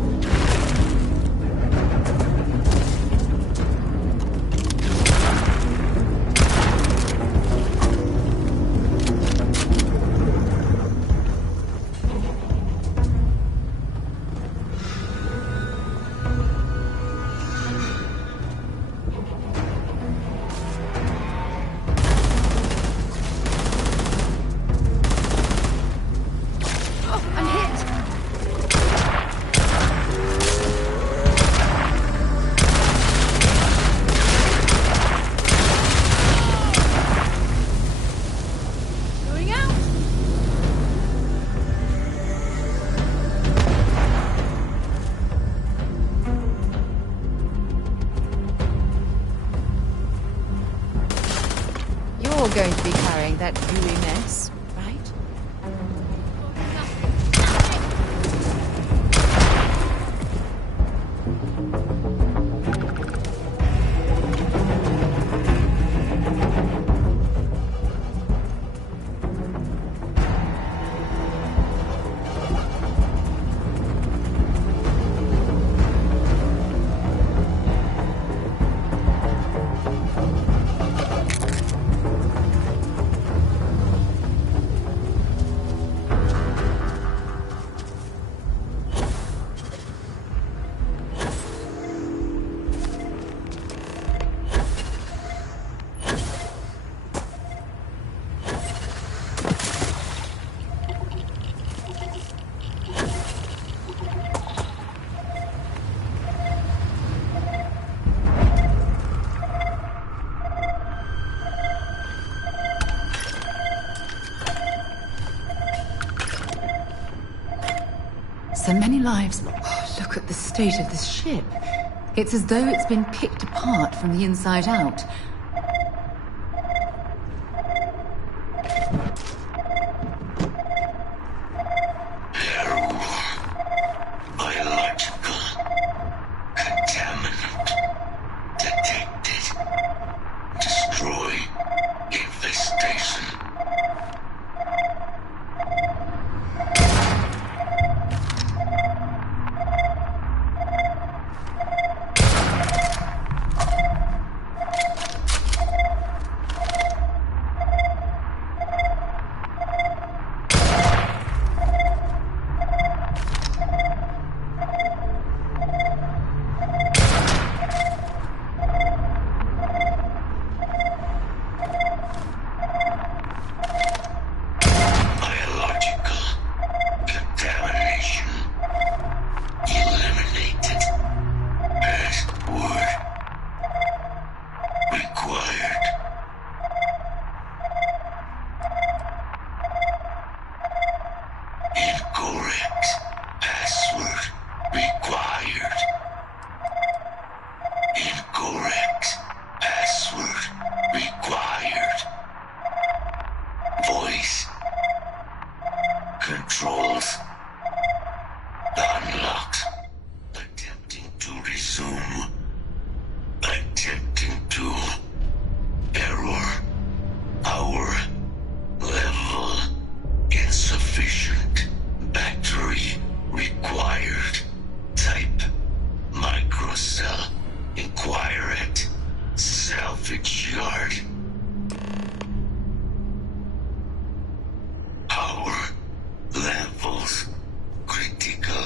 You're going to be carrying that gooey mess, right? So many lives. Look at the state of this ship. It's as though it's been picked apart from the inside out. Biological contaminant detected. Destroy infestation. Controls unlocked. Attempting to resume. Attempting to. Error. Power level insufficient. Battery required. Type microcell. Inquire at salvage yard. Power levels critical.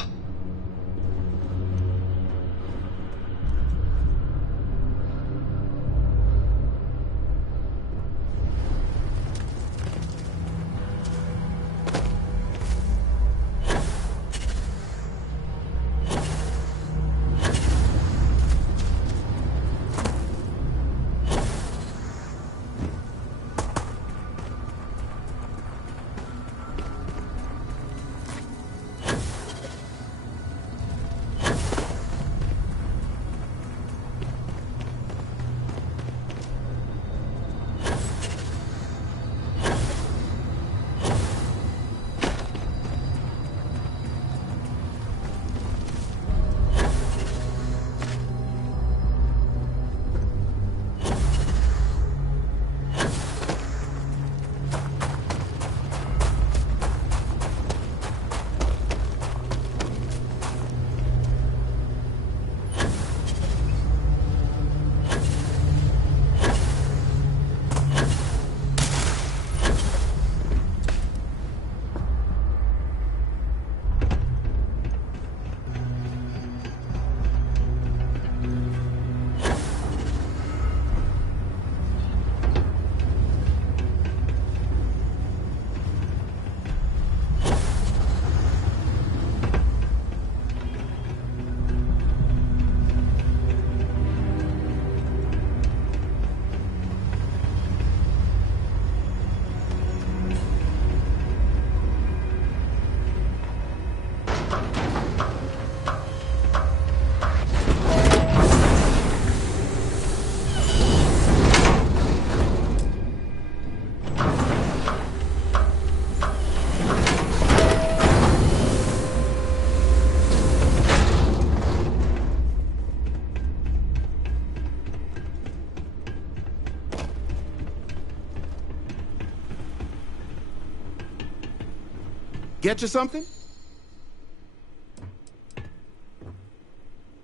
Get you something?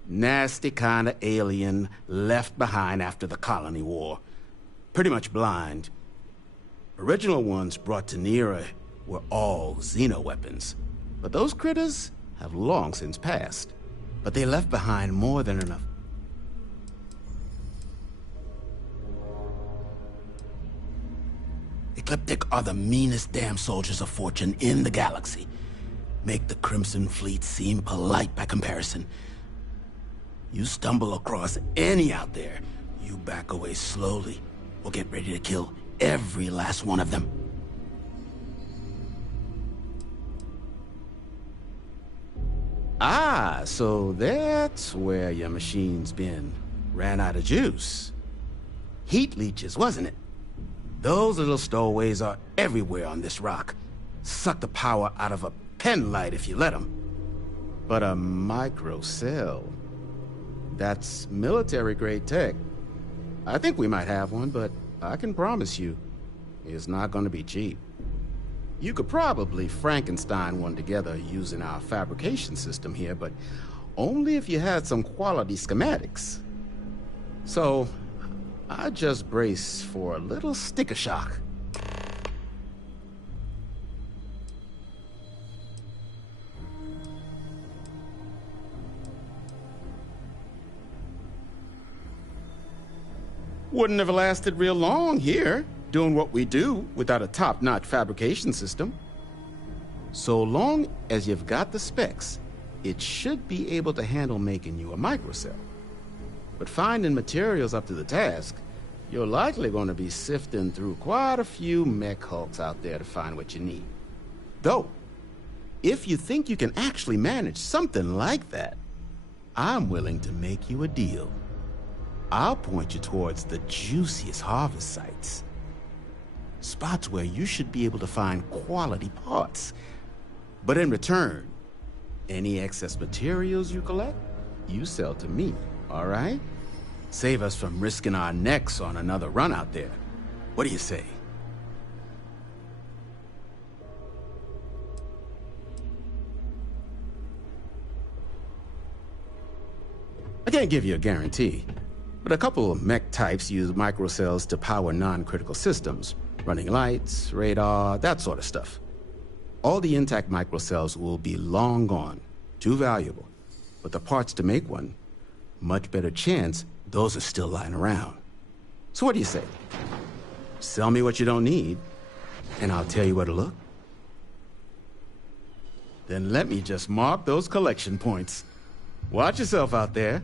Nasty kind of alien left behind after the colony war. Pretty much blind. Original ones brought to Nera were all xeno-weapons. But those critters have long since passed. But they left behind more than enough. Ecliptic are the meanest damn soldiers of fortune in the galaxy. Make the Crimson Fleet seem polite by comparison. You stumble across any out there, you back away slowly, or get ready to kill every last one of them. Ah, so that's where your machine's been. Ran out of juice. Heat leeches, wasn't it? Those little stowaways are everywhere on this rock. Suck the power out of a pen light if you let them. But a microcell, that's military-grade tech. I think we might have one, but I can promise you, it's not going to be cheap. You could probably Frankenstein one together using our fabrication system here, but only if you had some quality schematics. So, I just brace for a little sticker shock. Wouldn't have lasted real long here, doing what we do without a top-notch fabrication system. So long as you've got the specs, it should be able to handle making you a microcell. But finding materials up to the task, you're likely going to be sifting through quite a few mech hulks out there to find what you need. Though, if you think you can actually manage something like that, I'm willing to make you a deal. I'll point you towards the juiciest harvest sites. Spots where you should be able to find quality parts. But in return, any excess materials you collect, you sell to me, all right? Save us from risking our necks on another run out there. What do you say? I can't give you a guarantee, but a couple of mech types use microcells to power non-critical systems, running lights, radar, that sort of stuff. All the intact microcells will be long gone, too valuable. But the parts to make one, much better chance those are still lying around. So what do you say? Sell me what you don't need, and I'll tell you where to look. Then let me just mark those collection points. Watch yourself out there.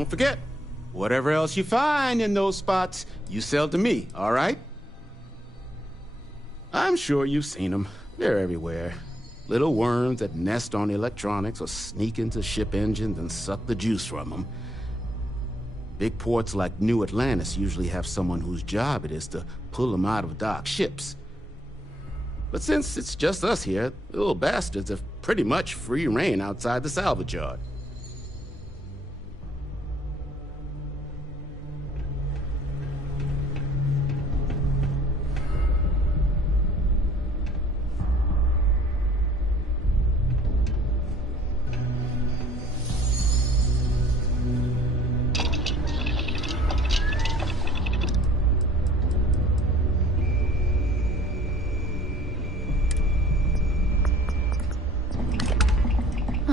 don't forget, whatever else you find in those spots, you sell to me, all right? I'm sure you've seen them. They're everywhere. Little worms that nest on electronics or sneak into ship engines and suck the juice from them. Big ports like New Atlantis usually have someone whose job it is to pull them out of docked ships. But since it's just us here, the little bastards have pretty much free reign outside the salvage yard.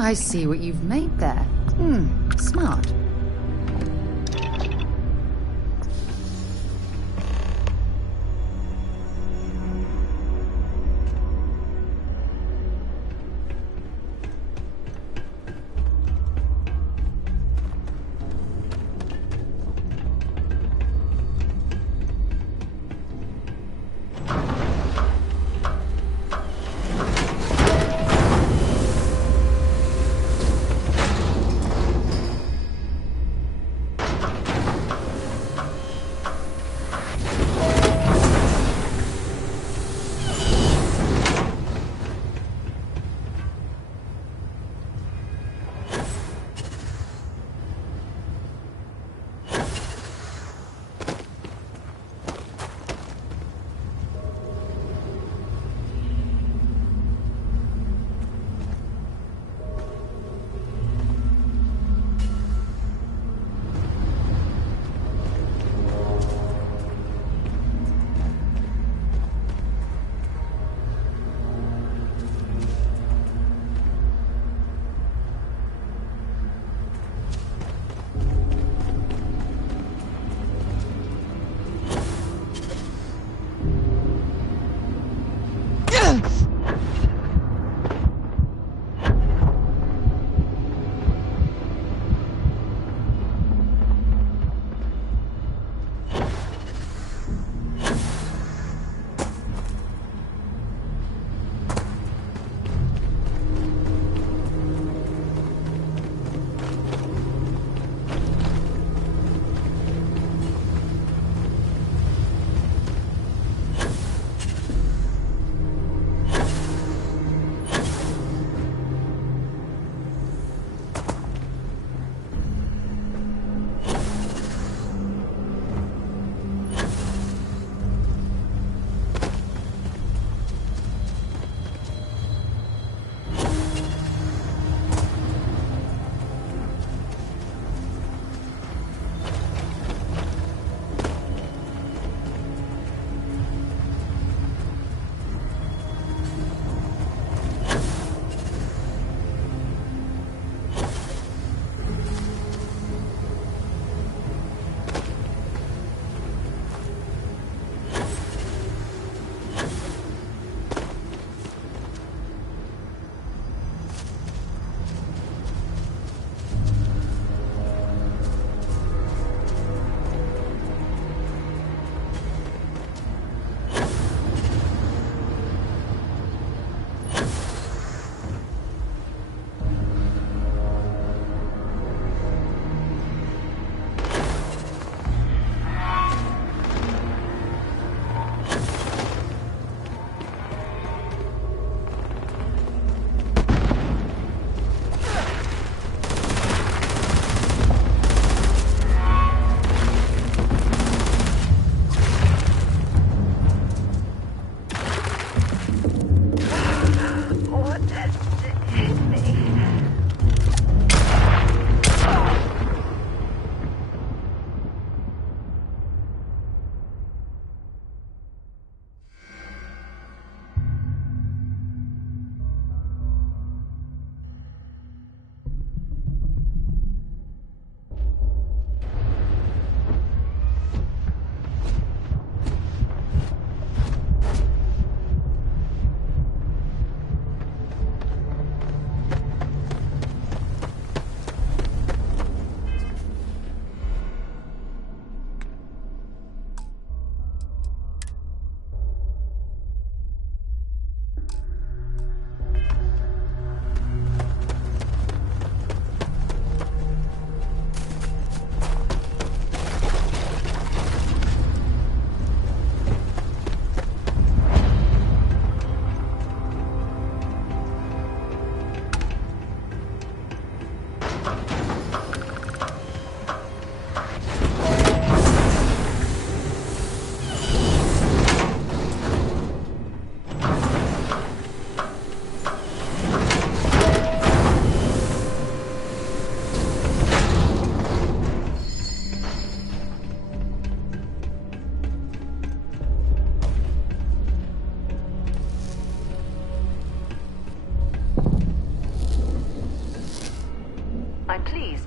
I see what you've made there. Smart.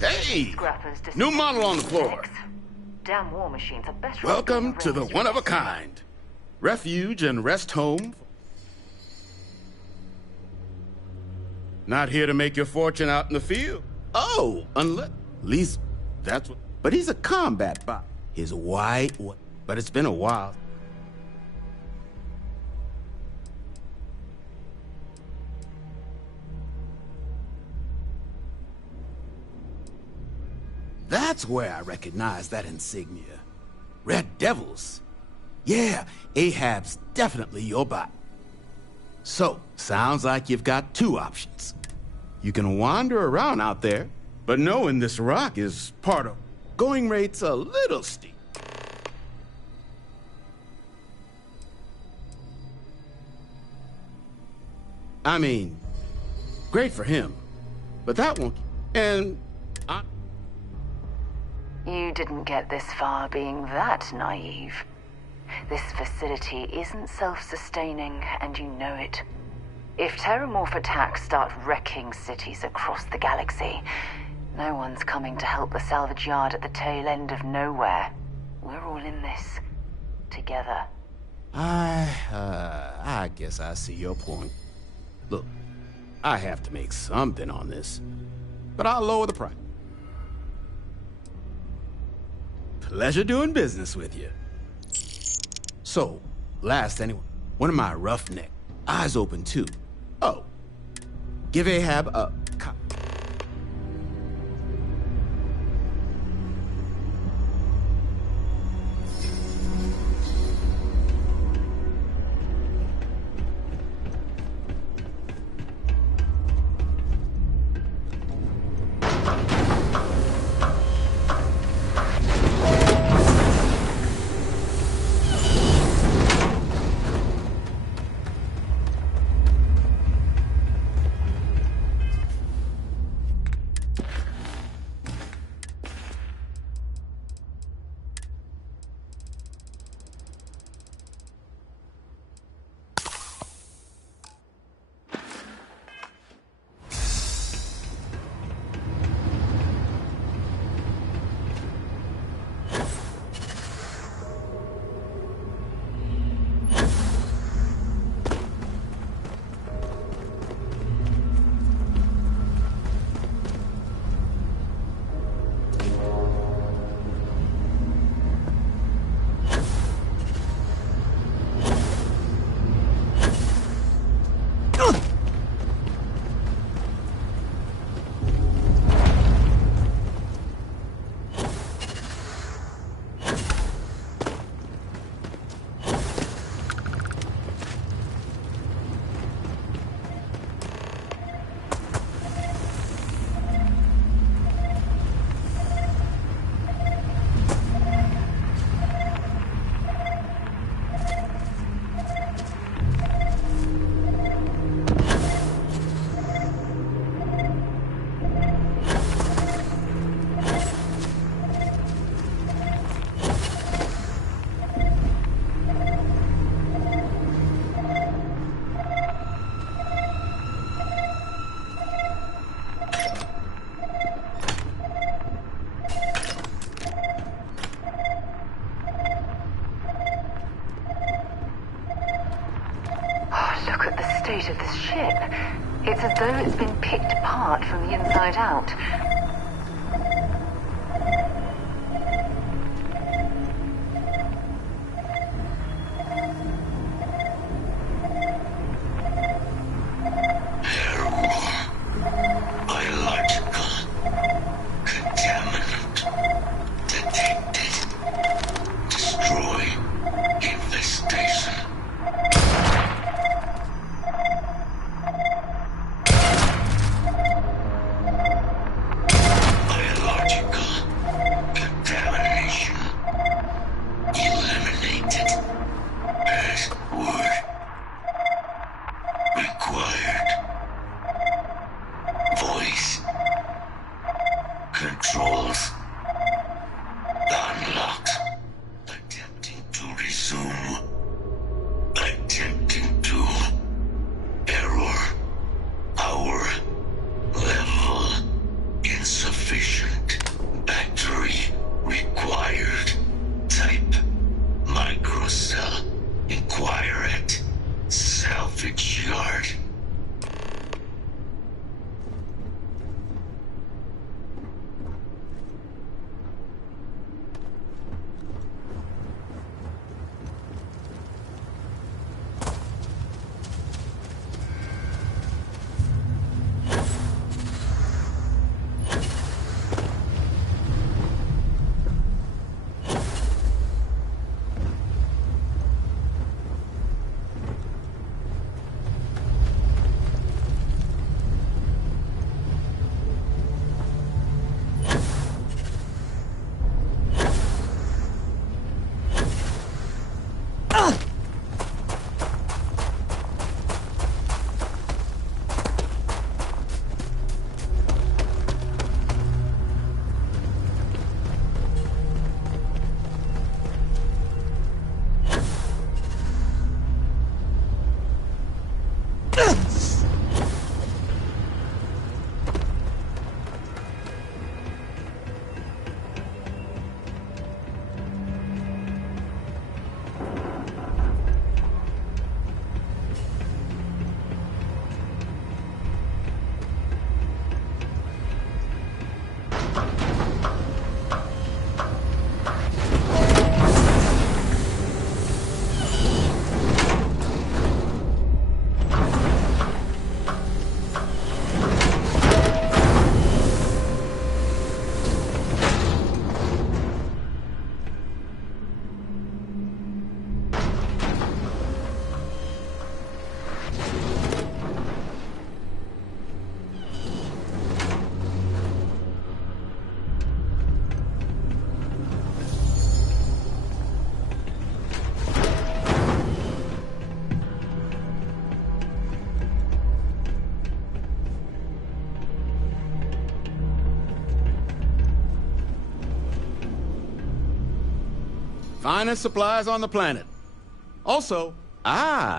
Hey! Scrappers New model on the floor. Damn war machines are better. Welcome to the one-of-a-kind. Refuge and rest home. Not here to make your fortune out in the field. Oh, unless... At least that's what... But he's a combat bot. He's white, but it's been a while. That's where I recognize that insignia. Red Devils. Yeah, Ahab's definitely your bot. So, sounds like you've got two options. You can wander around out there, but knowing this rock is part of... Going rate's a little steep. I mean, great for him, but that won't... And... You didn't get this far being that naive. This facility isn't self-sustaining, and you know it. If terramorph attacks start wrecking cities across the galaxy, no one's coming to help the salvage yard at the tail end of nowhere. We're all in this. Together. I guess I see your point. Look, I have to make something on this, but I'll lower the price. Pleasure doing business with you. So, last anyway, one of my roughneck, eyes open too. Oh, give Ahab a... Of this ship. It's as though it's been picked apart from the inside out. salvage yard. Finest supplies on the planet. Also,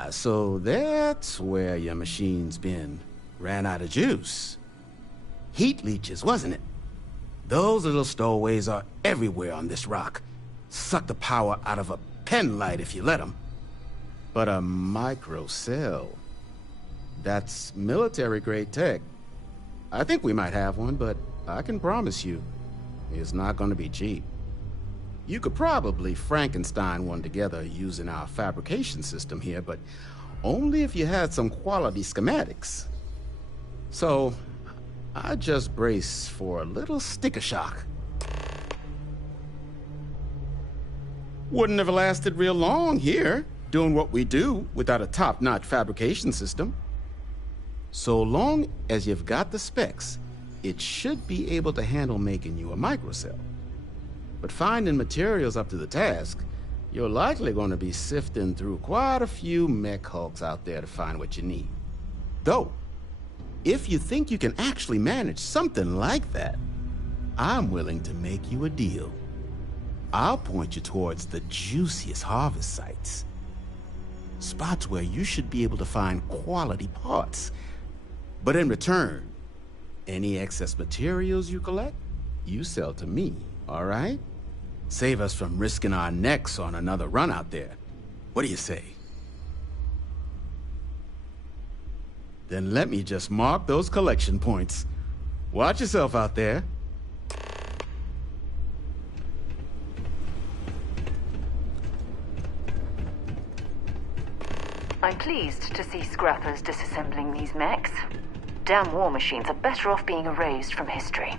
so that's where your machine's been. Ran out of juice. Heat leeches, wasn't it? Those little stowaways are everywhere on this rock. Suck the power out of a pen light if you let them. But a microcell, that's military-grade tech. I think we might have one, but I can promise you, it's not gonna be cheap. You could probably Frankenstein one together using our fabrication system here, but only if you had some quality schematics. So, I just brace for a little sticker shock. Wouldn't have lasted real long here, doing what we do without a top-notch fabrication system. So long as you've got the specs, it should be able to handle making you a microcell. But finding materials up to the task, you're likely going to be sifting through quite a few mech hulks out there to find what you need. Though, if you think you can actually manage something like that, I'm willing to make you a deal. I'll point you towards the juiciest harvest sites. Spots where you should be able to find quality parts. But in return, any excess materials you collect, you sell to me, all right? Save us from risking our necks on another run out there. What do you say? Then let me just mark those collection points. Watch yourself out there. I'm pleased to see scrappers disassembling these mechs. Damn war machines are better off being erased from history.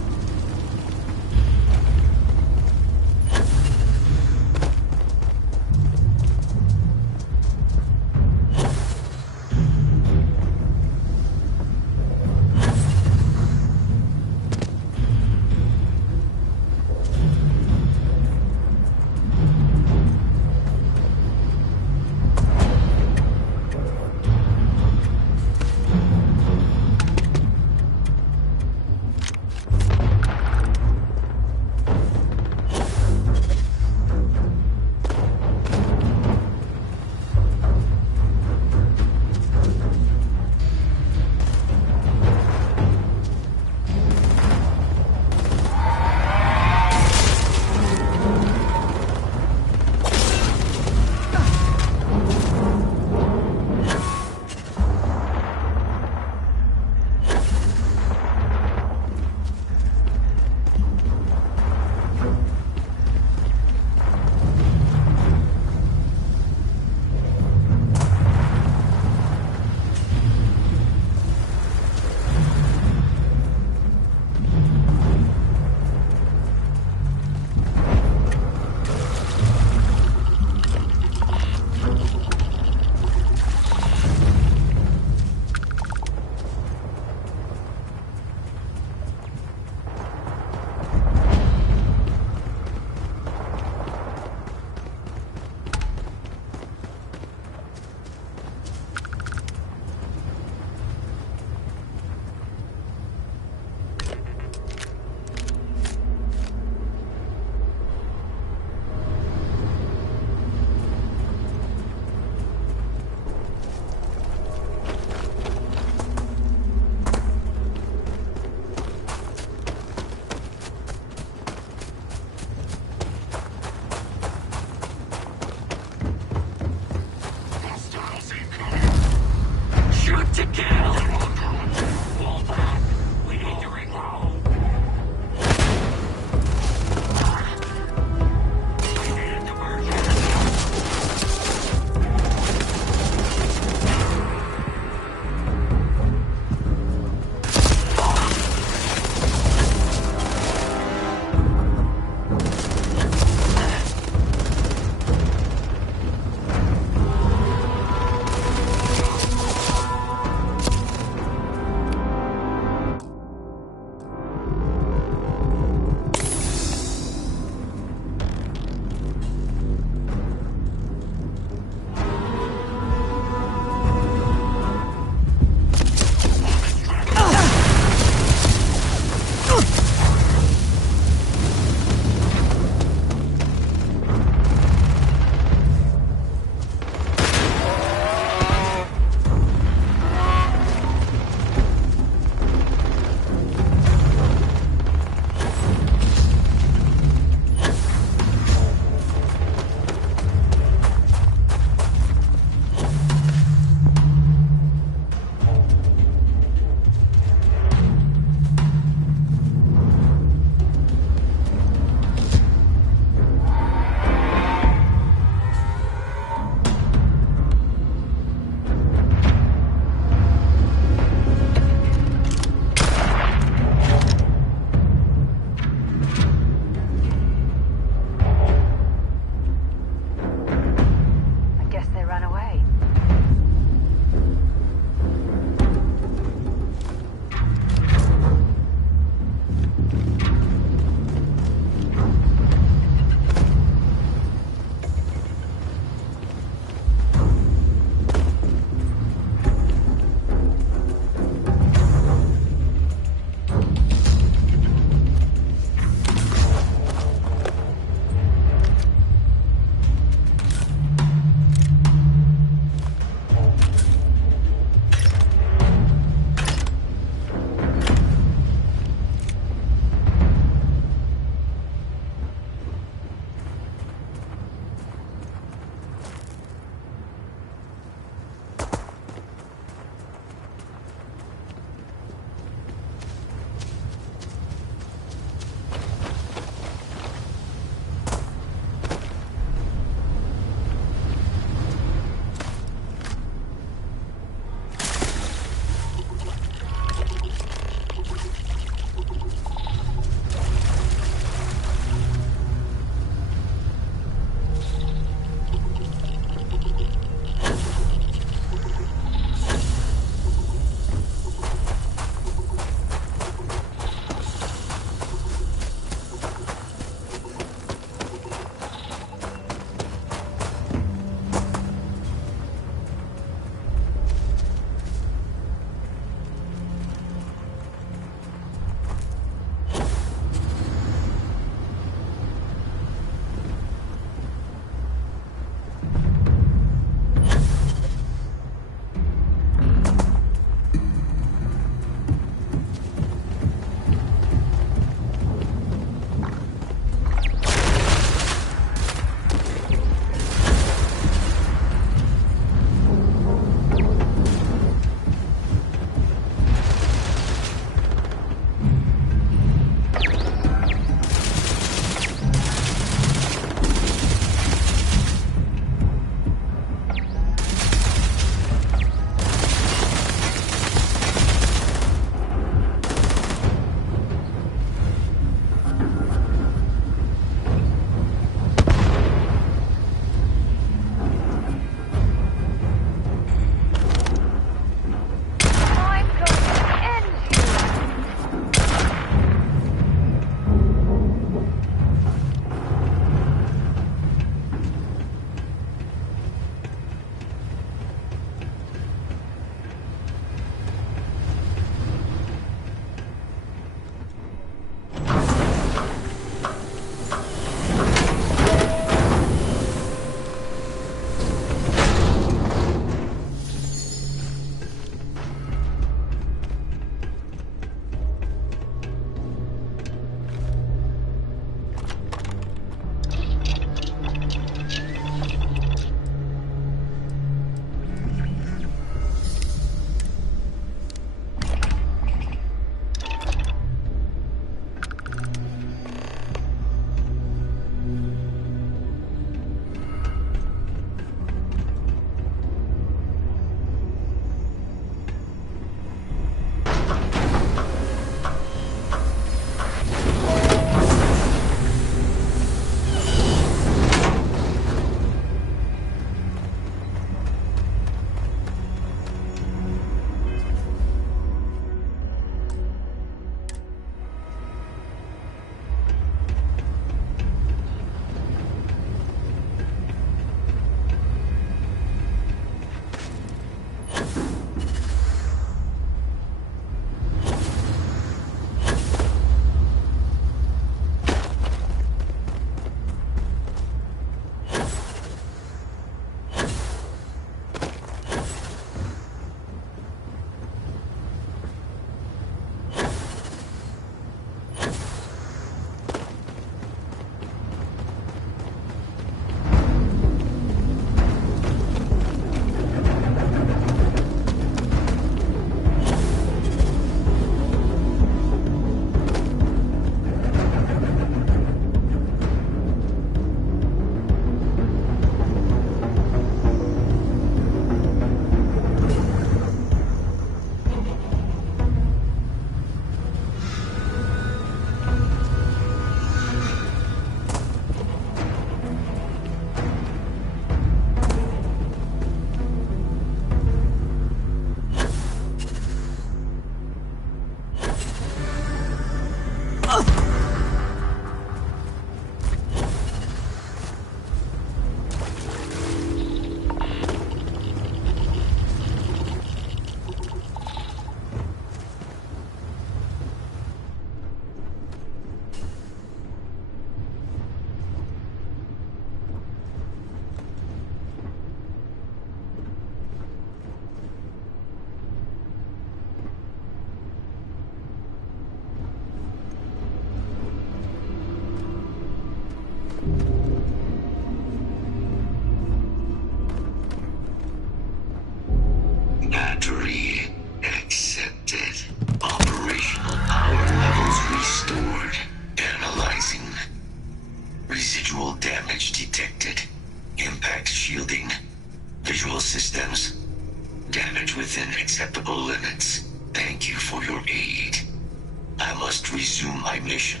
must resume my mission.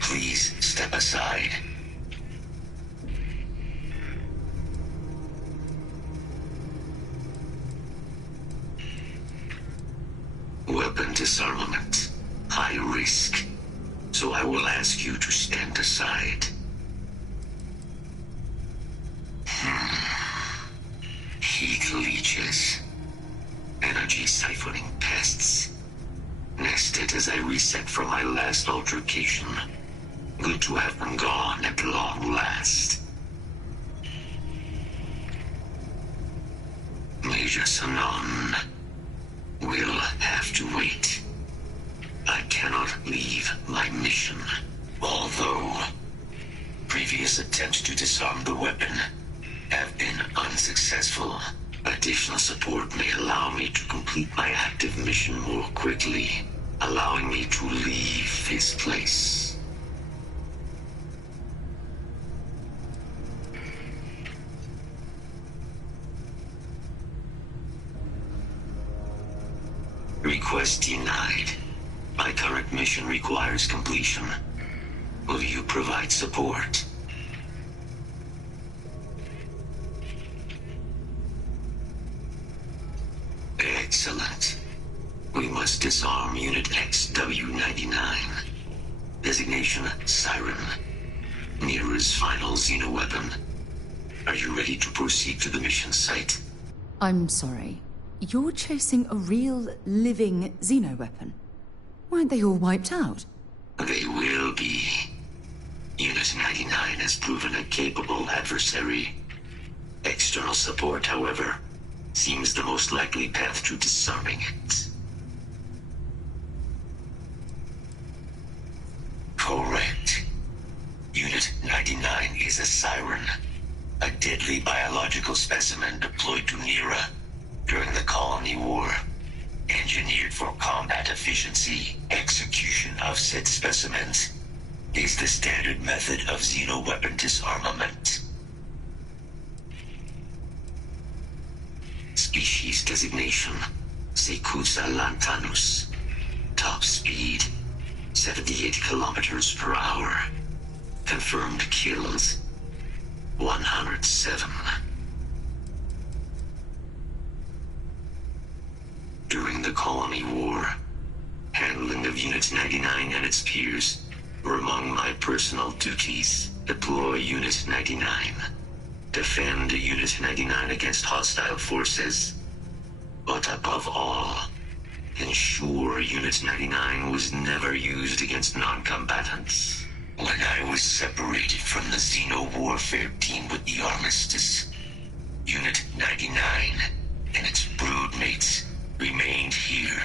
Please step aside. Weapon disarmament. High risk. So I will ask you to stand aside. Heat leeches. Energy siphoning pests. Nested as I reset from my last altercation. Good to have them gone at long last. Major Sanon will have to wait. I cannot leave my mission. Although previous attempts to disarm the weapon have been unsuccessful, additional support may allow me to complete my active mission more quickly, allowing me to leave this place. Request denied. My current mission requires completion. Will you provide support? Excellent. We must disarm Unit XW-99. Designation Siren. Mira's final xenoweapon. Are you ready to proceed to the mission site? I'm sorry. You're chasing a real, living xenoweapon? Weren't they all wiped out? They will be. Unit 99 has proven a capable adversary. External support, however, seems the most likely path to disarming it. Correct. Unit 99 is a Siren, a deadly biological specimen deployed to Nira during the Colony War. Engineered for combat efficiency, execution of said specimens is the standard method of xenoweapon disarmament. Species designation, Sekusa lantanus. Top speed, 78 kilometers per hour. Confirmed kills, 107. During the Colony War, handling of Unit 99 and its peers were among my personal duties. Deploy Unit 99. Defend Unit 99 against hostile forces. But above all, ensure Unit 99 was never used against non-combatants. When I was separated from the Xeno Warfare team with the Armistice, Unit 99 and its broodmates remained here,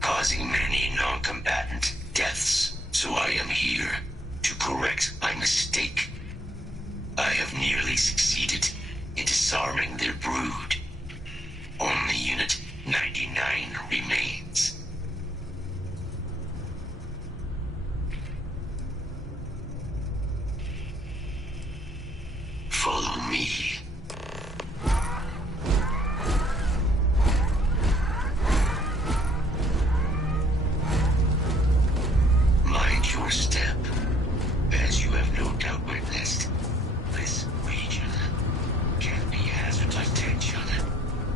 causing many non-combatant deaths. So I am here to correct my mistake. I have nearly succeeded in disarming their brood. Only Unit 99 remains. Follow me. Mind your step. As you have no doubt witnessed, this region can be hazards of tension.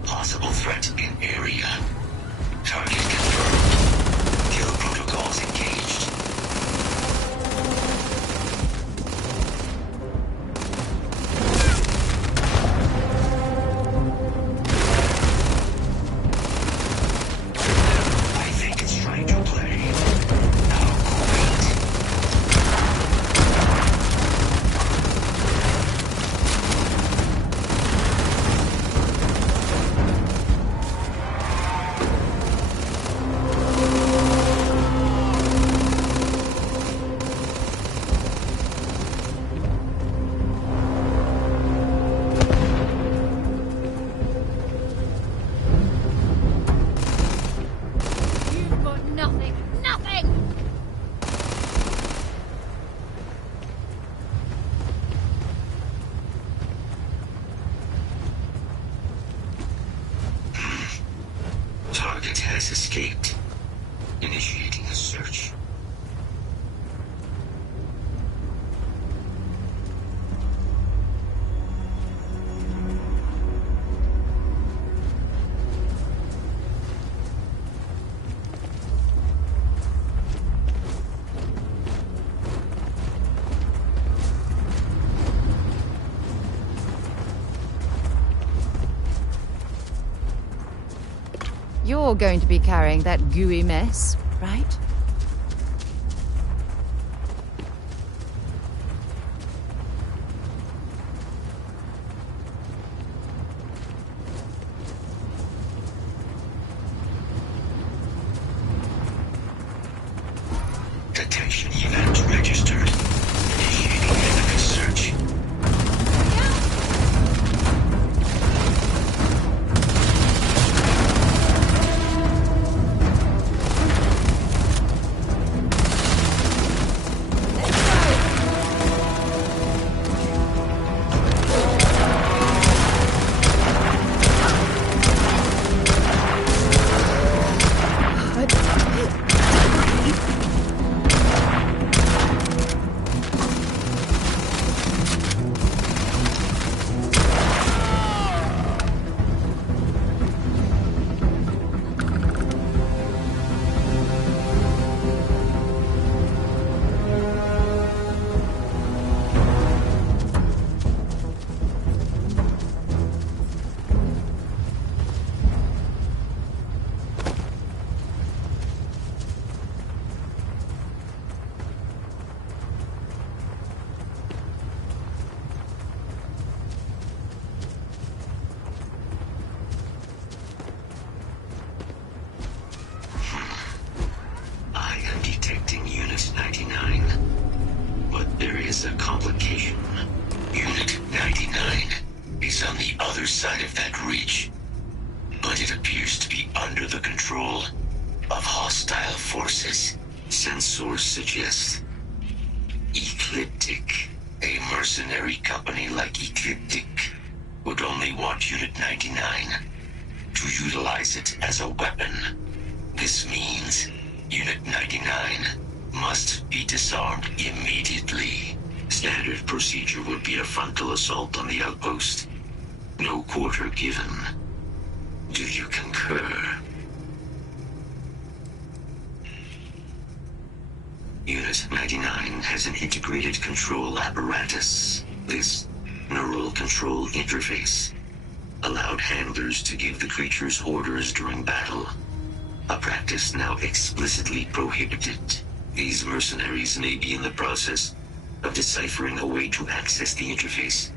Possible threat in area. Target confirmed. Kill protocols engaged. Initiating a search. You're going to be carrying that gooey mess, right? Detection event registered. Initiating enemy search. I am detecting Unit 99. But there is a complication. Unit 99 is on the other side of that ridge. But it appears to be under the control of hostile forces. Sensors suggest Ecliptic, a mercenary company like Ecliptic, would only want Unit 99 to utilize it as a weapon. This means Unit 99 must be disarmed immediately. Standard procedure would be a frontal assault on the outpost. No quarter given. Do you concur? Unit 99 has an integrated control apparatus. This neural control interface allowed handlers to give the creatures orders during battle, a practice now explicitly prohibited. These mercenaries may be in the process of deciphering a way to access the interface,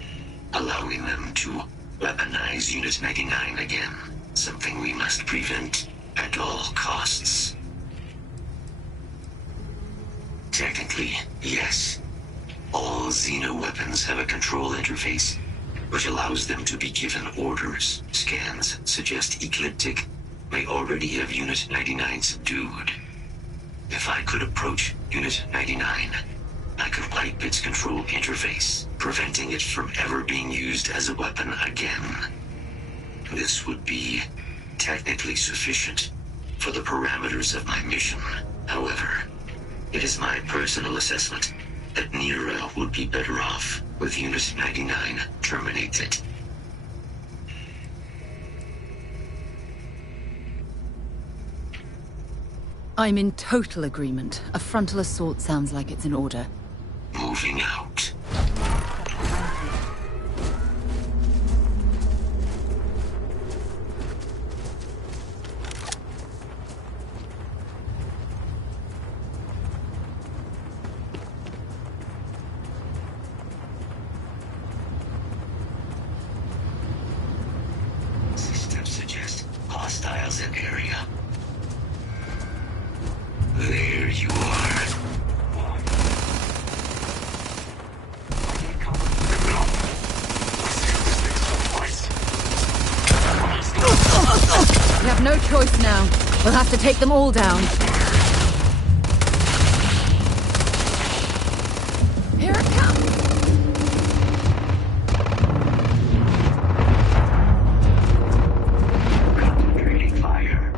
allowing them to weaponize Unit 99 again, something we must prevent at all costs. Technically, yes. All Xeno weapons have a control interface, which allows them to be given orders. Scans suggest Ecliptic may already have Unit 99 subdued. If I could approach Unit 99, I could wipe its control interface, preventing it from ever being used as a weapon again. This would be technically sufficient for the parameters of my mission. However, it is my personal assessment that Nira would be better off with Unit 99 terminated. I'm in total agreement. A frontal assault sounds like it's in order. Moving out. Systems suggest hostiles in area. There you are. We have no choice now. We'll have to take them all down. Here it comes! Concentrating fire.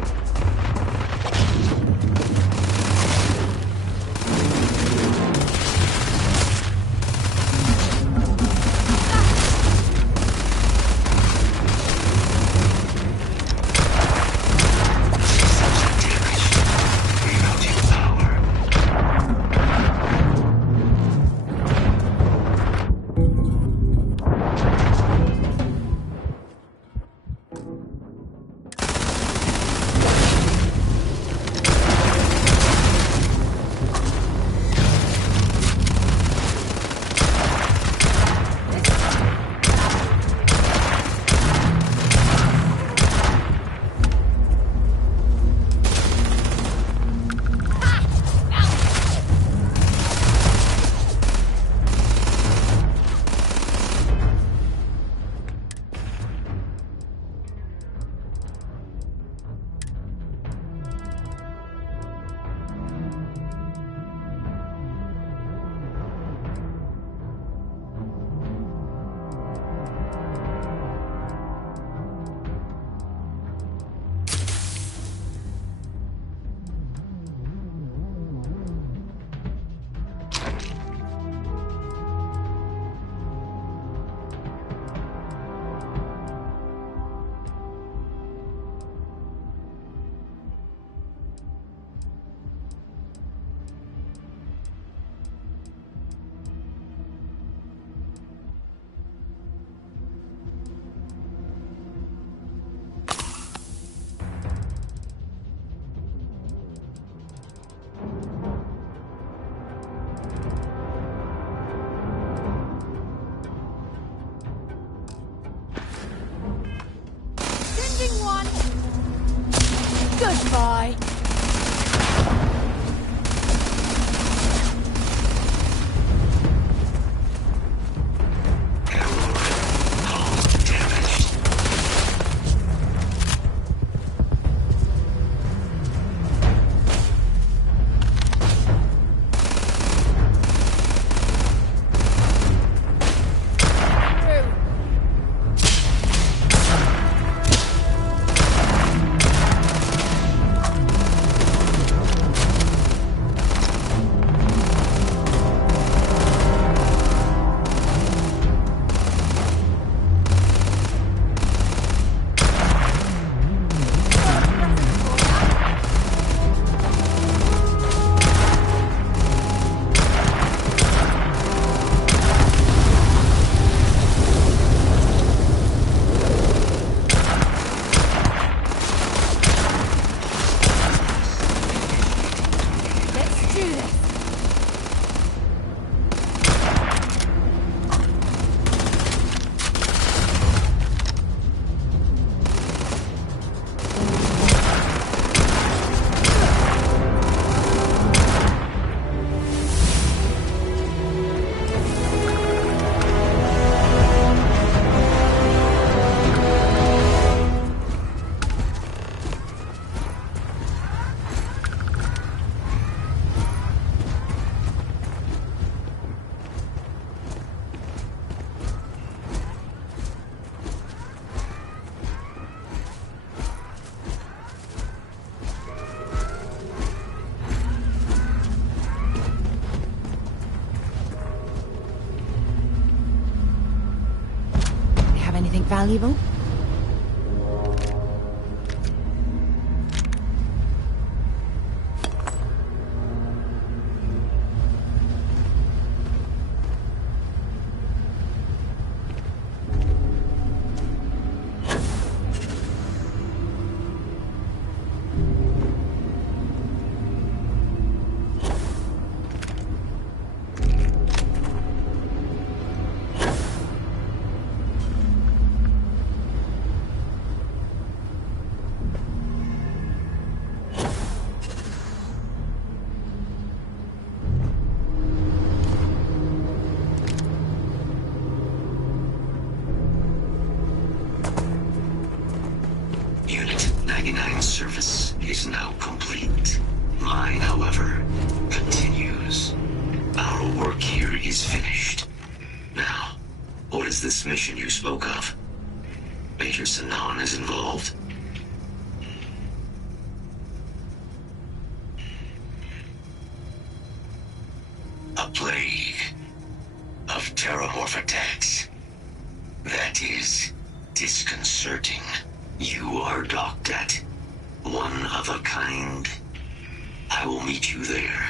Goodbye. Anything valuable? Unit 99 service is now complete. Mine, however, continues. Our work here is finished. Now, what is this mission you spoke of? Major Sanan is involved? A plague of terramorph attacks. That is disconcerting. You are docked at one of a kind. I will meet you there.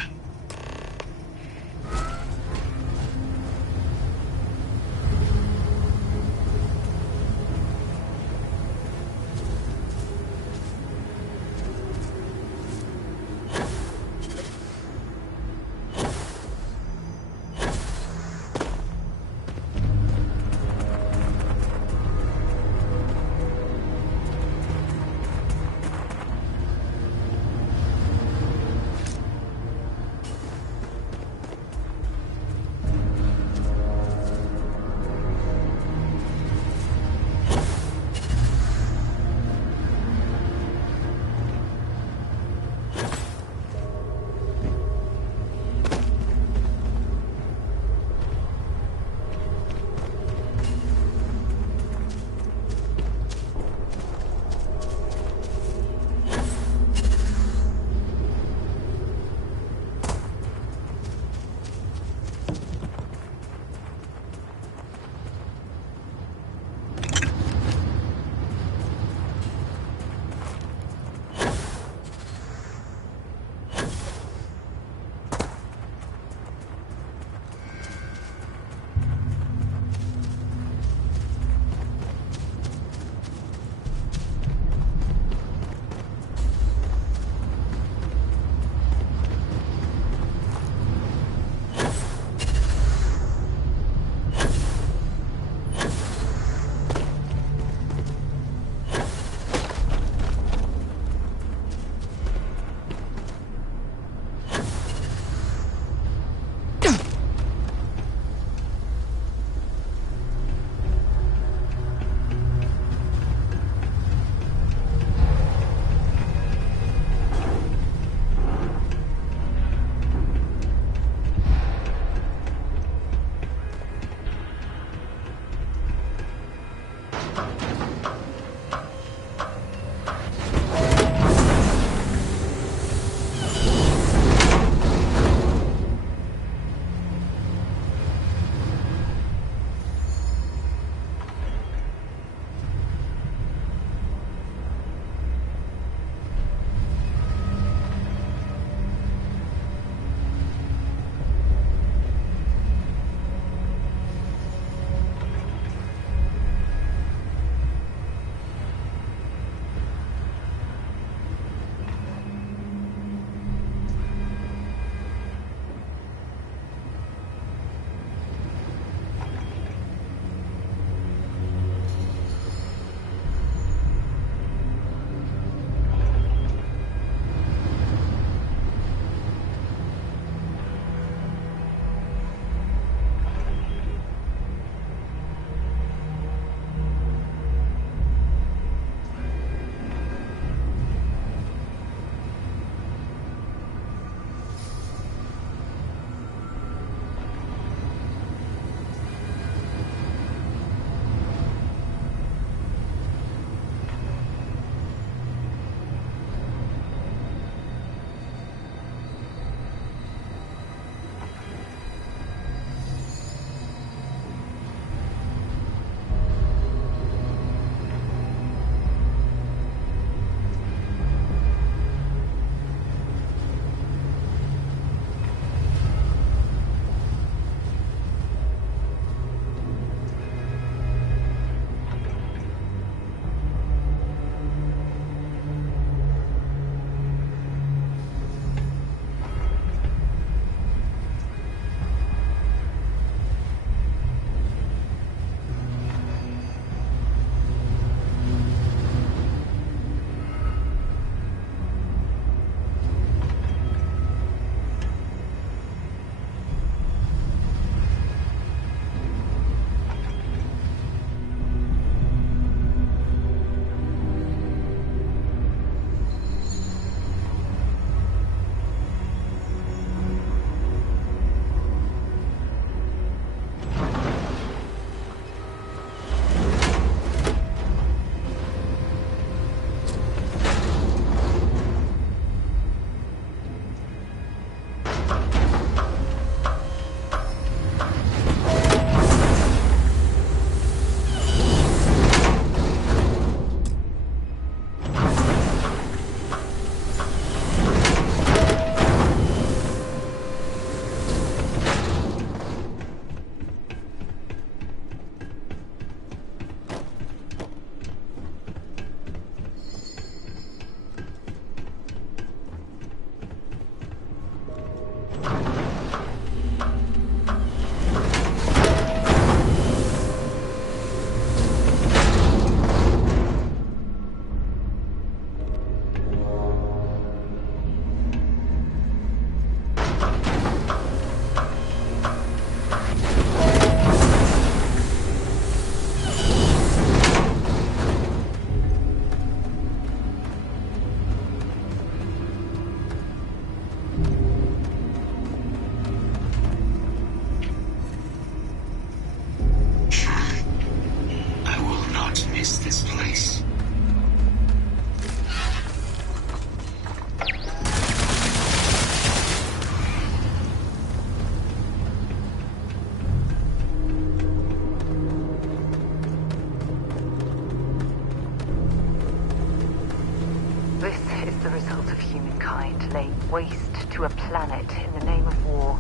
waste to a planet in the name of war.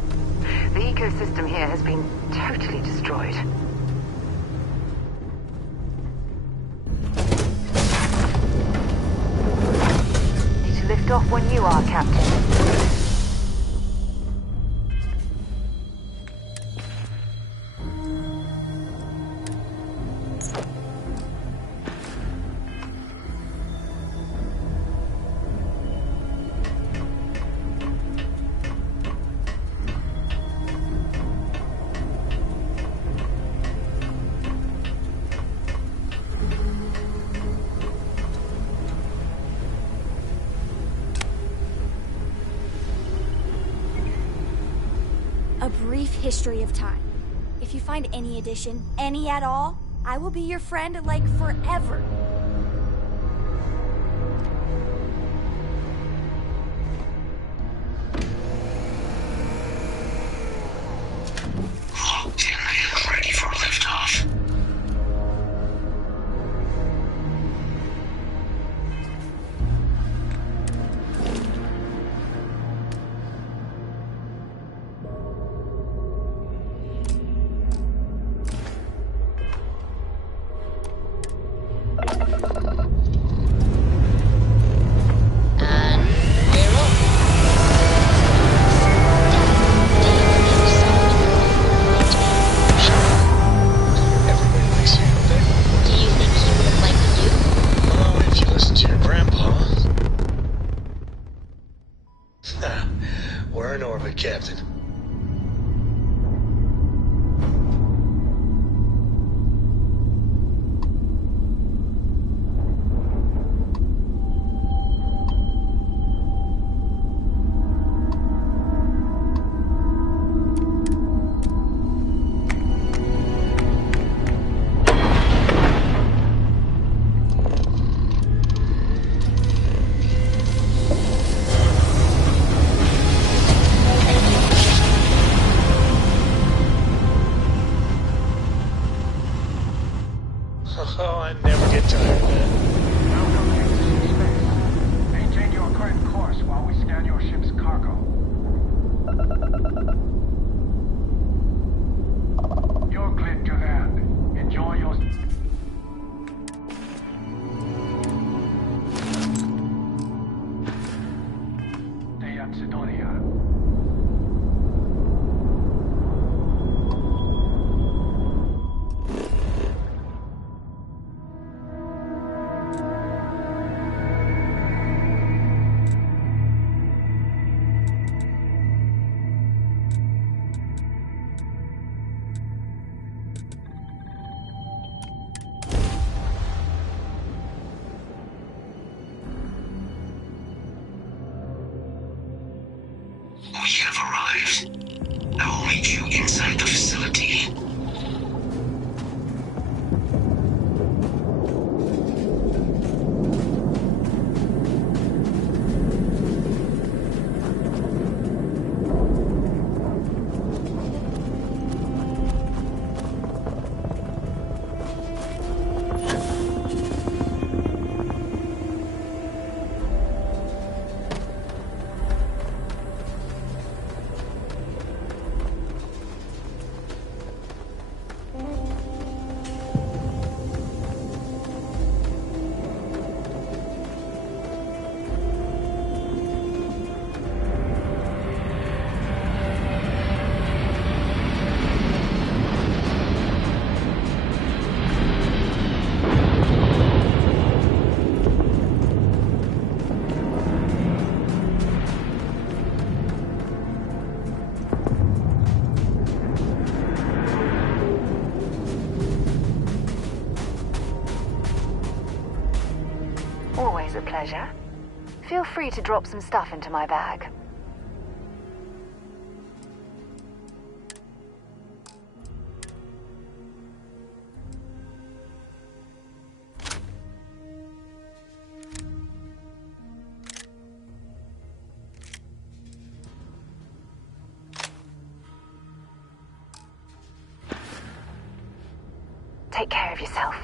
The ecosystem here has been totally destroyed. Ready to lift off when you are, Captain. A brief history of time. If you find any addition, any at all, I will be your friend, like, forever. Locked in and ready for liftoff. We're in orbit, Captain. Oh, I never get tired of that. Welcome to space. Maintain your current course while we scan your ship's cargo. You're cleared to land. Enjoy your... stay at Sidonia. We have arrived. I will meet you inside the facility. Always a pleasure. Feel free to drop some stuff into my bag. Take care of yourself.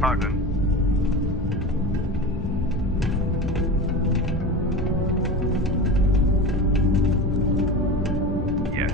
Pardon? Yes.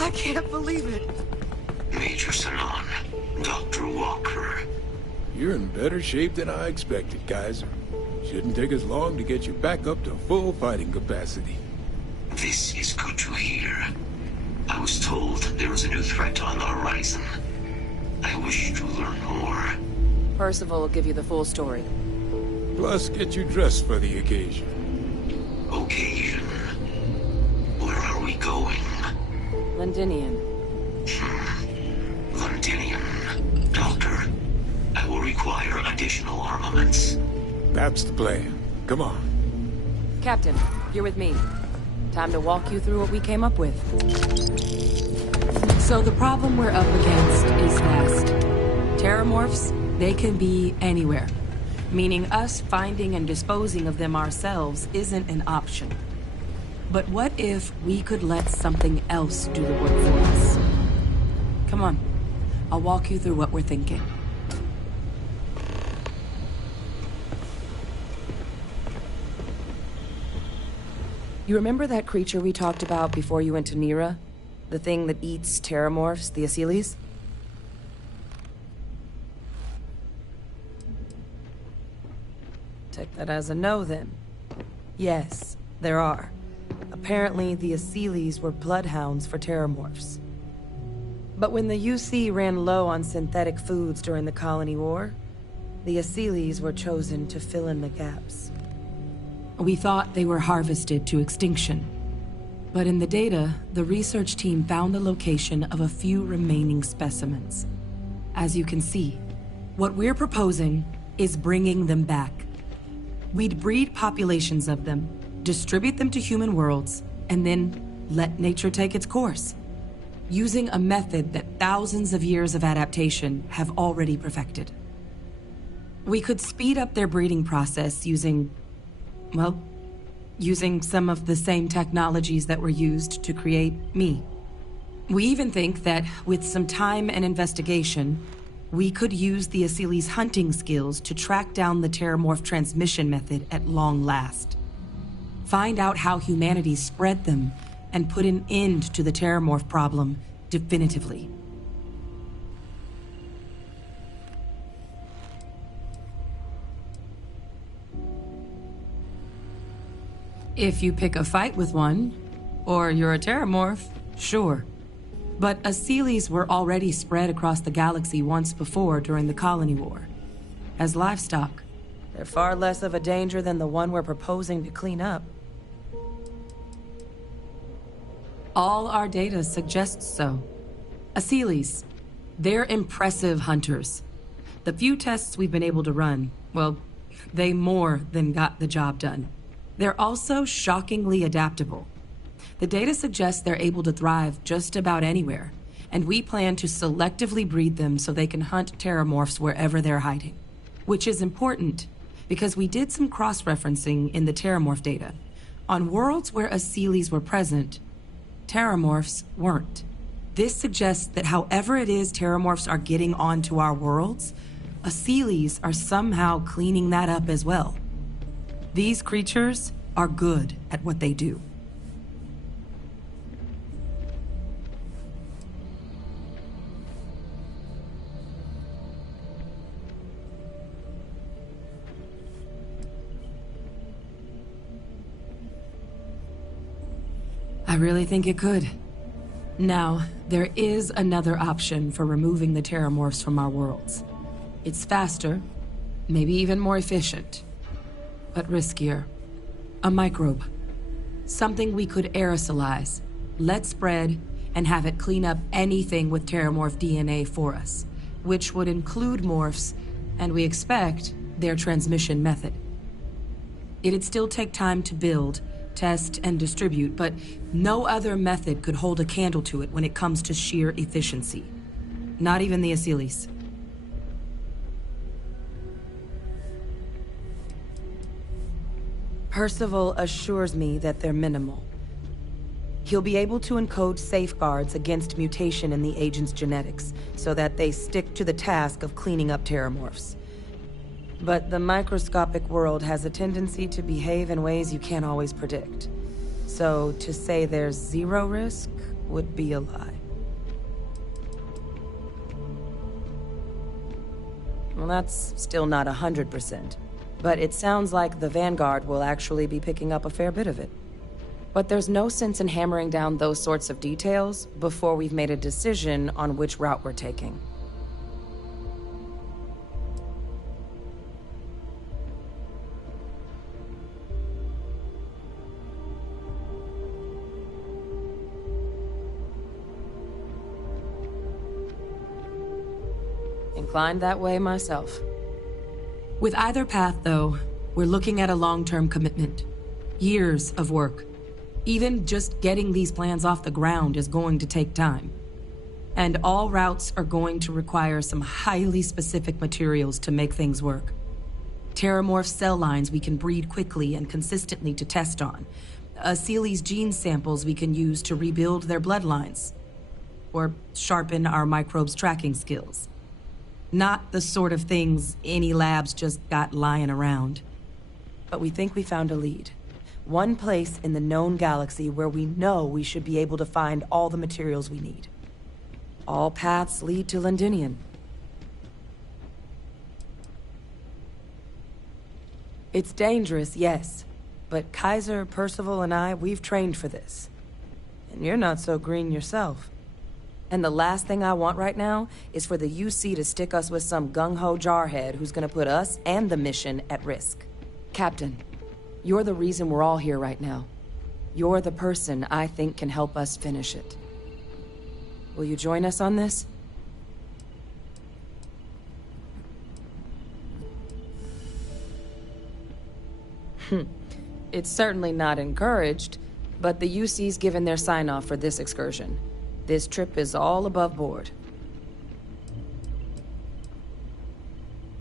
I can't believe it. Major Sanon, Dr. Walker. You're in better shape than I expected, Kaiser. Shouldn't take us long to get you back up to full fighting capacity. This is good to hear. I was told there was a new threat on the horizon. I wish to learn more. Percival will give you the full story. Plus, get you dressed for the occasion. Occasion? Where are we going? Londinian. Londinian. Doctor, I will require additional armaments. That's the plan. Come on. Captain, you're with me. Time to walk you through what we came up with. So the problem we're up against is vast. Terramorphs, they can be anywhere. Meaning us finding and disposing of them ourselves isn't an option. But what if we could let something else do the work for us? Come on. I'll walk you through what we're thinking. You remember that creature we talked about before you went to Nira? The thing that eats terramorphs, the Asylees? Take that as a no, then. Yes, there are. Apparently, the Asylees were bloodhounds for terramorphs. But when the UC ran low on synthetic foods during the Colony War, the Asylees were chosen to fill in the gaps. We thought they were harvested to extinction. But in the data, the research team found the location of a few remaining specimens. As you can see, what we're proposing is bringing them back. We'd breed populations of them, distribute them to human worlds, and then let nature take its course, using a method that thousands of years of adaptation have already perfected. We could speed up their breeding process using some of the same technologies that were used to create me. We even think that with some time and investigation, we could use the Asylees' hunting skills to track down the terramorph transmission method at long last. Find out how humanity spread them and put an end to the terramorph problem definitively. If you pick a fight with one, or you're a terramorph, sure. But Asylees were already spread across the galaxy once before during the Colony War. As livestock, they're far less of a danger than the one we're proposing to clean up. All our data suggests so. Asylees, they're impressive hunters. The few tests we've been able to run, well, they more than got the job done. They're also shockingly adaptable. The data suggests they're able to thrive just about anywhere, and we plan to selectively breed them so they can hunt terramorphs wherever they're hiding. Which is important, because we did some cross-referencing in the terramorph data. On worlds where Asylees were present, terramorphs weren't. This suggests that however it is terramorphs are getting onto our worlds, Asylees are somehow cleaning that up as well. These creatures are good at what they do. I really think it could. Now, there is another option for removing the terramorphs from our worlds. It's faster, maybe even more efficient, but riskier. A microbe. Something we could aerosolize, let spread, and have it clean up anything with terramorph DNA for us, which would include morphs, and we expect their transmission method. It'd still take time to build, test, and distribute, but no other method could hold a candle to it when it comes to sheer efficiency. Not even the Asylees. Percival assures me that they're minimal. He'll be able to encode safeguards against mutation in the agent's genetics, so that they stick to the task of cleaning up terramorphs. But the microscopic world has a tendency to behave in ways you can't always predict. So to say there's zero risk would be a lie. Well, that's still not 100%. But it sounds like the Vanguard will actually be picking up a fair bit of it. But there's no sense in hammering down those sorts of details before we've made a decision on which route we're taking. Inclined that way myself. With either path, though, we're looking at a long-term commitment. Years of work. Even just getting these plans off the ground is going to take time. And all routes are going to require some highly specific materials to make things work. Terramorph cell lines we can breed quickly and consistently to test on. Asylees gene samples we can use to rebuild their bloodlines. Or sharpen our microbes tracking skills. Not the sort of things any labs just got lying around. But we think we found a lead. One place in the known galaxy where we know we should be able to find all the materials we need. All paths lead to Londinian. It's dangerous, yes. But Kaiser, Percival, and I, we've trained for this. And you're not so green yourself. And the last thing I want right now is for the UC to stick us with some gung-ho jarhead who's gonna put us and the mission at risk. Captain, you're the reason we're all here right now. You're the person I think can help us finish it. Will you join us on this? It's certainly not encouraged, but the UC's given their sign-off for this excursion. This trip is all above board.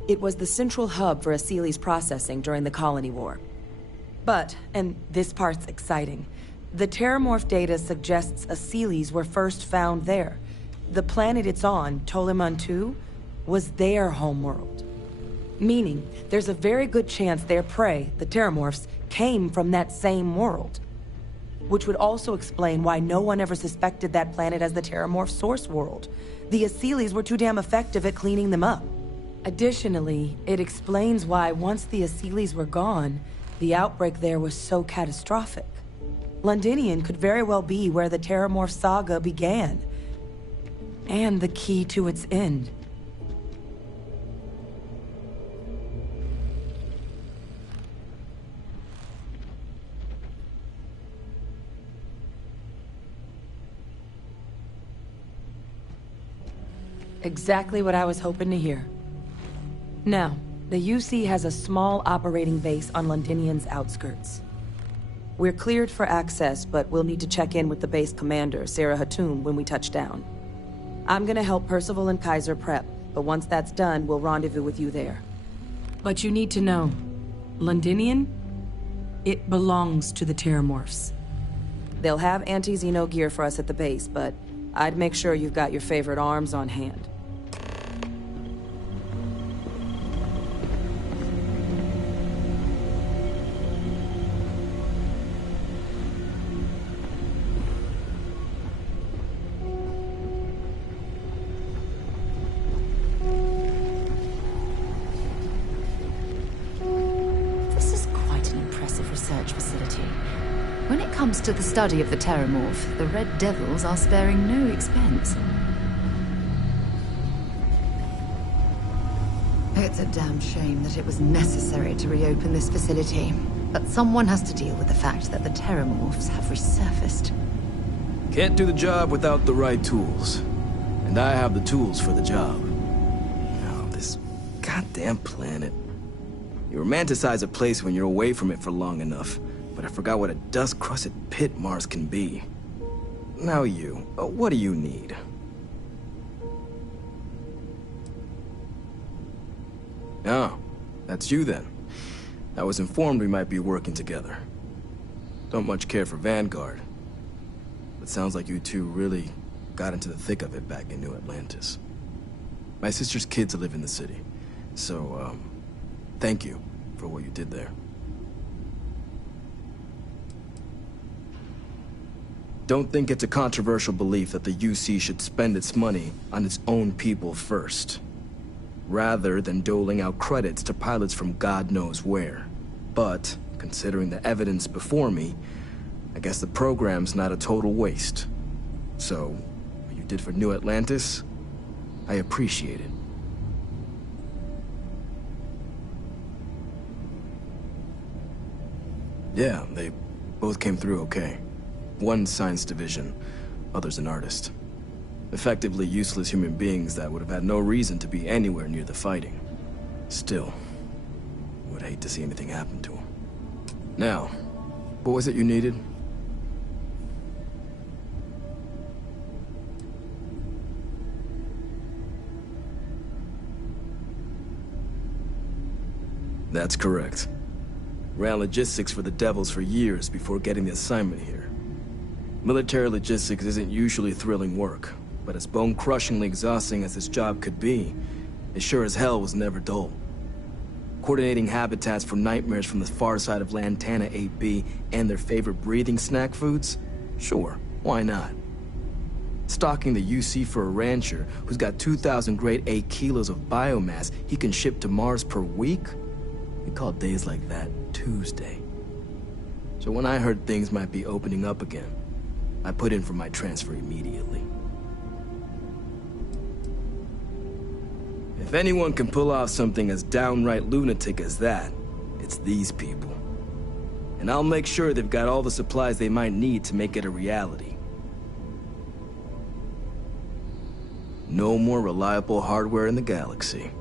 It was the central hub for Asili's processing during the Colony War. But, and this part's exciting, the Terramorph data suggests Asilis were first found there. The planet it's on, Toliman 2, was their homeworld. Meaning, there's a very good chance their prey, the Terramorphs, came from that same world. Which would also explain why no one ever suspected that planet as the Terramorph source world. The Asilis were too damn effective at cleaning them up. Additionally, it explains why once the Asilis were gone, the outbreak there was so catastrophic. Londinian could very well be where the Terramorph saga began. And the key to its end. Exactly what I was hoping to hear. Now, the UC has a small operating base on Londinian's outskirts. We're cleared for access, but we'll need to check in with the base commander, Sarah Hatoum, when we touch down. I'm gonna help Percival and Kaiser prep, but once that's done, we'll rendezvous with you there. But you need to know, Londinian, it belongs to the Terramorphs. They'll have anti-Xeno gear for us at the base, but I'd make sure you've got your favorite arms on hand. To the study of the Terramorph, the Red Devils are sparing no expense. It's a damn shame that it was necessary to reopen this facility, but someone has to deal with the fact that the Terramorphs have resurfaced. Can't do the job without the right tools. And I have the tools for the job. Oh, this goddamn planet. You romanticize a place when you're away from it for long enough. But I forgot what a dust-crusted pit Mars can be. Now you, what do you need? Oh, that's you then. I was informed we might be working together. Don't much care for Vanguard. But sounds like you two really got into the thick of it back in New Atlantis. My sister's kids live in the city. So, thank you for what you did there. Don't think it's a controversial belief that the UC should spend its money on its own people first, rather than doling out credits to pilots from God knows where. But, considering the evidence before me, I guess the program's not a total waste. So, what you did for New Atlantis, I appreciate it. Yeah, they both came through okay. One science division, others an artist. Effectively useless human beings that would have had no reason to be anywhere near the fighting. Still, would hate to see anything happen to them. Now, what was it you needed? That's correct. Ran logistics for the Devils for years before getting the assignment here. Military logistics isn't usually thrilling work, but as bone-crushingly exhausting as this job could be, it sure as hell was never dull. Coordinating habitats for nightmares from the far side of Lantana 8B and their favorite breathing snack foods? Sure, why not? Stocking the UC for a rancher who's got 2,000 grade A kilos of biomass he can ship to Mars per week? We call days like that Tuesday. So when I heard things might be opening up again, I put in for my transfer immediately. If anyone can pull off something as downright lunatic as that, it's these people. And I'll make sure they've got all the supplies they might need to make it a reality. No more reliable hardware in the galaxy.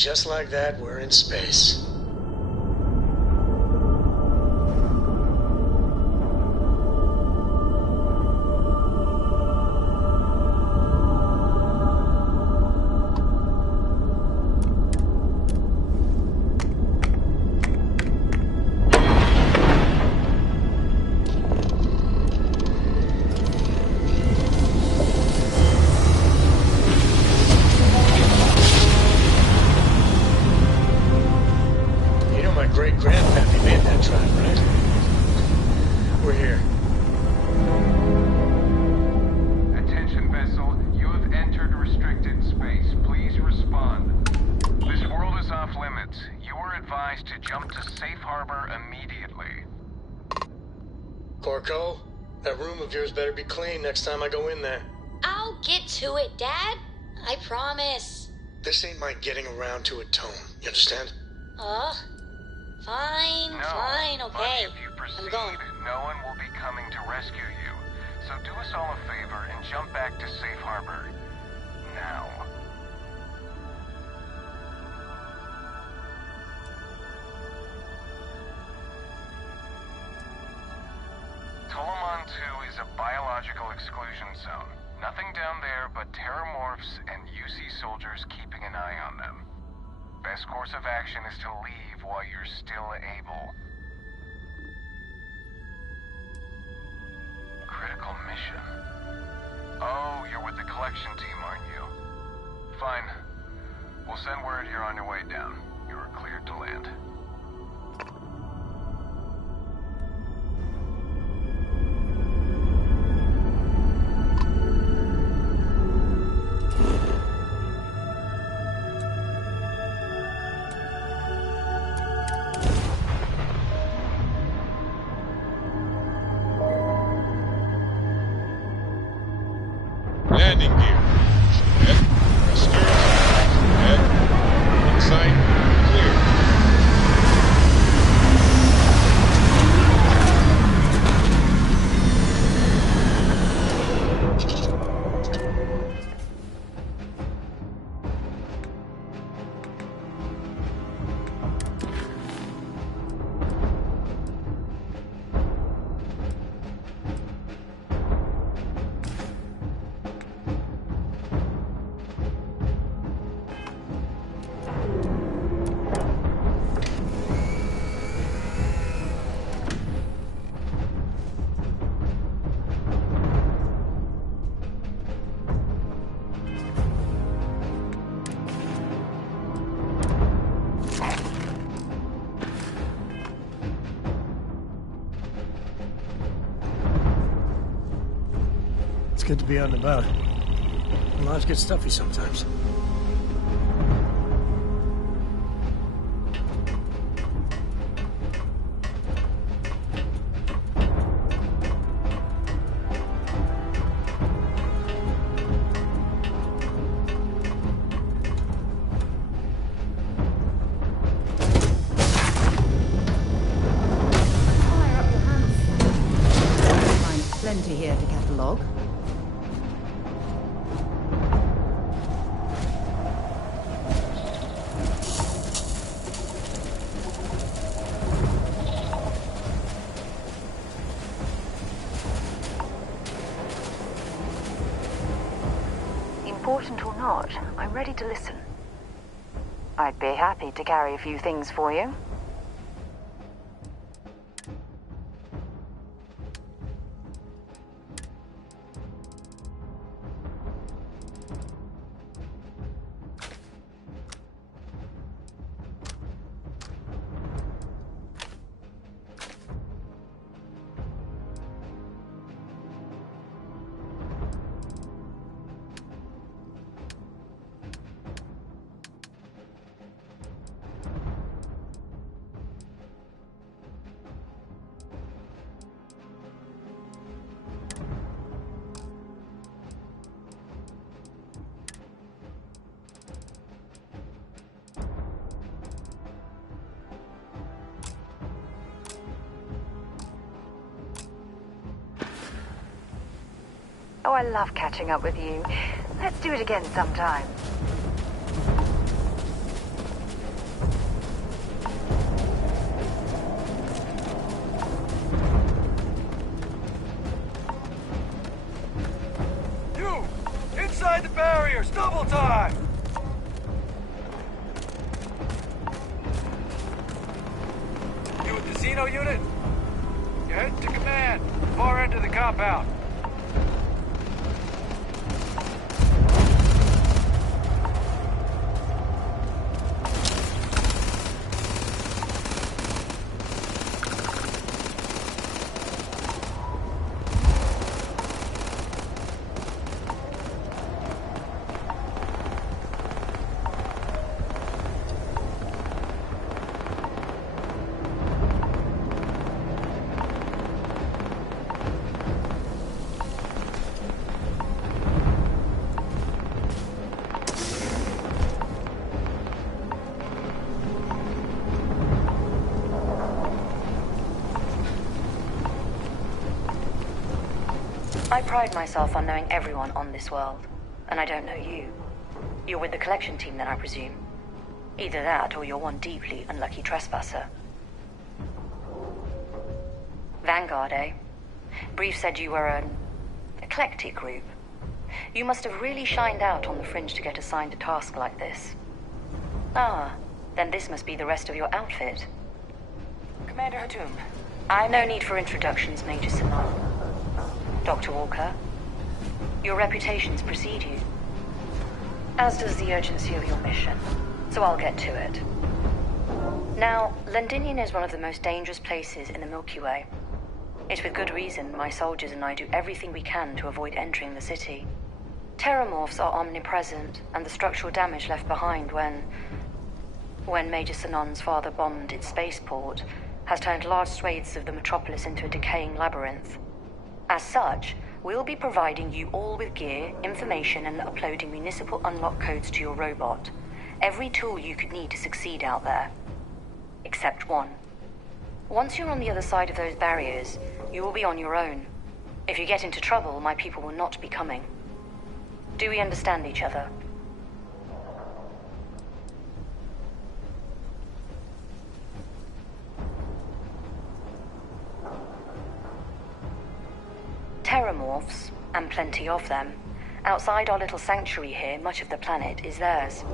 just like that, we're in space. Great-grandpappy made that drive, right? We're here. Attention vessel, you have entered restricted space. Please respond. This world is off limits. You are advised to jump to safe harbor immediately. Corco, that room of yours better be clean next time I go in there. I'll get to it, Dad. I promise. This ain't my getting around to it tone. You understand? Fine, fine, okay. If you proceed, I'm going. no one will be coming to rescue you. So do us all a favor and jump back to safe harbor. Now. Tolomon 2 is a biological exclusion zone. Nothing down there but terramorphs and UC soldiers keeping an eye on them. Best course of action is to leave while you're still able. Critical mission. Oh, you're with the collection team, aren't you? Fine. We'll send word you're on your way down. You're cleared to land. Landing gear. Set. Thrusters. Set. Insight. Clear. It's good to be on the boat. Lives get stuffy sometimes. Plenty here to catalogue. Important or not, I'm ready to listen. I'd be happy to carry a few things for you. Oh, I love catching up with you. Let's do it again sometime. double time! You with the Xeno unit? You're heading to command, far end of the compound. I pride myself on knowing everyone on this world, and I don't know you. You're with the collection team then, I presume. Either that, or you're one deeply unlucky trespasser. Vanguard, eh? Brief said you were an eclectic group. You must have really shined out on the fringe to get assigned a task like this. Ah, then this must be the rest of your outfit. Commander Hatum, no need for introductions, Major Simon. Dr. Walker, your reputations precede you, as does the urgency of your mission, so I'll get to it. Now, Londinian is one of the most dangerous places in the Milky Way. It's with good reason my soldiers and I do everything we can to avoid entering the city. Terramorphs are omnipresent, and the structural damage left behind when Major Sinan's father bombed its spaceport has turned large swathes of the metropolis into a decaying labyrinth. As such, we'll be providing you all with gear, information, and uploading municipal unlock codes to your robot. Every tool you could need to succeed out there. Except one. Once you're on the other side of those barriers, you will be on your own. If you get into trouble, my people will not be coming. Do we understand each other? Terramorphs, and plenty of them, outside our little sanctuary here, much of the planet is theirs.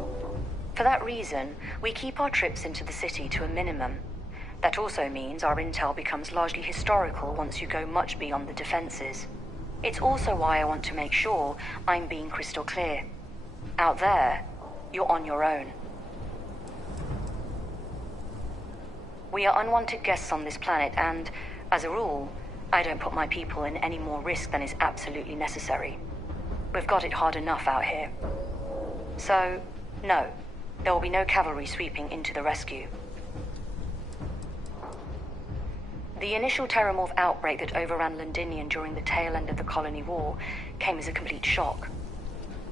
For that reason, we keep our trips into the city to a minimum. That also means our intel becomes largely historical once you go much beyond the defenses. It's also why I want to make sure I'm being crystal clear. Out there, you're on your own. We are unwanted guests on this planet, and, as a rule, I don't put my people in any more risk than is absolutely necessary. We've got it hard enough out here. So, no, there will be no cavalry sweeping into the rescue. The initial Terramorph outbreak that overran Londinian during the tail end of the Colony War came as a complete shock.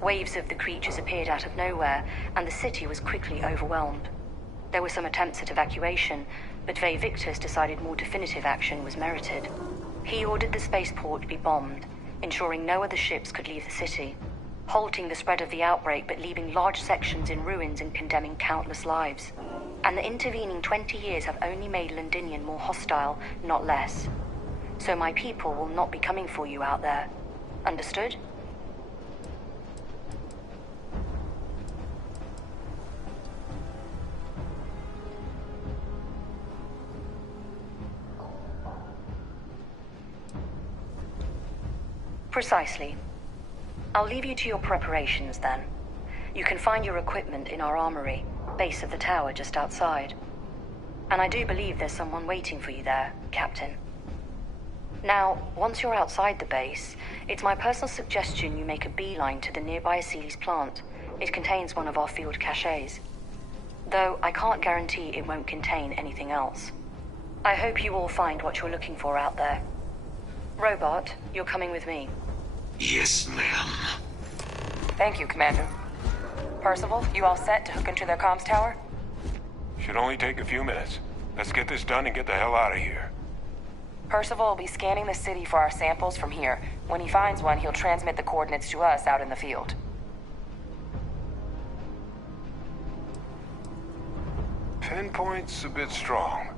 Waves of the creatures appeared out of nowhere, and the city was quickly overwhelmed. There were some attempts at evacuation, but Ve Victus decided more definitive action was merited. He ordered the spaceport be bombed, ensuring no other ships could leave the city, halting the spread of the outbreak but leaving large sections in ruins and condemning countless lives. And the intervening 20 years have only made Londinian more hostile, not less. So my people will not be coming for you out there. Understood? Precisely. I'll leave you to your preparations then. You can find your equipment in our armory, base of the tower just outside. And I do believe there's someone waiting for you there, Captain. Now, once you're outside the base, it's my personal suggestion you make a beeline to the nearby Aceles plant. It contains one of our field caches. Though I can't guarantee it won't contain anything else. I hope you all find what you're looking for out there. Robot, you're coming with me. Yes, ma'am. Thank you, Commander. Percival, you all set to hook into their comms tower? Should only take a few minutes. Let's get this done and get the hell out of here. Percival will be scanning the city for our samples from here. When he finds one, he'll transmit the coordinates to us out in the field. Pinpoint's a bit strong.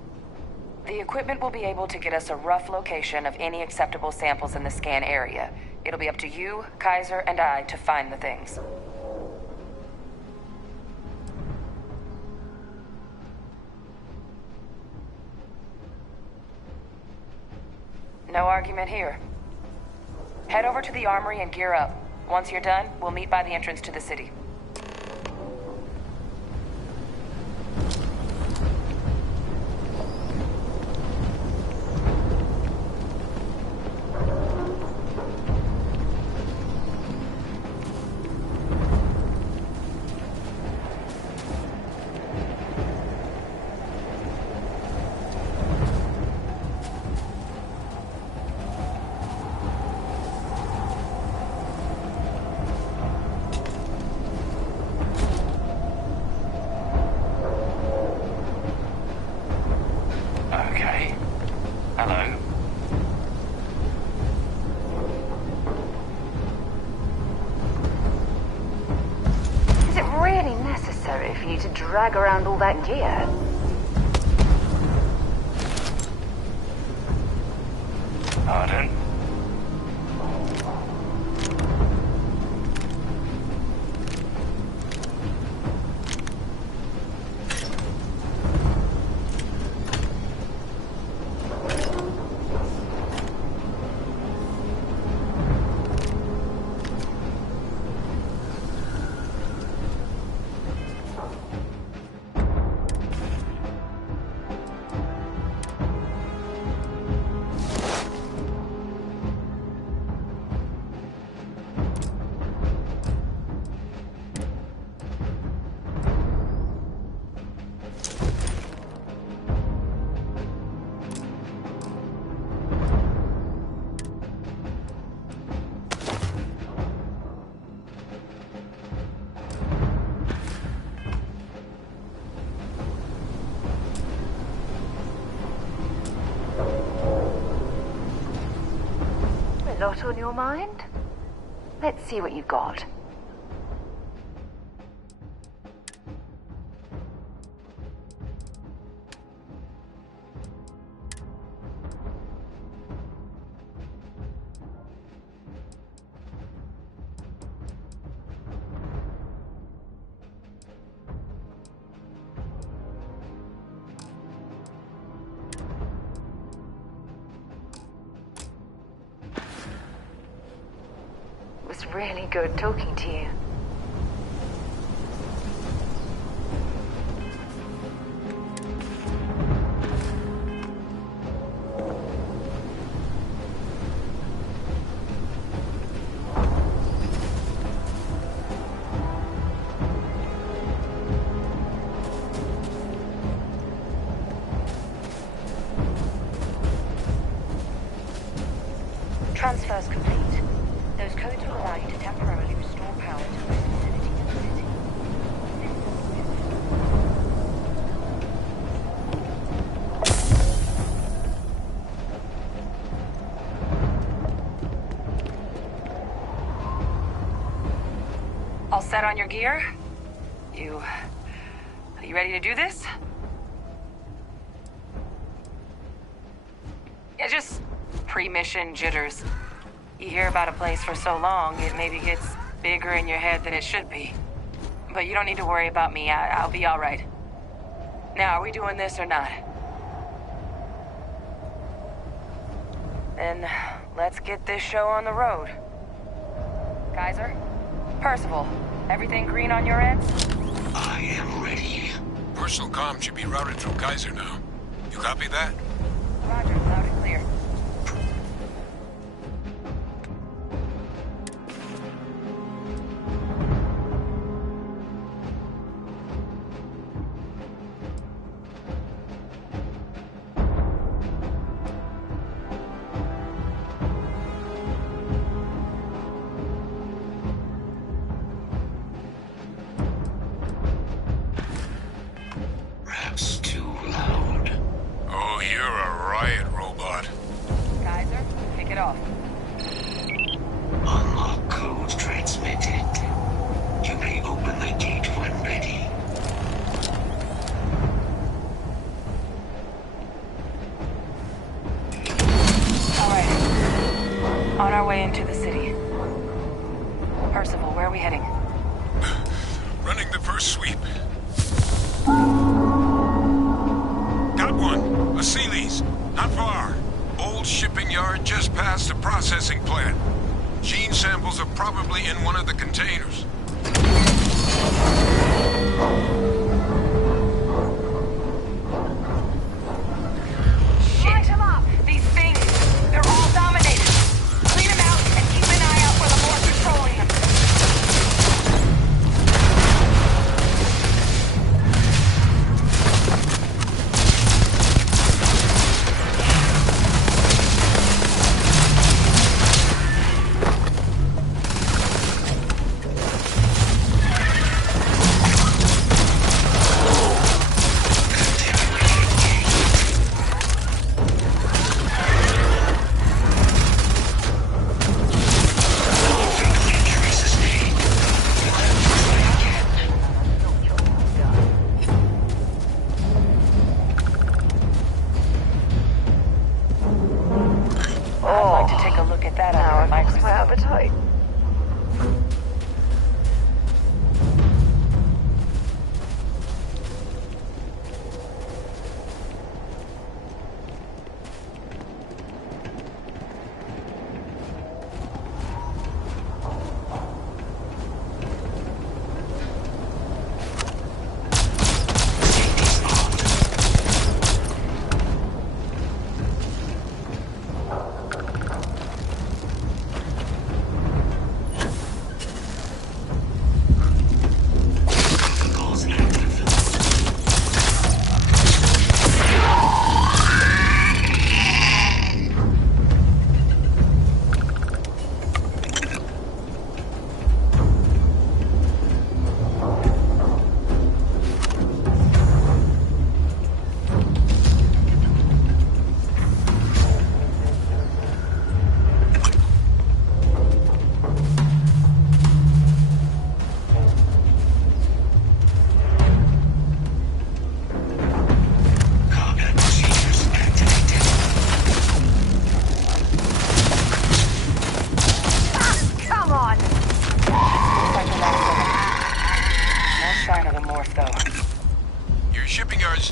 The equipment will be able to get us a rough location of any acceptable samples in the scan area. It'll be up to you, Kaiser, and I to find the things. No argument here. Head over to the armory and gear up. Once you're done, we'll meet by the entrance to the city. Okay. Hello. Is it really necessary for you to drag around all that gear? Pardon? A lot on your mind? Let's see what you've got. It was really good talking to you. Transfer's complete. Those codes will allow you to temporarily restore power to most facilities in the city. All set on your gear? Are you ready to do this? Yeah, just pre-mission jitters. You hear about a place for so long, it maybe gets bigger in your head than it should be. But you don't need to worry about me. I'll be all right. Now, are we doing this or not? Then let's get this show on the road. Kaiser? Percival, everything green on your end? I am ready. Personal comm should be routed through Kaiser now. You copy that? Roger, loud and clear. Perhaps too loud. Oh, you're a riot robot. Kaiser, kick it off. Unlock code transmitted. You may open the gate when ready. All right. On our way into the city. Percival, where are we heading? Running the first sweep. Got one. A Sealy's. Not far. Old shipping yard just processing plant. Gene samples are probably in one of the containers. Light them up! These things, they're all dominated. Clean them out and keep an eye out for the more controlling them.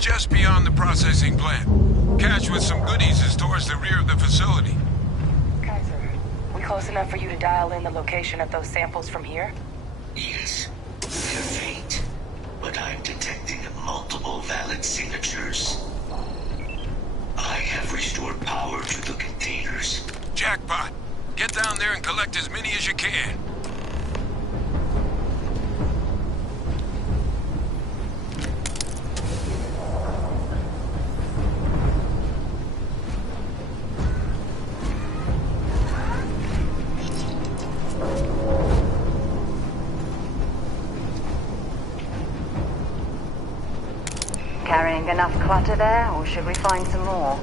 Just beyond the processing plant. Cache with some goodies is towards the rear of the facility. Kaiser, we close enough for you to dial in the location of those samples from here? Yes. They're faint, but I'm detecting multiple valid signatures. I have restored power to the containers. Jackpot! Get down there and collect as many as you can. Carrying enough clutter there, or should we find some more?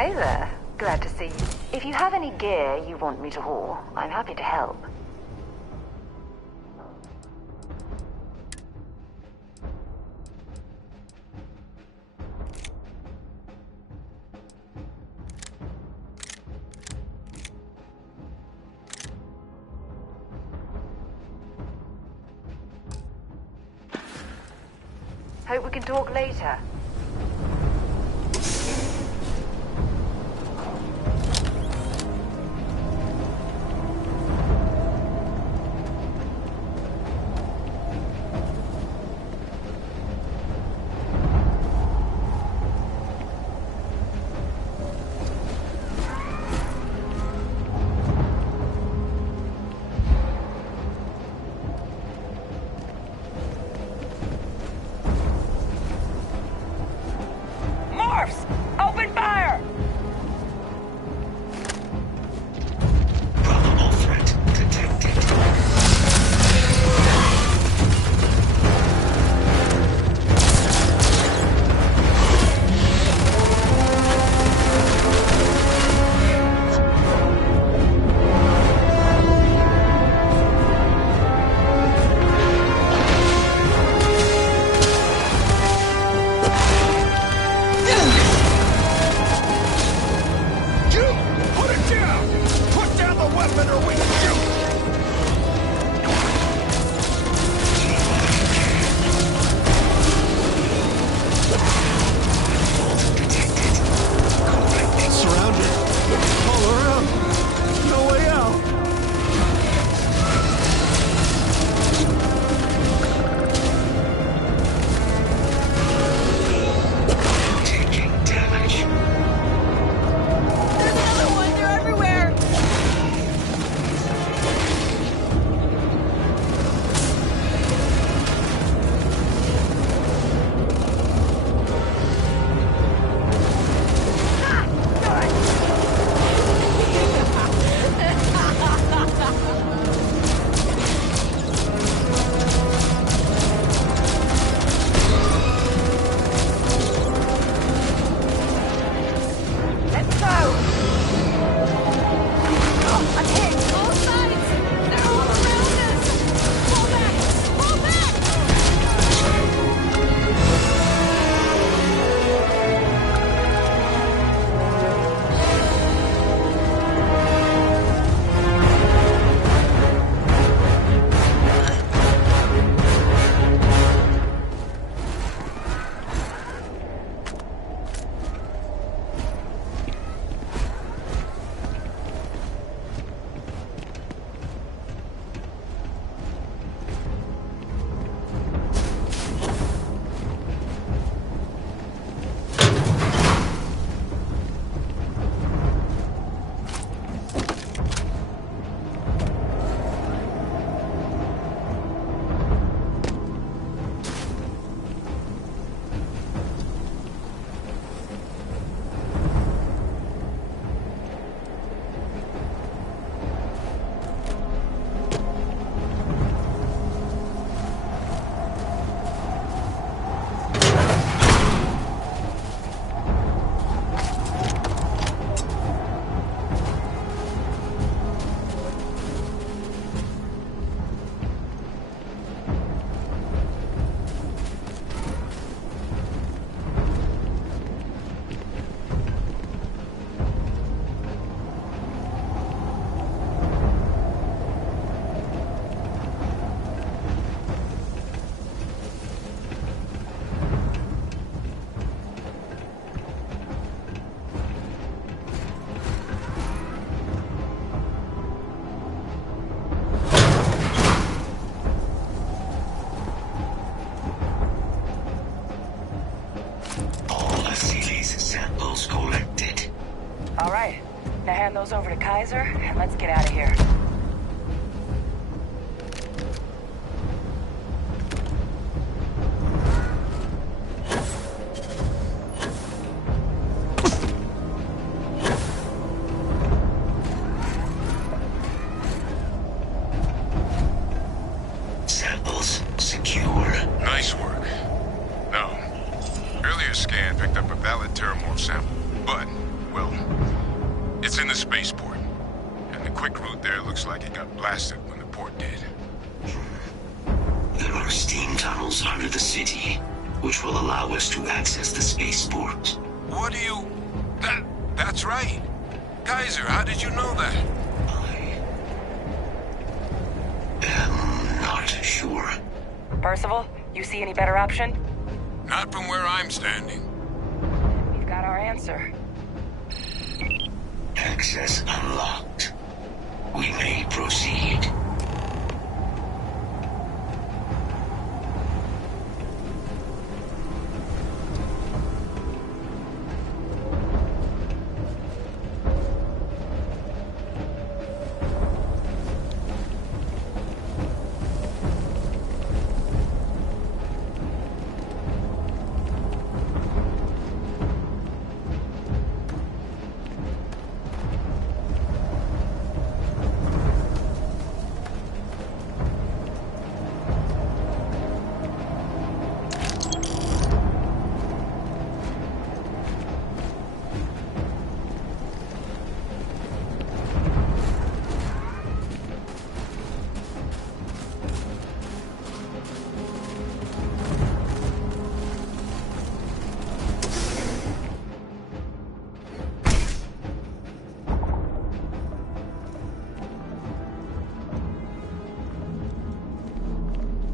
Hey there. Glad to see you. If you have any gear you want me to haul, I'm happy to help. Hope we can talk later. All right. Now hand those over to Kaiser, and let's get out of here. Samples secure. Nice work. No. Earlier scan picked up a valid Terramorph sample, but Well, it's in the spaceport. And the quick route there looks like it got blasted when the port did. There are steam tunnels under the city, which will allow us to access the spaceport. What do you... That's right. Kaiser, how did you know that? I'm not sure. Percival, you see any better option? Not from where I'm standing. We've got our answer. Access unlocked. We may proceed.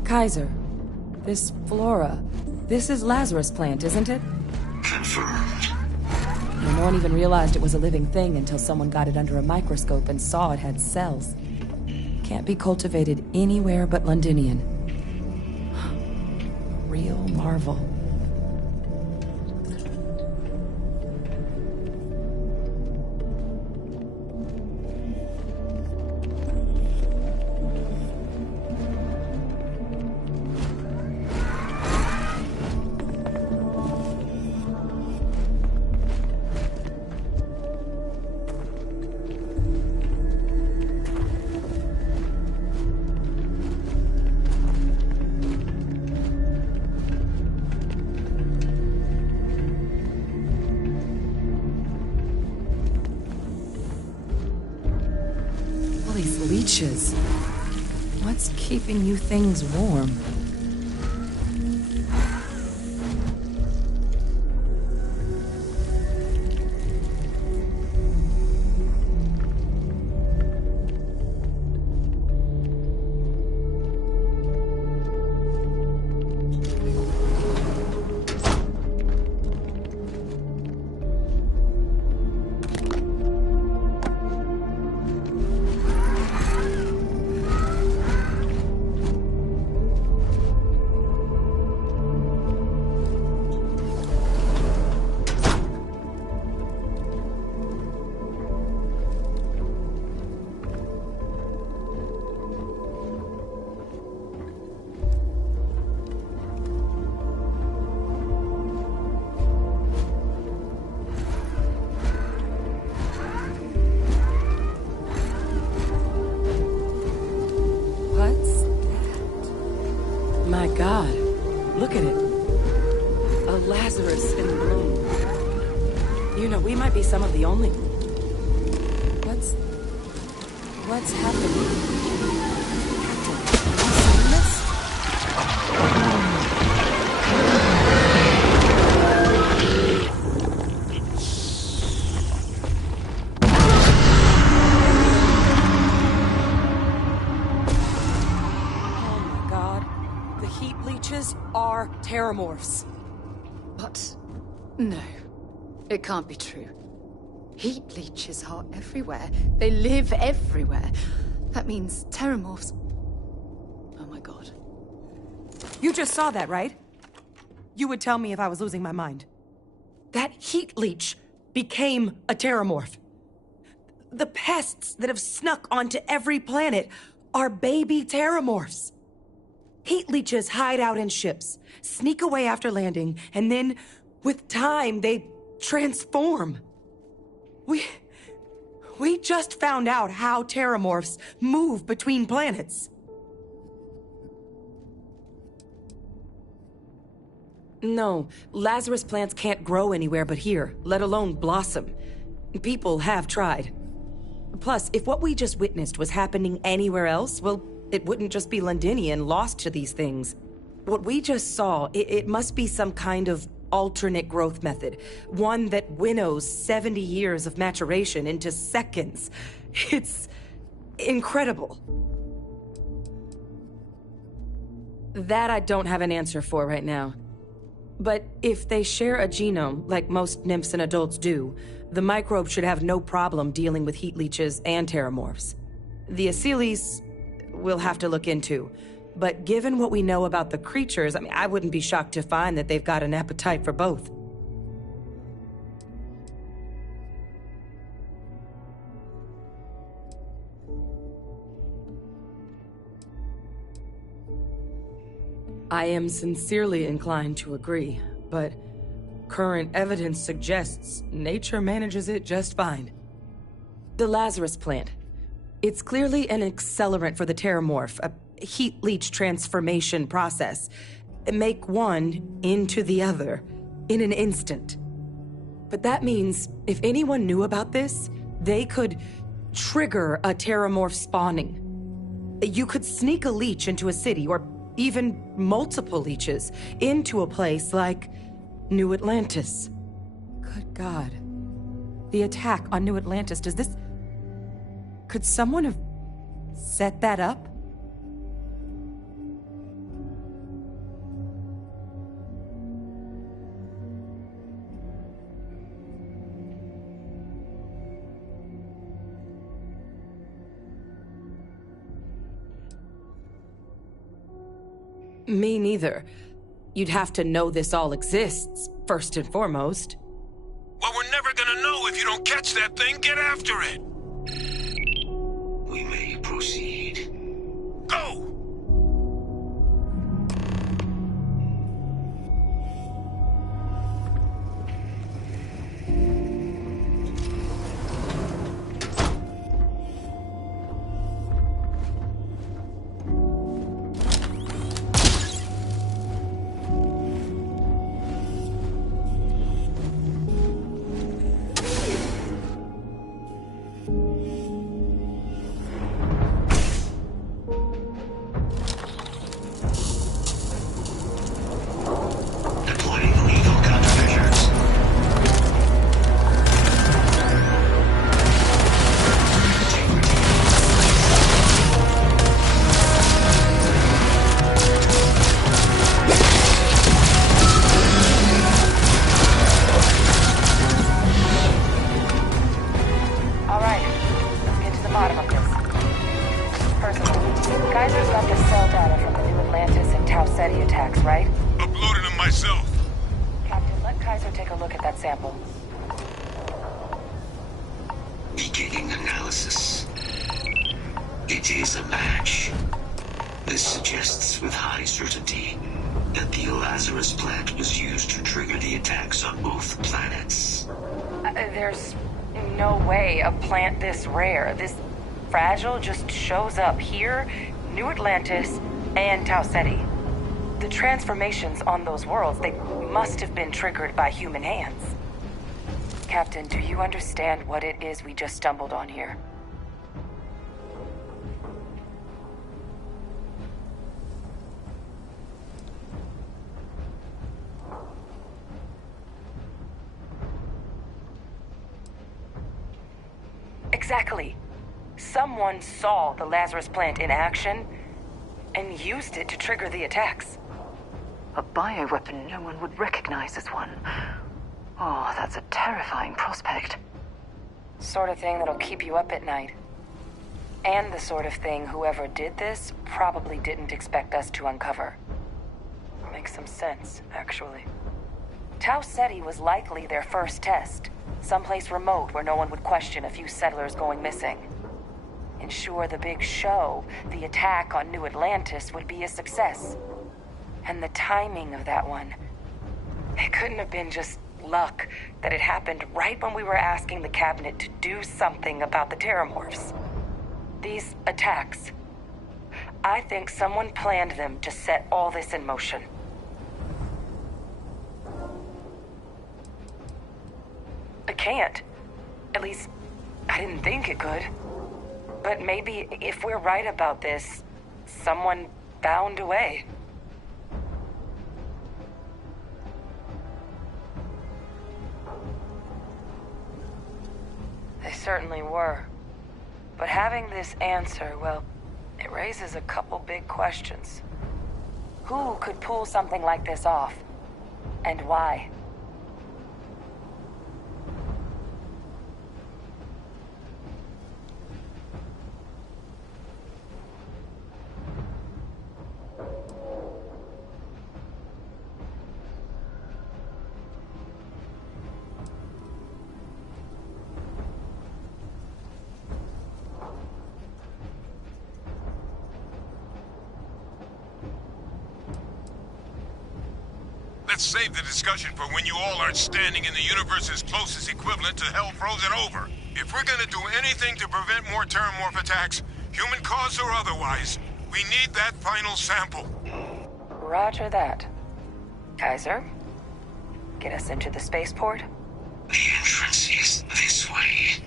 Kaiser, this flora, this is Lazarus plant, isn't it? Confirmed. No one even realized it was a living thing until someone got it under a microscope and saw it had cells. Can't be cultivated anywhere but Londinian. Real marvel. These leeches. What's keeping you things warm? My God, look at it. A Lazarus in bloom. You know, we might be some of the only... What's happening? Have you seen this? Are terramorphs. But no, it can't be true. Heat leeches are everywhere. They live everywhere. That means terramorphs. Oh my God. You just saw that, right? You would tell me if I was losing my mind. That heat leech became a terramorph. The pests that have snuck onto every planet are baby terramorphs. Heat leeches hide out in ships, sneak away after landing, and then, with time, they transform. We just found out how terramorphs move between planets. No, Lazarus plants can't grow anywhere but here, let alone blossom. People have tried. Plus, if what we just witnessed was happening anywhere else, well, it wouldn't just be Londinian lost to these things. What we just saw, it must be some kind of alternate growth method. One that winnows 70 years of maturation into seconds. It's incredible. That I don't have an answer for right now. But if they share a genome, like most nymphs and adults do, the microbe should have no problem dealing with heat leeches and terramorphs. The Asylees, we'll have to look into. But given what we know about the creatures, I wouldn't be shocked to find that they've got an appetite for both. I am sincerely inclined to agree, but current evidence suggests nature manages it just fine. The Lazarus plant. It's clearly an accelerant for the terramorph, a heat leech transformation process. Make one into the other in an instant. But that means if anyone knew about this, they could trigger a terramorph spawning. You could sneak a leech into a city, or even multiple leeches, into a place like New Atlantis. Good God. The attack on New Atlantis, could someone have set that up? Me neither. You'd have to know this all exists, first and foremost. Well, we're never gonna know if you don't catch that thing. Get after it! We may proceed. Go! Beginning analysis. It is a match. This suggests with high certainty that the Lazarus plant was used to trigger the attacks on both planets. There's no way a plant this rare, this fragile, just shows up here, New Atlantis, and Tau Ceti. The transformations on those worlds, they must have been triggered by human hands. Captain, do you understand what it is we just stumbled on here? Exactly. Someone saw the Lazarus plant in action and used it to trigger the attacks. A bioweapon no one would recognize as one. Oh, that's a terrifying prospect. Sort of thing that'll keep you up at night. And the sort of thing whoever did this probably didn't expect us to uncover. Makes some sense, actually. Tau Ceti was likely their first test. Someplace remote where no one would question a few settlers going missing. Ensure the big show, the attack on New Atlantis, would be a success. And the timing of that one, it couldn't have been just luck that it happened right when we were asking the cabinet to do something about the terramorphs. These attacks, I think someone planned them to set all this in motion. I can't. At least, I didn't think it could. But maybe if we're right about this, someone found a way. They certainly were. But having this answer, well, it raises a couple big questions. Who could pull something like this off? And why? Let's save the discussion for when you all aren't standing in the universe's closest equivalent to hell frozen over. If we're gonna do anything to prevent more Terramorph attacks, human caused or otherwise, we need that final sample. Roger that. Kaiser, get us into the spaceport? The entrance is this way.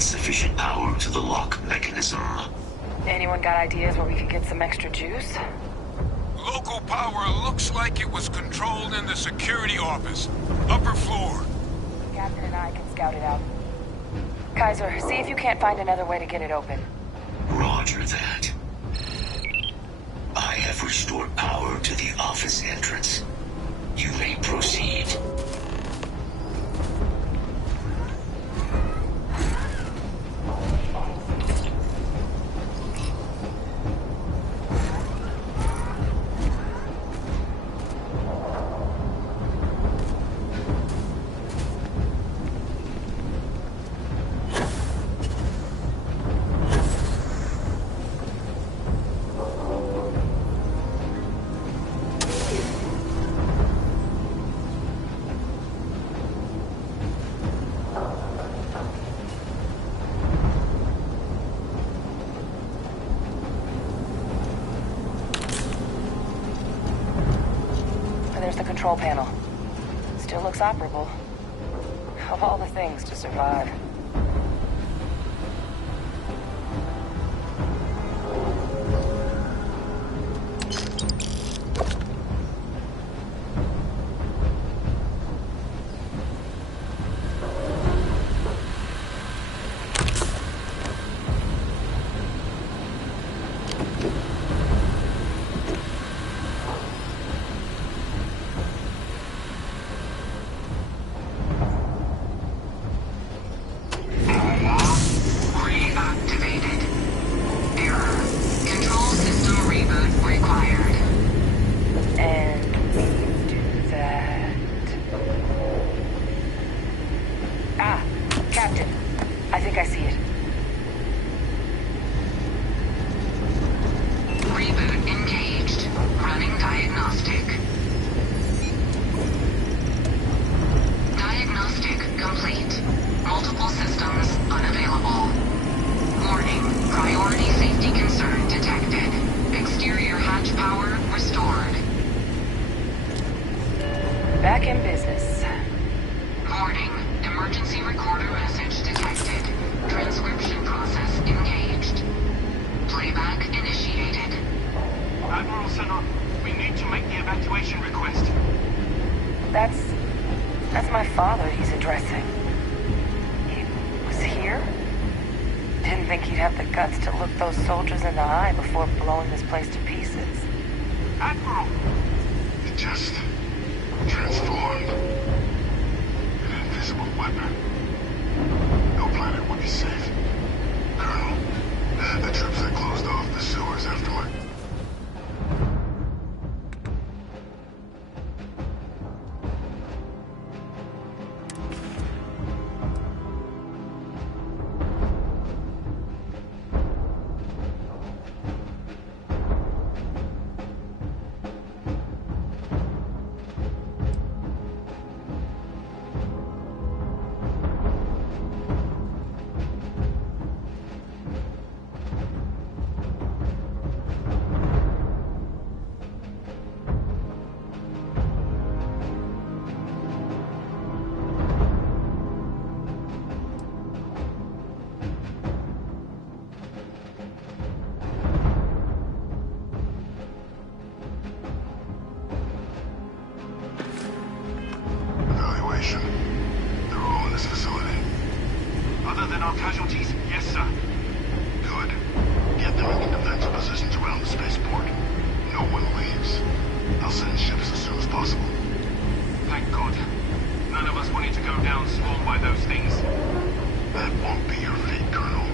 Sufficient power to the lock mechanism. Anyone got ideas where we could get some extra juice? Local power looks like it was controlled in the security office. Upper floor. Captain and I can scout it out. Kaiser, see if you can't find another way to get it open. Roger that. I have restored power to the office entrance. You may proceed. There's the control panel. Still looks operable. Of all the things to survive. Back in business. Warning. Emergency recorder message detected. Transcription process engaged. Playback initiated. Admiral Senor, we need to make the evacuation request. That's my father he's addressing. He was here? Didn't think he'd have the guts to look those soldiers in the eye before blowing this place to pieces. Admiral! It just transformed. An invisible weapon. No planet would be safe. Colonel, the troops that closed off the sewers afterward. than our casualties? Yes, sir. Good. Get them into defensive positions around the spaceport. No one leaves. I'll send ships as soon as possible. Thank God. None of us wanted to go down swarmed by those things. That won't be your fate, Colonel.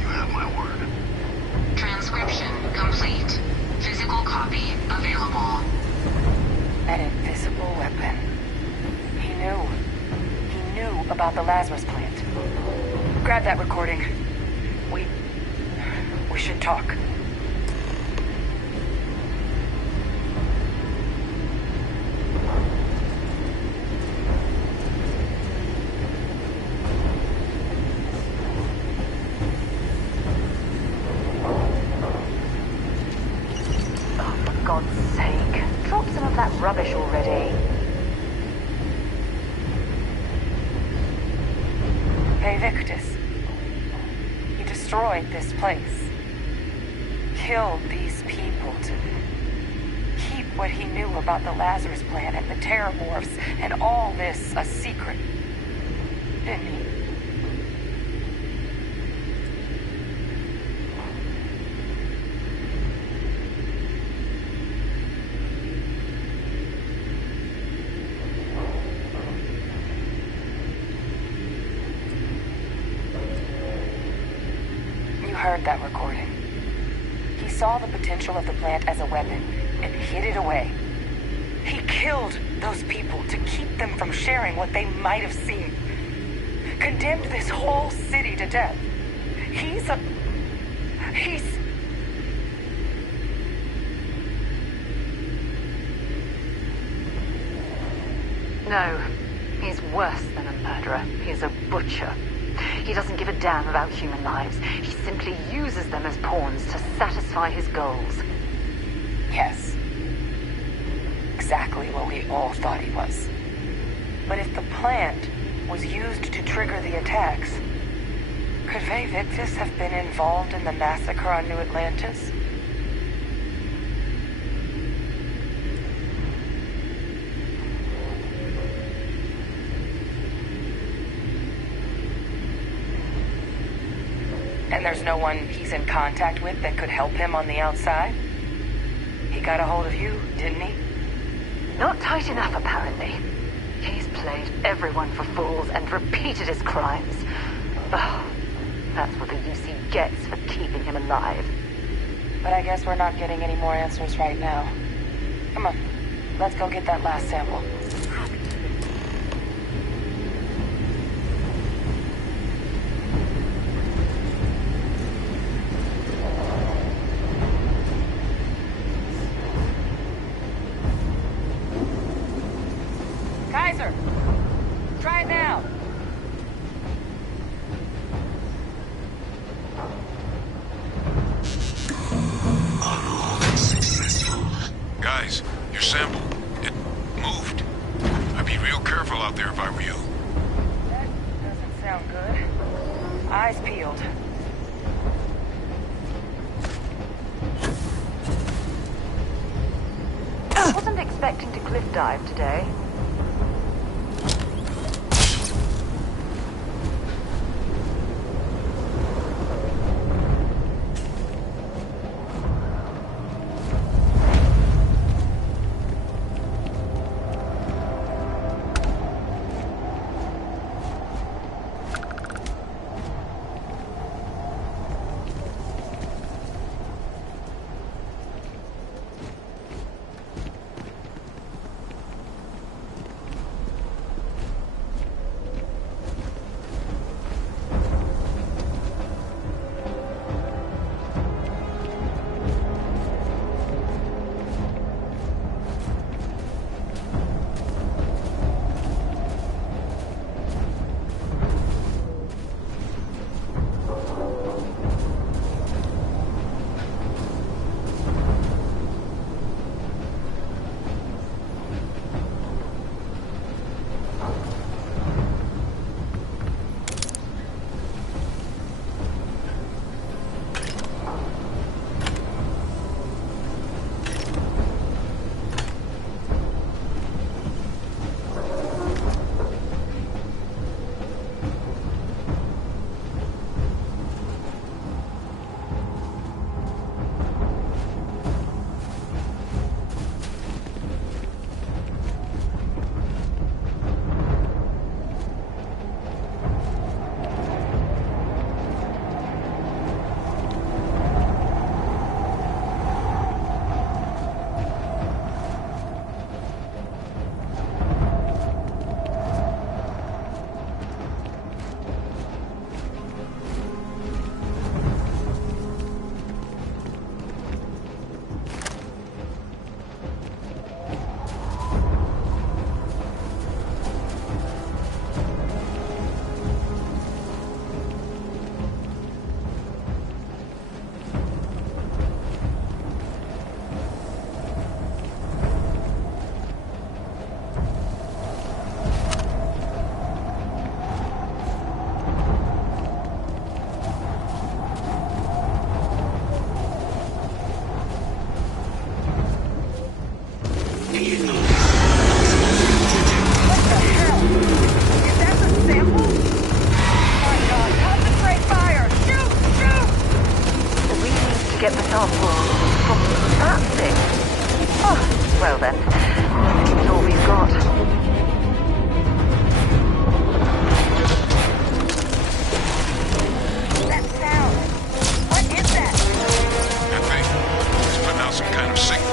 You have my word. Transcription complete. Physical copy available. An invisible weapon. He knew. He knew about the Lazarus plant. Grab that recording. We should talk. Rubbish already. Vivictus. He destroyed this place. Killed these people to keep what he knew about the Lazarus plant and the Terramorphs and all this a secret. Didn't he? Heard that recording. He saw the potential of the plant as a weapon and hid it away. He killed those people to keep them from sharing what they might have seen. Condemned this whole city to death. He's... No, he's worse than a murderer. He's a butcher. He doesn't give a damn about human lives. He simply uses them as pawns to satisfy his goals. Yes. Exactly what we all thought he was. But if the plant was used to trigger the attacks, could Vivictus have been involved in the massacre on New Atlantis? And there's no one he's in contact with that could help him on the outside? He got a hold of you, didn't he? Not tight enough, apparently. He's played everyone for fools and repeated his crimes. Oh, that's what the UC gets for keeping him alive. But I guess we're not getting any more answers right now. Come on, let's go get that last sample. Try it now. Unsuccessful. Guys, your sample, it moved. I'd be real careful out there if I were you. That doesn't sound good. Eyes peeled. Wasn't expecting to cliff dive today. sample from that thing. Oh, well then, give it all we've got. That sound. What is that? That thing. It's putting out some kind of signal.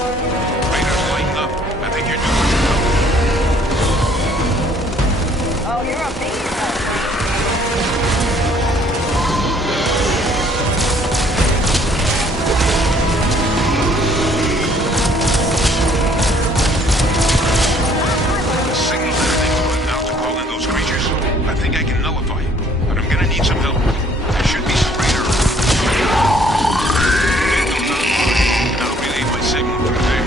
Radar's lighting up. I think you're doing what you know. Oh, you're a beast. The signal that thing's putting out to call in those creatures. I think I can nullify it, but I'm gonna need some help. There should be some radar. Get those online, and I'll relay my signal through there.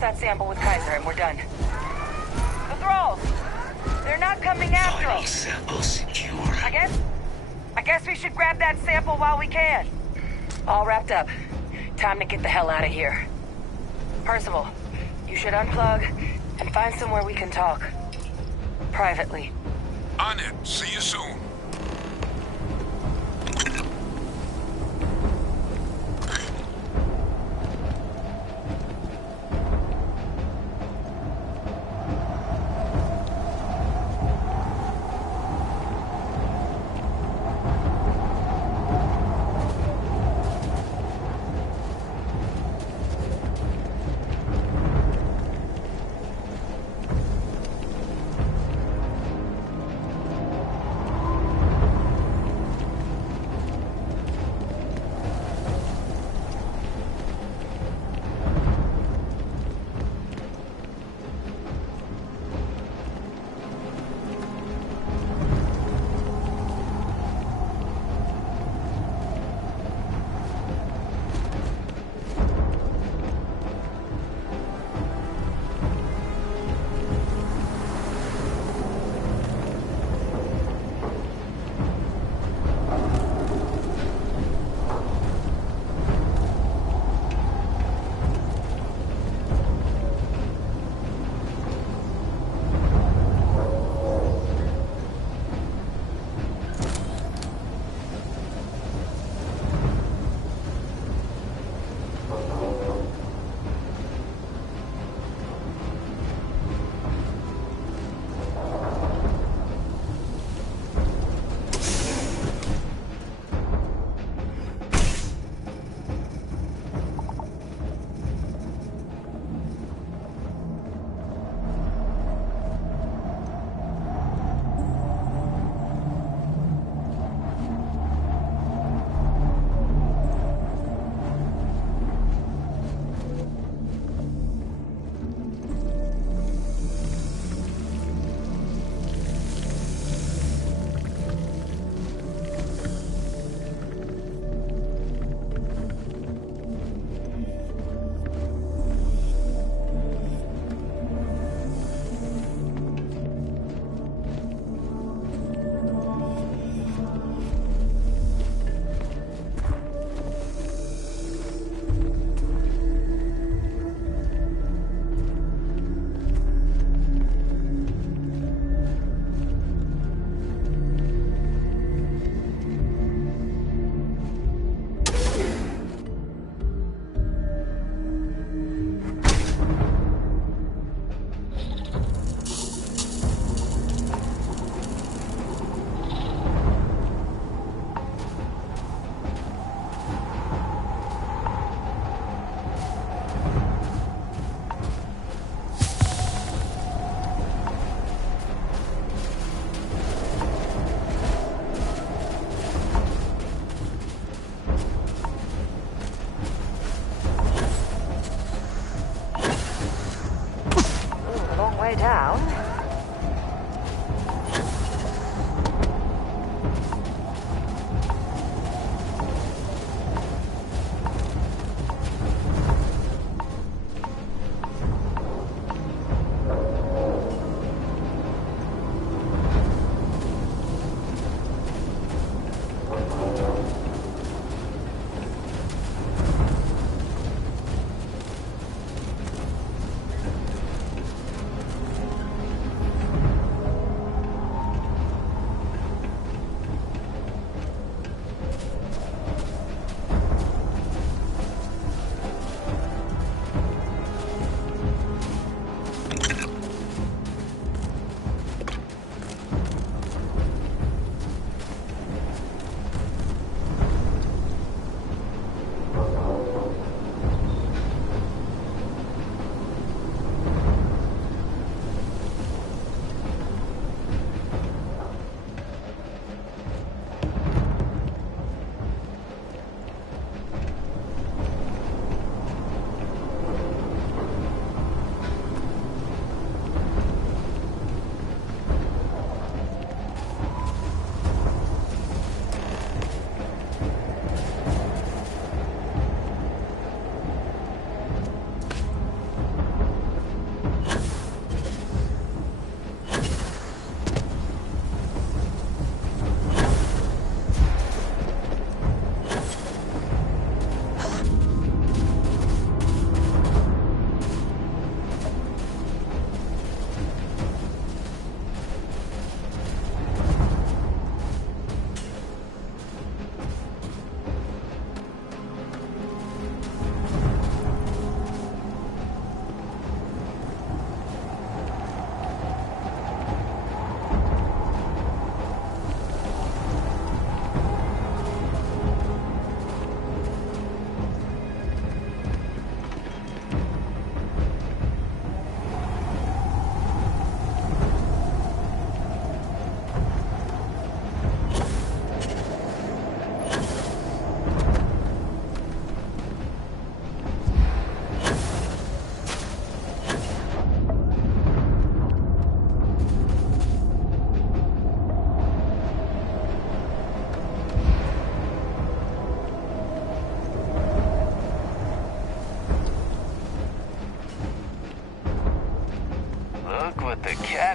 That sample with Kaiser and we're done. The thralls! They're not coming after us! Sample secure. I guess we should grab that sample while we can. All wrapped up. Time to get the hell out of here. Percival, you should unplug and find somewhere we can talk. Privately. On it. See you soon.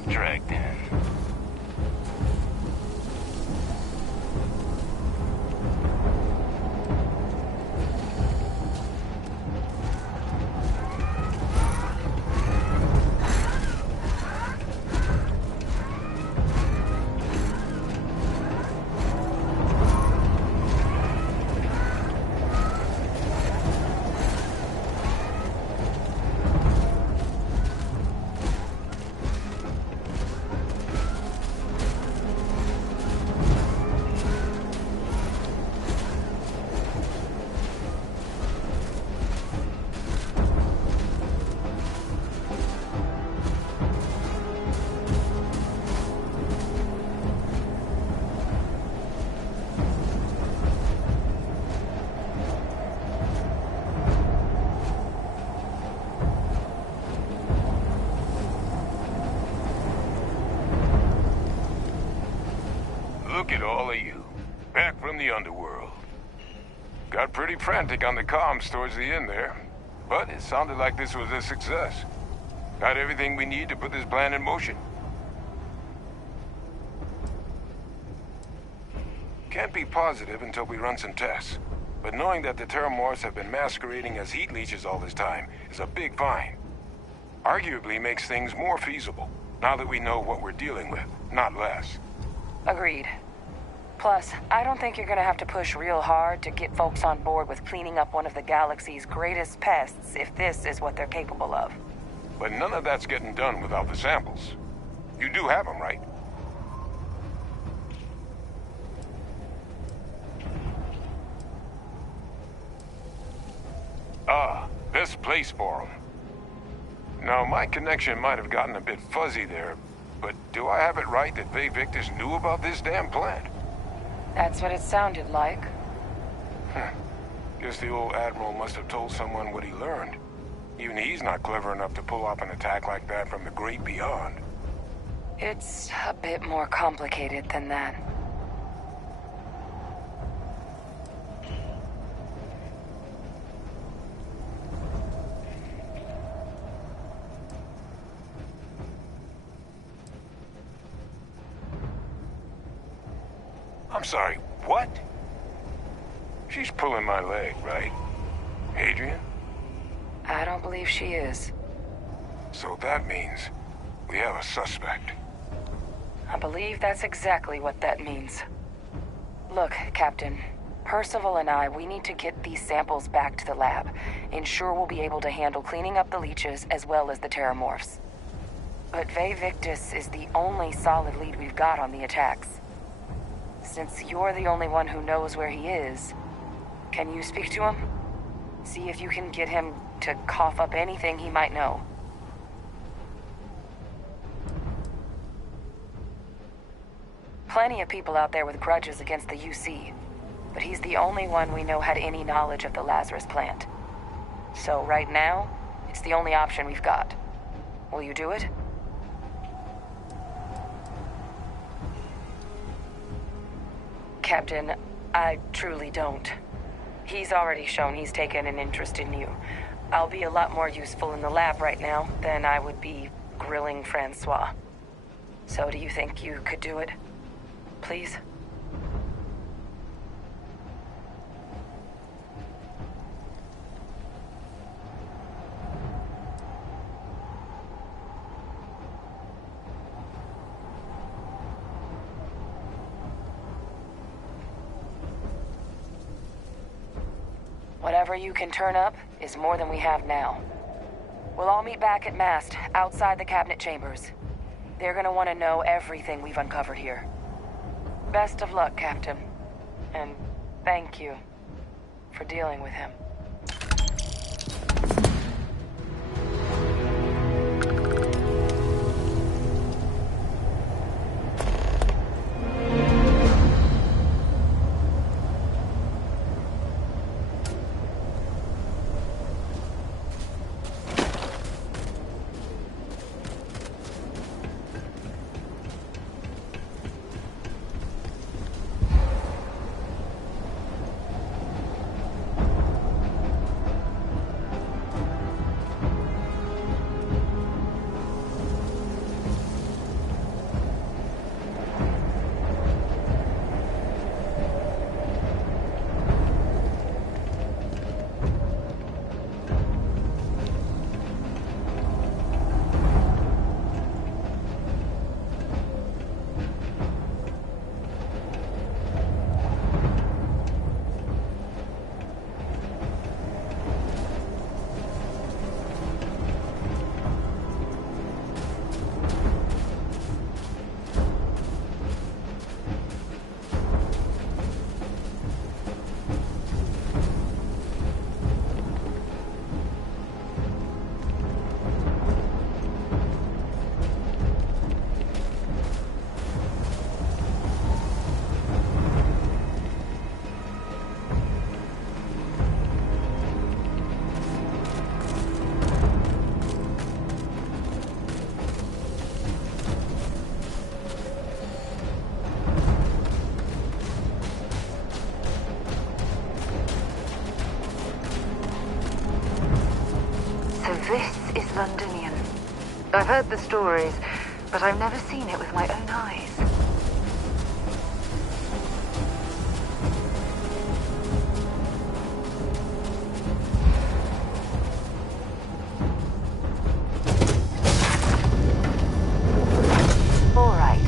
that dragged in. Look at all of you, back from the underworld. Got pretty frantic on the comms towards the end there, but it sounded like this was a success. Got everything we need to put this plan in motion. Can't be positive until we run some tests, but knowing that the Terramorphs have been masquerading as heat leeches all this time is a big find. Arguably makes things more feasible, now that we know what we're dealing with, not less. Agreed. Plus, I don't think you're gonna have to push real hard to get folks on board with cleaning up one of the galaxy's greatest pests if this is what they're capable of. But none of that's getting done without the samples. You do have them, right? Ah, this place for them. Now, my connection might have gotten a bit fuzzy there, but do I have it right that Vae Victus knew about this damn plant? That's what it sounded like. Guess the old Admiral must have told someone what he learned. Even he's not clever enough to pull off an attack like that from the great beyond. It's a bit more complicated than that. I'm sorry, what? She's pulling my leg, right? Adrian? I don't believe she is. So that means we have a suspect. I believe that's exactly what that means. Look, Captain. Percival and we need to get these samples back to the lab. Ensure we'll be able to handle cleaning up the leeches as well as the Terramorphs. But Vae Victus is the only solid lead we've got on the attacks. Since you're the only one who knows where he is, can you speak to him? See if you can get him to cough up anything he might know. Plenty of people out there with grudges against the UC, but he's the only one we know had any knowledge of the Lazarus plant. So right now, it's the only option we've got. Will you do it? Captain, I truly don't. He's already shown he's taken an interest in you. I'll be a lot more useful in the lab right now than I would be grilling Francois. So do you think you could do it? Please? Whatever you can turn up is more than we have now. We'll all meet back at Mast, outside the cabinet chambers. They're gonna want to know everything we've uncovered here. Best of luck, Captain. And thank you for dealing with him. This is Londonian. I've heard the stories, but I've never seen it with my own eyes. All right,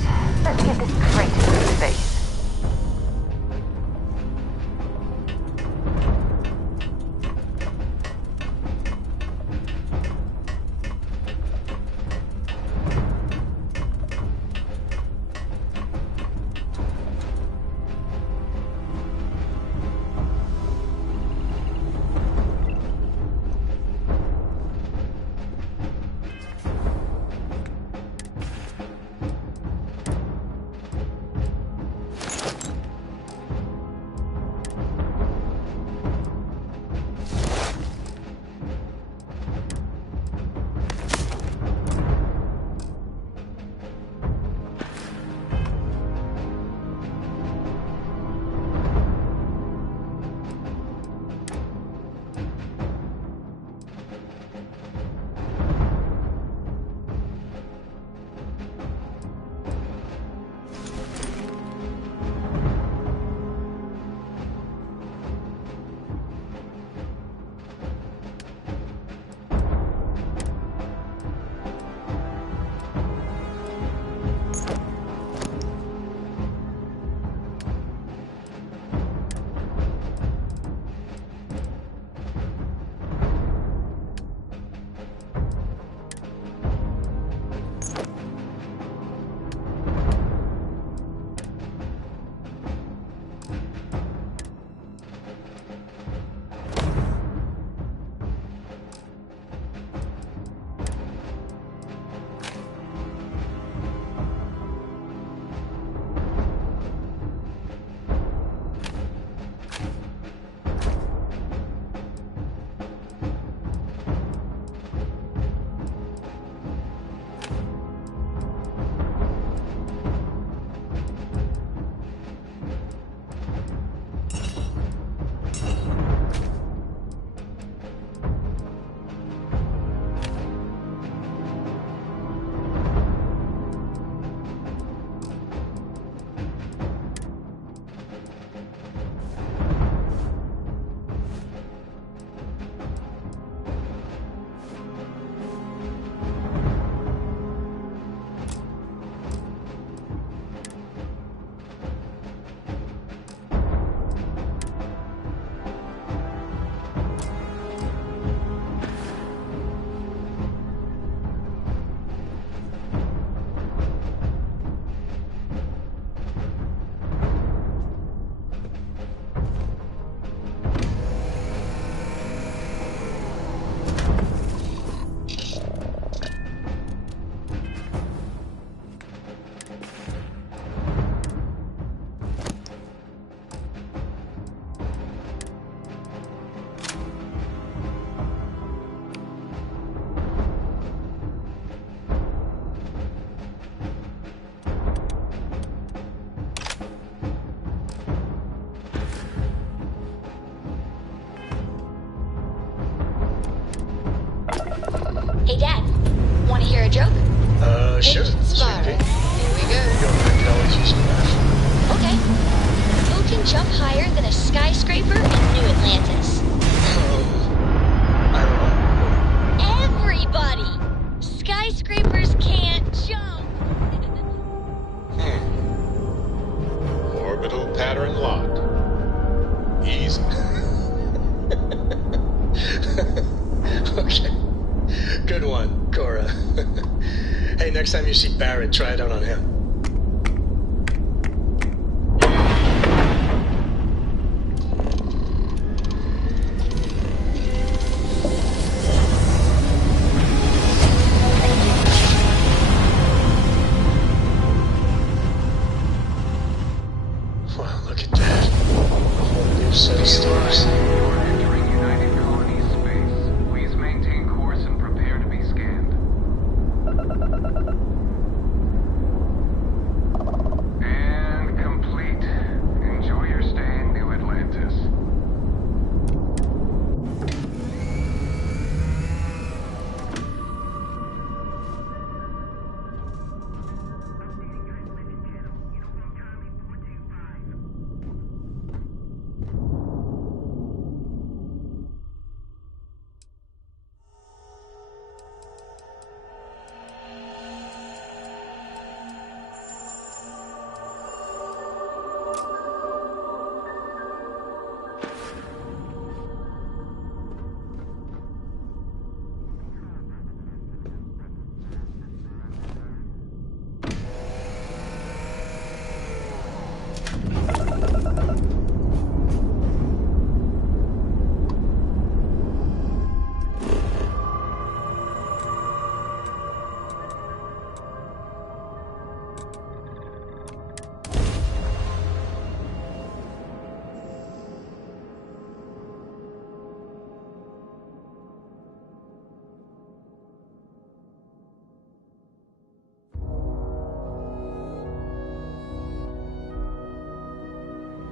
let's get this traitor in the face. Hey, Dad. Want to hear a joke? Sure. Spiral. Here we go. I could always use a laugh. Okay. Who can jump higher than a skyscraper in New Atlantis? I don't know. Everybody! Skyscrapers can't jump! Orbital pattern locked. Easy. Okay. Good one, Cora. Hey, next time you see Barrett, try it out on him. Wow, look at that. A whole new set of stars.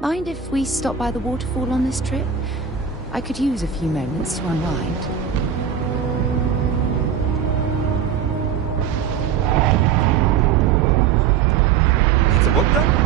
Mind if we stop by the waterfall on this trip? I could use a few moments to unwind. Pizza vodka?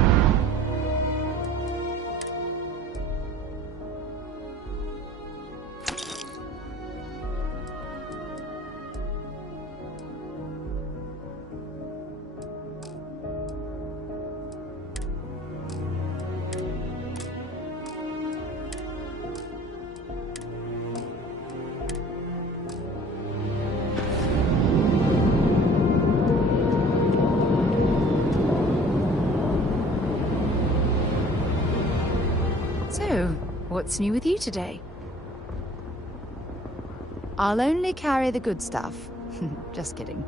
So, what's new with you today? I'll only carry the good stuff. Just kidding.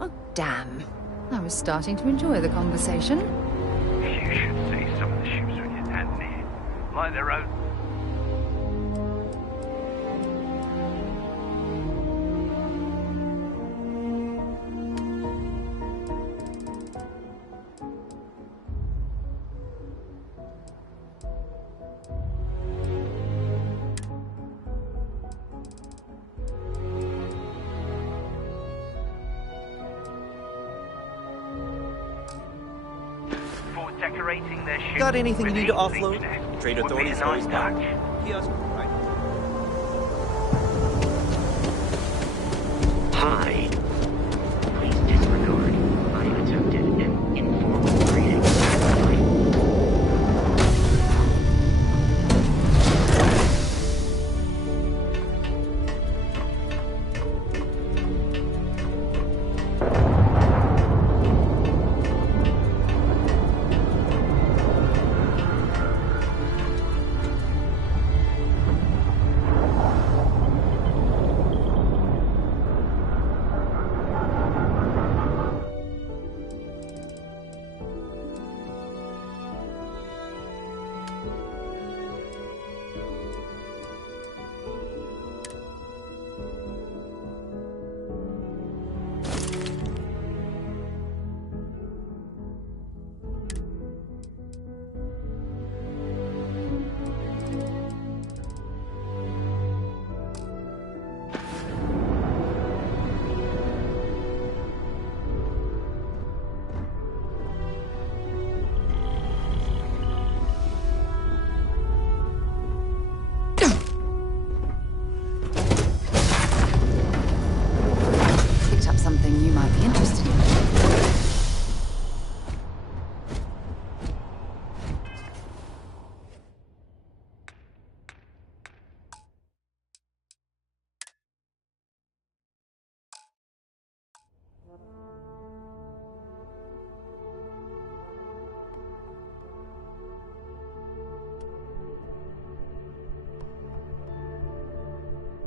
Oh, damn. I was starting to enjoy the conversation. You should see some of the ships with your hand near. Like their own. Decorating their ship. Got anything you need to offload? Would Trade be a authorities nice always touch. down. Kiosk.